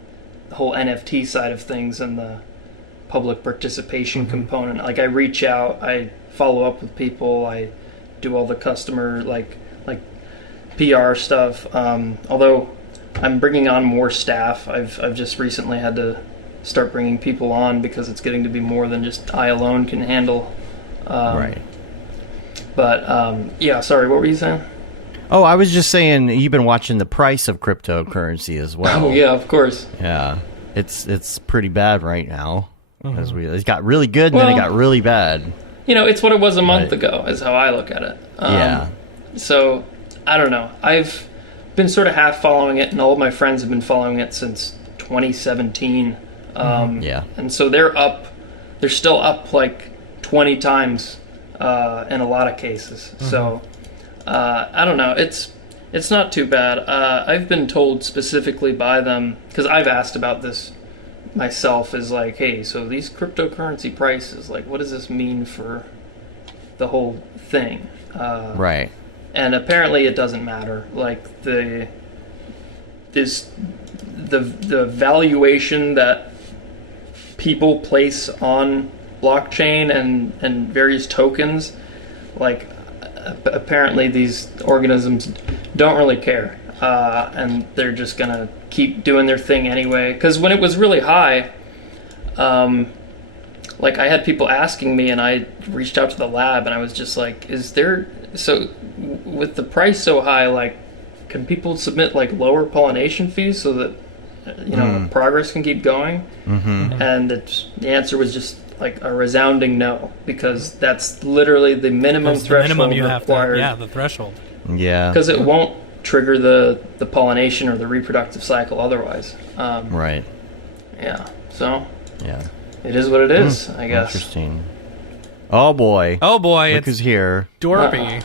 whole NFT side of things and the public participation component. Like, I reach out, I follow up with people, I do all the customer like PR stuff. Although I'm bringing on more staff. I've just recently had to start bringing people on because it's getting to be more than just I alone can handle. Right. But yeah, sorry, what were you saying? Oh, I was just saying you've been watching the price of cryptocurrency as well. Oh yeah, of course. Yeah, it's pretty bad right now. It got really good and then it got really bad. You know, it's what it was a month ago, is how I look at it. Yeah. So, I don't know. I've been sort of half following it, and all of my friends have been following it since 2017. Yeah. And so they're still up like 20 times in a lot of cases. So, I don't know. It's not too bad. I've been told specifically by them, because I've asked about this myself, is like, hey, so these cryptocurrency prices, like, what does this mean for the whole thing? Right. And apparently it doesn't matter. Like, the valuation that people place on blockchain and various tokens, like, apparently these organisms don't really care. And they're just gonna keep doing their thing anyway. Because when it was really high, like, I had people asking me, and I reached out to the lab, and I was just like, with the price so high, like, can people submit like lower pollination fees so that progress can keep going? And the answer was just like a resounding no, because that's literally the minimum threshold required. The threshold. Yeah. Because it won't trigger the pollination or the reproductive cycle otherwise. Right. Yeah. So. Yeah. It is what it is, I guess. Interesting. Oh boy. Look who's here. Dorpy.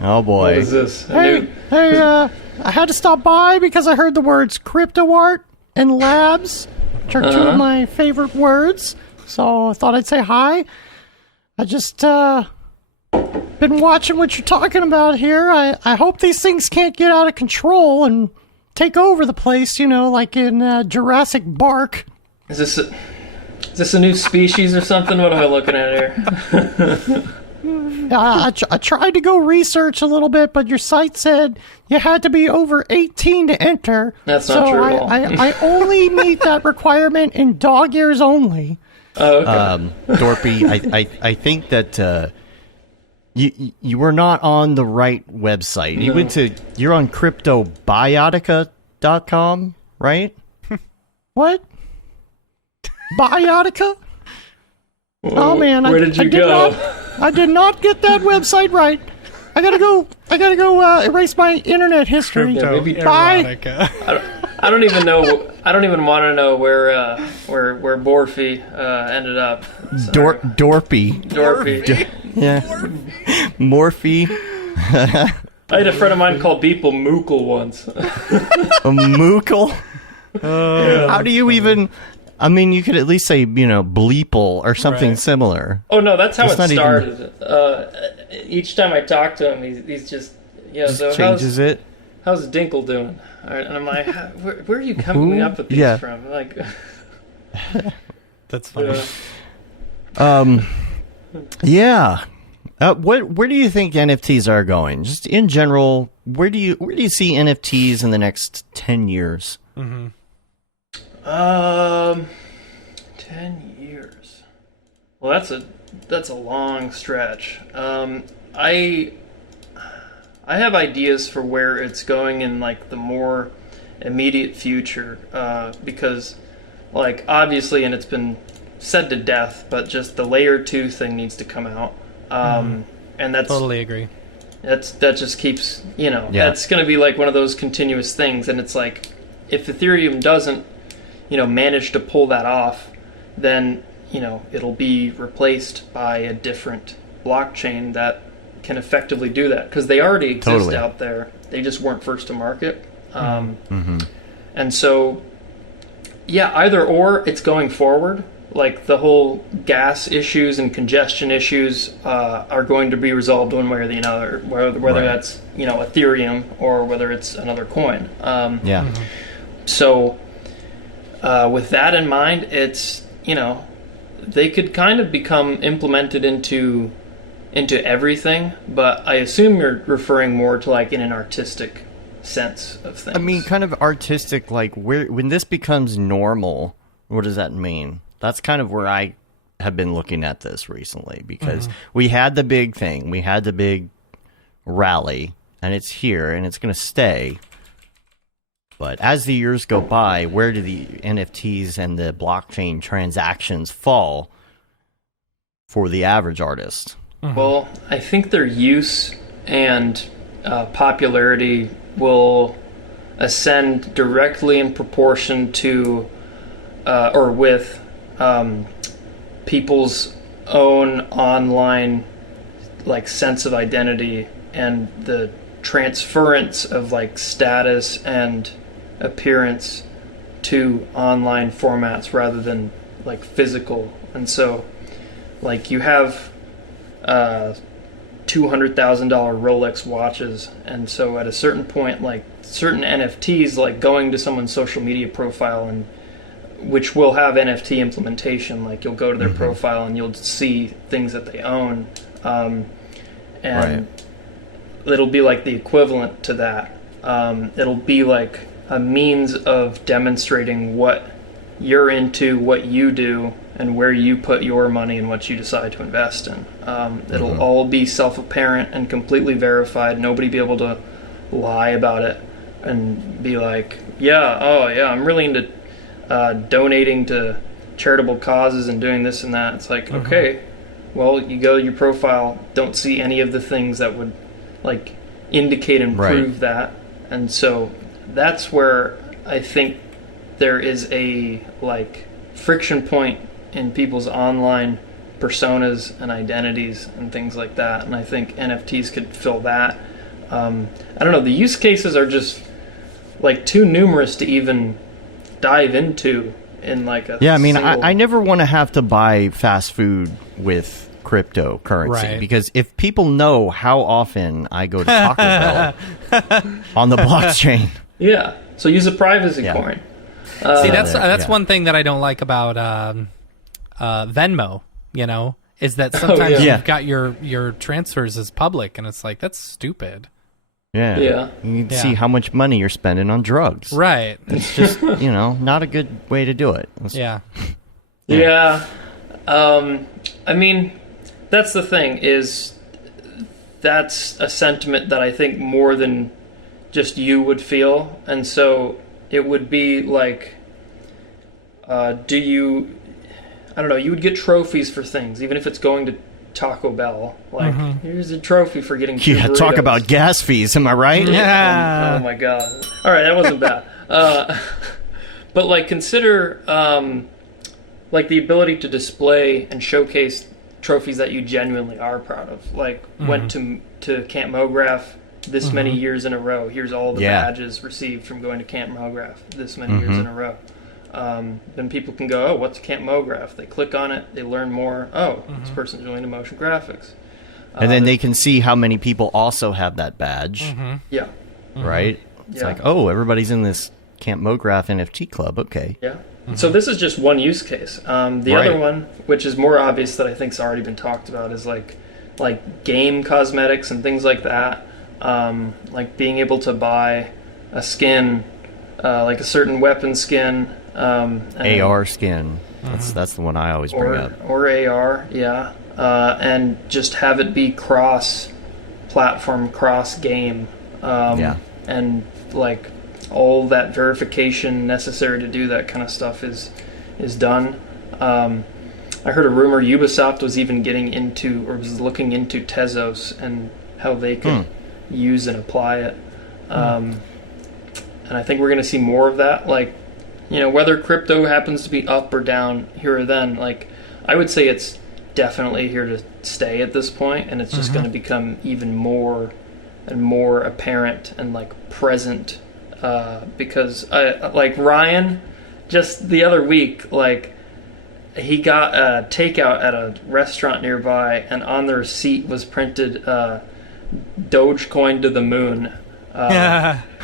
Oh boy. What is this? Hey, I had to stop by because I heard the words crypto art and labs, which are two of my favorite words. So I thought I'd say hi. I just been watching what you're talking about here. I hope these things can't get out of control and take over the place, like in Jurassic Bark. Is this a new species or something? What am I looking at here? I tried to go research a little bit, but your site said you had to be over 18 to enter. That's not true at all. I only meet that requirement in dog years only. Oh, okay. Dorpy, I think that you were not on the right website. No. You're on Cryptobiotica.com, right? What? Biotica? Oh man, where did you go? I did not get that website right. I gotta go erase my internet history. Yeah, maybe Bye. I don't even know. I don't even want to know where Borfi ended up. Dorpy. Yeah. Morphe. I had a friend of mine called Beeple Mookle once. A Mookle? How do you even... I mean, you could at least say, bleeple or something similar. Oh, no, that's how it started. Each time I talk to him, he's just... Yeah, just so changes it. How's Dinkle doing? And I'm like, where are you coming up with these from? Like, that's funny. Yeah. Where do you think NFTs are going? Just in general, where do you see NFTs in the next 10 years? 10 years. Well, that's a long stretch. I have ideas for where it's going in like the more immediate future, because like obviously, and it's been said to death, but just the layer 2 thing needs to come out. And that's totally agree. That just keeps, that's going to be like one of those continuous things. And it's like, if Ethereum doesn't, manage to pull that off, then, it'll be replaced by a different blockchain that can effectively do that, because they already exist out there. They just weren't first to market. And so, yeah, either or, it's going forward. Like the whole gas issues and congestion issues are going to be resolved one way or the other, whether that's Ethereum or whether it's another coin. So with that in mind, it's they could kind of become implemented into everything, but I assume you're referring more to like in an artistic sense of things. I mean, kind of artistic, like when this becomes normal, what does that mean? That's kind of where I have been looking at this recently, because we had the big thing, we had the big rally, and it's here, and it's going to stay. But as the years go by, where do the NFTs and the blockchain transactions fall for the average artist? Well, I think their use and popularity will ascend directly in proportion to or with people's own online like sense of identity and the transference of like status and appearance to online formats rather than like physical. And so like you have $200,000 Rolex watches, and so at a certain point, like certain NFTs, like going to someone's social media profile, and which will have NFT implementation, like you'll go to their profile and you'll see things that they own, and it'll be like the equivalent to that. It'll be like a means of demonstrating what you're into, what you do, and where you put your money and what you decide to invest in. It'll all be self-apparent and completely verified. Nobody be able to lie about it and be like, I'm really into donating to charitable causes and doing this and that. It's like, okay, well, you go to your profile, don't see any of the things that would like indicate and prove that. And so that's where I think there is a like friction point in people's online personas and identities and things like that, and I think NFTs could fill that. I don't know, the use cases are just like too numerous to even dive into in like a I never want to have to buy fast food with cryptocurrency, because if people know how often I go to Taco Bell on the blockchain, so use a privacy coin. See, that's one thing that I don't like about Venmo, is that sometimes you've got your transfers as public, and it's like, that's stupid. You can see how much money you're spending on drugs. Right. It's just, not a good way to do it. I mean, that's the thing, is that's a sentiment that I think more than just you would feel, and so it would be like, you would get trophies for things, even if it's going to Taco Bell. Like, here's a trophy for getting 2 burritos. Talk about gas fees, am I right? Yeah. Oh my God. All right, that wasn't bad. But like, consider like the ability to display and showcase trophies that you genuinely are proud of. Like, went to Camp Mograph this many years in a row. Here's all the badges received from going to Camp Mograph this many years in a row. Then people can go, oh, what's Camp Mograph? They click on it, they learn more. Oh, this person's really into motion graphics. And then they can see how many people also have that badge. Yeah. Right? It's like, oh, everybody's in this Camp Mograph NFT club. Okay. Yeah. So this is just one use case. The other one, which is more obvious that I think's already been talked about, is like game cosmetics and things like that. Like being able to buy a skin, like a certain weapon skin. AR skin. That's the one I always bring up. Or AR, and just have it be cross-platform, cross-game. And like all that verification necessary to do that kind of stuff is done. I heard a rumor Ubisoft was even getting into, or was looking into Tezos and how they could use and apply it. And I think we're going to see more of that. Like, whether crypto happens to be up or down here or then, like, I would say it's definitely here to stay at this point, and it's just going to become even more and more apparent and like present, because like Ryan, just the other week, like he got a takeout at a restaurant nearby, and on the receipt was printed Dogecoin to the moon.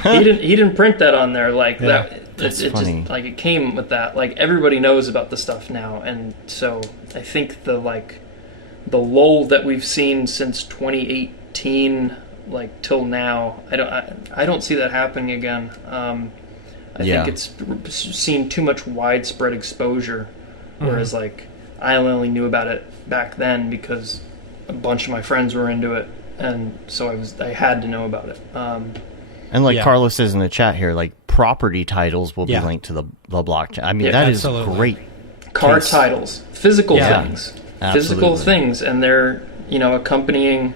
He didn't print that on there, like that. It just like it came with that. Like, everybody knows about the stuff now, and so I think the lull that we've seen since 2018 like till now, I don't see that happening again. I think it's seen too much widespread exposure, whereas like I only knew about it back then because a bunch of my friends were into it, and so I had to know about it. And like Carlos says in the chat here, like property titles will be linked to the blockchain. I mean, that absolutely. is great. Car titles, physical things, Absolutely. physical things, and they're accompanying.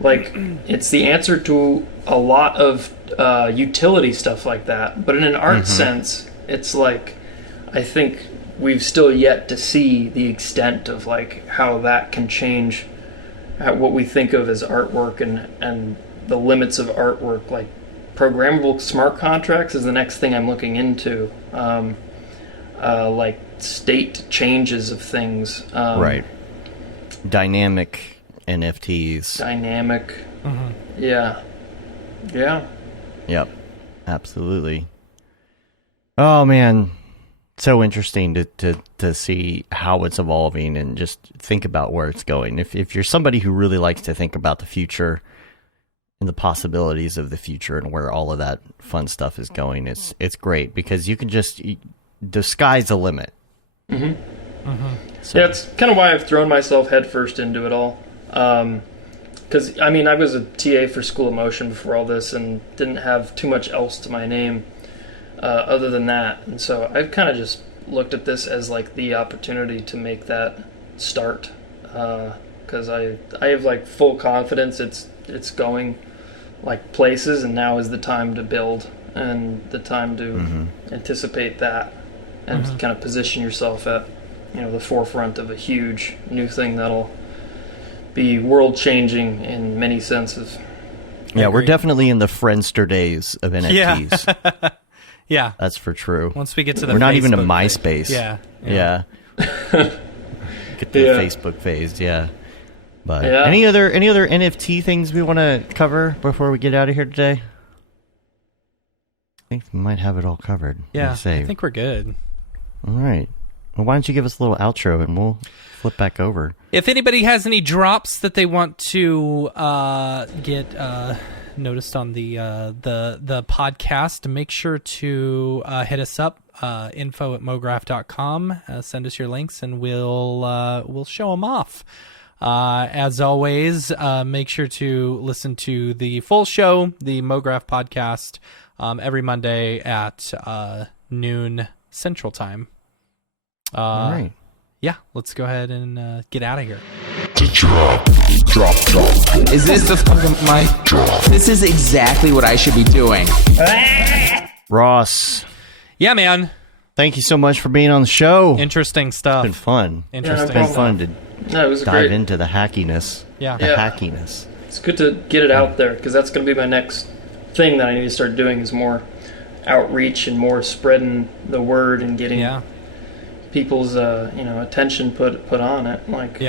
Like it's the answer to a lot of utility stuff like that, but in an art sense, it's like I think we've still yet to see the extent of like how that can change what we think of as artwork and the limits of artwork. Like programmable smart contracts is the next thing I'm looking into. Like state changes of things. Right. Dynamic NFTs. Dynamic. Yeah. Yep. Absolutely. Oh man, so interesting to see how it's evolving and just think about where it's going. If you're somebody who really likes to think about the future and the possibilities of the future and where all of that fun stuff is going, it's great because you can just the sky's the limit. So. Yeah, it's kind of why I've thrown myself headfirst into it all. Because, I mean, I was a TA for School of Motion before all this and didn't have too much else to my name other than that. And so I've kind of just looked at this as, like, the opportunity to make that start. Because I have, like, full confidence it's going, like, places, and now is the time to build and the time to anticipate that and kind of position yourself at, the forefront of a huge new thing that'll be world-changing in many senses. Yeah, we're definitely in the Friendster days of NFTs. Yeah. That's for true. Once we get to the we're not Facebook even to MySpace. phase. Yeah. Get to the Facebook phase, But any other NFT things we want to cover before we get out of here today? I think we might have it all covered. Yeah, I think we're good. All right. Well, why don't you give us a little outro and we'll flip back over. If anybody has any drops that they want to get noticed on the podcast, make sure to hit us up, info@mograph.com. Send us your links and we'll show them off. As always, make sure to listen to the full show, the Mograph podcast, every Monday at noon Central Time. All right. Yeah, let's go ahead and get out of here. Drop. Is this the fucking mic drop? This is exactly what I should be doing. Ross. Yeah, man. Thank you so much for being on the show. Interesting stuff. It's been fun. Interesting. It's been fun to it was dive great. into the hackiness. Yeah. The hackiness. It's good to get it out there because that's going to be my next thing that I need to start doing is more outreach and more spreading the word and getting people's attention put on it. Like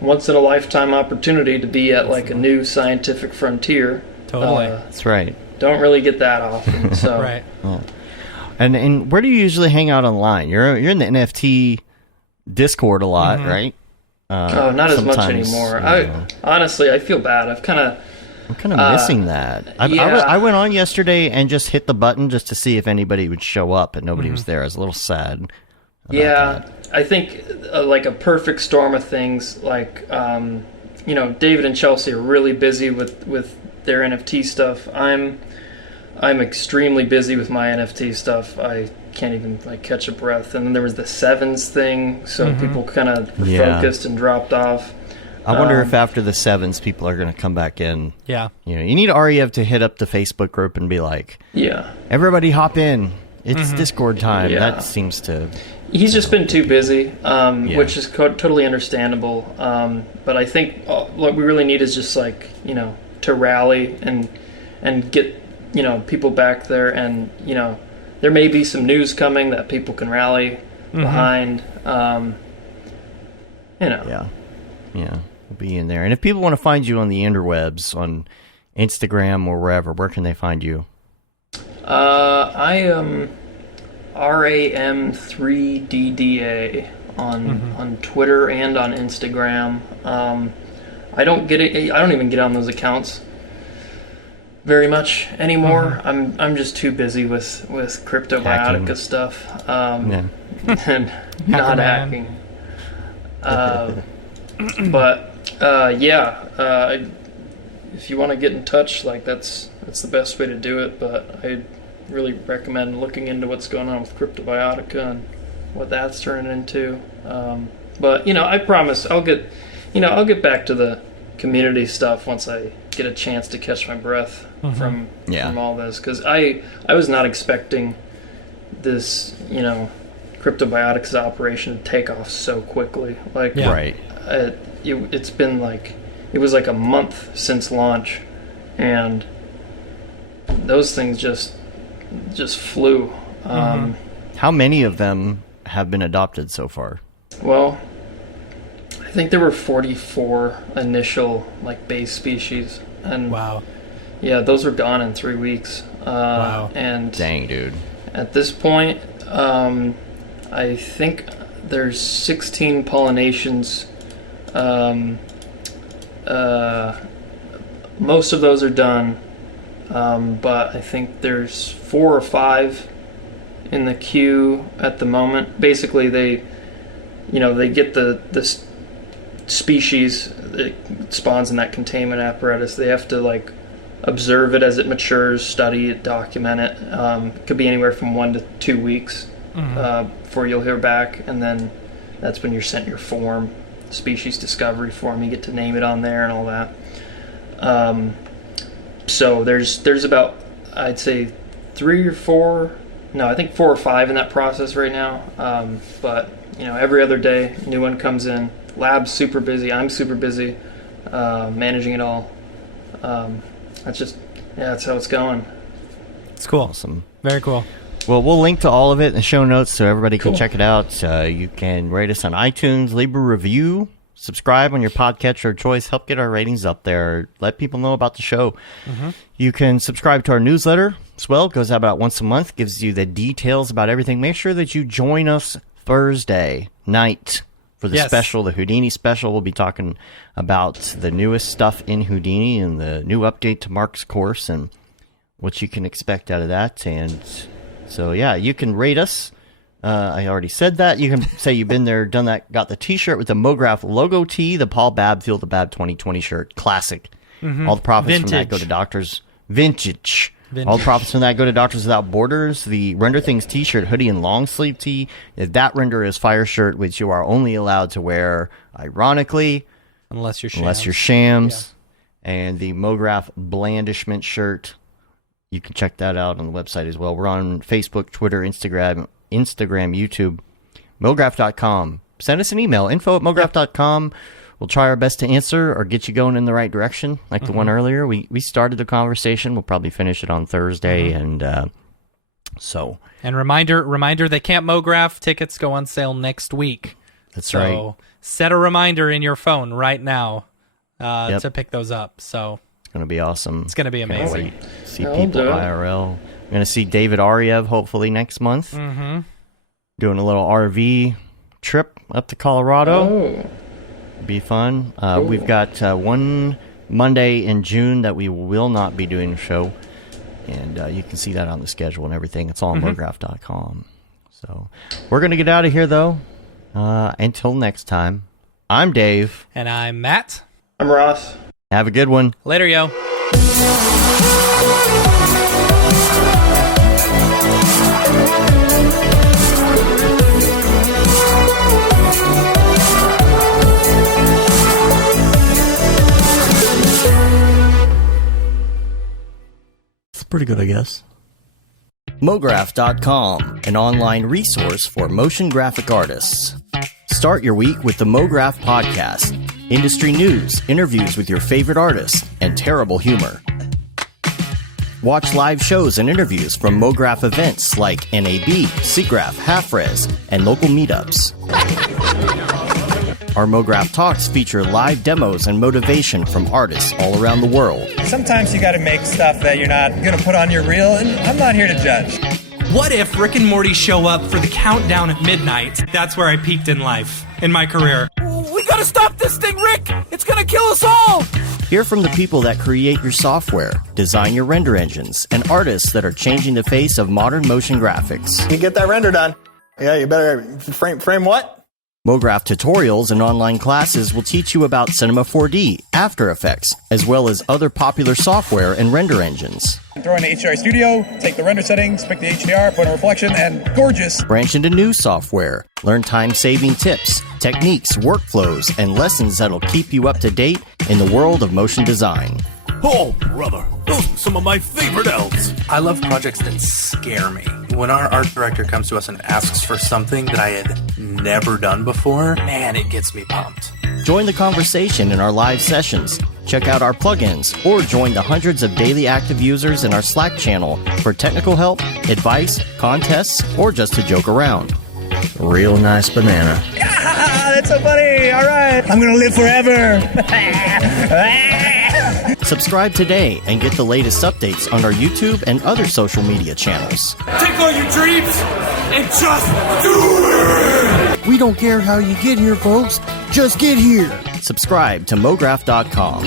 once in a lifetime opportunity to be at like a new scientific frontier. Totally. That's right. Don't really get that often. So right. Oh. And where do you usually hang out online? You're in the NFT Discord a lot, right? Not as much anymore. Honestly, I feel bad. I'm kind of missing that. I went on yesterday and just hit the button just to see if anybody would show up, and nobody was there. I was a little sad. That. I think like a perfect storm of things. Like David and Chelsea are really busy with their NFT stuff. I'm extremely busy with my NFT stuff. I can't even catch a breath. And then there was the sevens thing, so people kind of focused and dropped off. I wonder if after the sevens, people are going to come back in. Yeah. You need Ariev to hit up the Facebook group and be like, everybody hop in. It's Discord time. Yeah. That seems to... He's just been too busy, which is totally understandable. But I think what we really need is just to rally and get people back there, and there may be some news coming that people can rally behind. Yeah, we'll be in there. And if people want to find you on the interwebs, on Instagram or wherever, where can they find you? I am RAM3DDA on Twitter and on Instagram. I don't even get on those accounts very much anymore. I'm just too busy with Cryptobiotica Hacking. stuff Yeah. and not man. hacking. If you want to get in touch, like that's the best way to do it. But I really recommend looking into what's going on with Cryptobiotica and what that's turning into. But I promise I'll get back to the community stuff once I get a chance to catch my breath from all this, because I was not expecting this Cryptobiotics operation to take off so quickly. Like Right. It's been like it was like a month since launch, and those things just flew. How many of them have been adopted so far? Well, I think there were 44 initial base species, and Wow. yeah, those were gone in 3 weeks. Wow. And Dang, dude. at this point, I think there's 16 pollinations. Most of those are done, but I think there's 4 or 5 in the queue at the moment. Basically, they get the species that spawns in that containment apparatus. They have to observe it as it matures, study it, document it. It could be anywhere from 1 to 2 weeks before you'll hear back, and then that's when you're sent your form, species discovery form. You get to name it on there and all that. So there's about, I'd say 3 or 4, no, I think 4 or 5 in that process right now. But every other day, new one comes in. Lab's super busy. I'm super busy managing it all. That's how it's going. It's cool. Awesome. Very cool. Well, we'll link to all of it in the show notes so everybody can check it out. You can rate us on iTunes, leave a review, subscribe on your podcatcher of choice, help get our ratings up there, let people know about the show. You can subscribe to our newsletter as well. It goes out about once a month, gives you the details about everything. Make sure that you join us Thursday night for the special, the Houdini special. We'll be talking about the newest stuff in Houdini and the new update to Mark's course and what you can expect out of that. And so, yeah, you can rate us. I already said that. You can say you've been there, done that, got the T-shirt with the Mograph logo tee, the Paul Babb Feel the Bab 2020 shirt. Classic. All the profits from that go to doctors. Vintage. All the profits from that go to Doctors Without Borders. The Render Things T-shirt, hoodie, and long sleeve tee. That render is fire shirt, which you are only allowed to wear, ironically, Unless you're shams. And the Mograph blandishment shirt. You can check that out on the website as well. We're on Facebook, Twitter, Instagram, YouTube, Mograph.com. Send us an email, info@mograph.com. We'll try our best to answer or get you going in the right direction, like the one earlier. We started the conversation. We'll probably finish it on Thursday, and so. And reminder, they can't Mograph. Tickets go on sale next week. That's right. So set a reminder in your phone right now to pick those up. So it's going to be awesome. It's going to be amazing. Can't wait. See people IRL. I'm going to see David Ariev hopefully next month. Doing a little RV trip up to Colorado. Oh. Be fun. We've got one Monday in June that we will not be doing a show, and you can see that on the schedule and everything. It's all on Mograph.com. So we're going to get out of here, though. Until next time, I'm Dave. And I'm Matt. I'm Ross. Have a good one. Later, yo. Pretty good, I guess. Mograph.com, an online resource for motion graphic artists. Start your week with the Mograph Podcast. Industry news, interviews with your favorite artists, and terrible humor. Watch live shows and interviews from Mograph events like NAB, SIGGRAPH, Half-Res, and local meetups. Our Mograph Talks feature live demos and motivation from artists all around the world. Sometimes you gotta make stuff that you're not gonna put on your reel, and I'm not here to judge. What if Rick and Morty show up for the countdown at midnight? That's where I peaked in life, in my career. We gotta stop this thing, Rick! It's gonna kill us all! Hear from the people that create your software, design your render engines, and artists that are changing the face of modern motion graphics. You get that render done. Yeah, you better frame what? Mograph tutorials and online classes will teach you about Cinema 4D, After Effects, as well as other popular software and render engines. Throw in the HDR Studio, take the render settings, pick the HDR, put in a reflection, and gorgeous. Branch into new software. Learn time-saving tips, techniques, workflows, and lessons that'll keep you up to date in the world of motion design. Oh, brother, those are some of my favorite elves. I love projects that scare me. When our art director comes to us and asks for something that I had never done before, man, it gets me pumped. Join the conversation in our live sessions. Check out our plugins or join the hundreds of daily active users in our Slack channel for technical help, advice, contests, or just to joke around. Real nice banana. Yeah, that's so funny. All right. I'm going to live forever. Subscribe today and get the latest updates on our YouTube and other social media channels. Take all your dreams and just do it! We don't care how you get here, folks. Just get here. Subscribe to Mograph.com.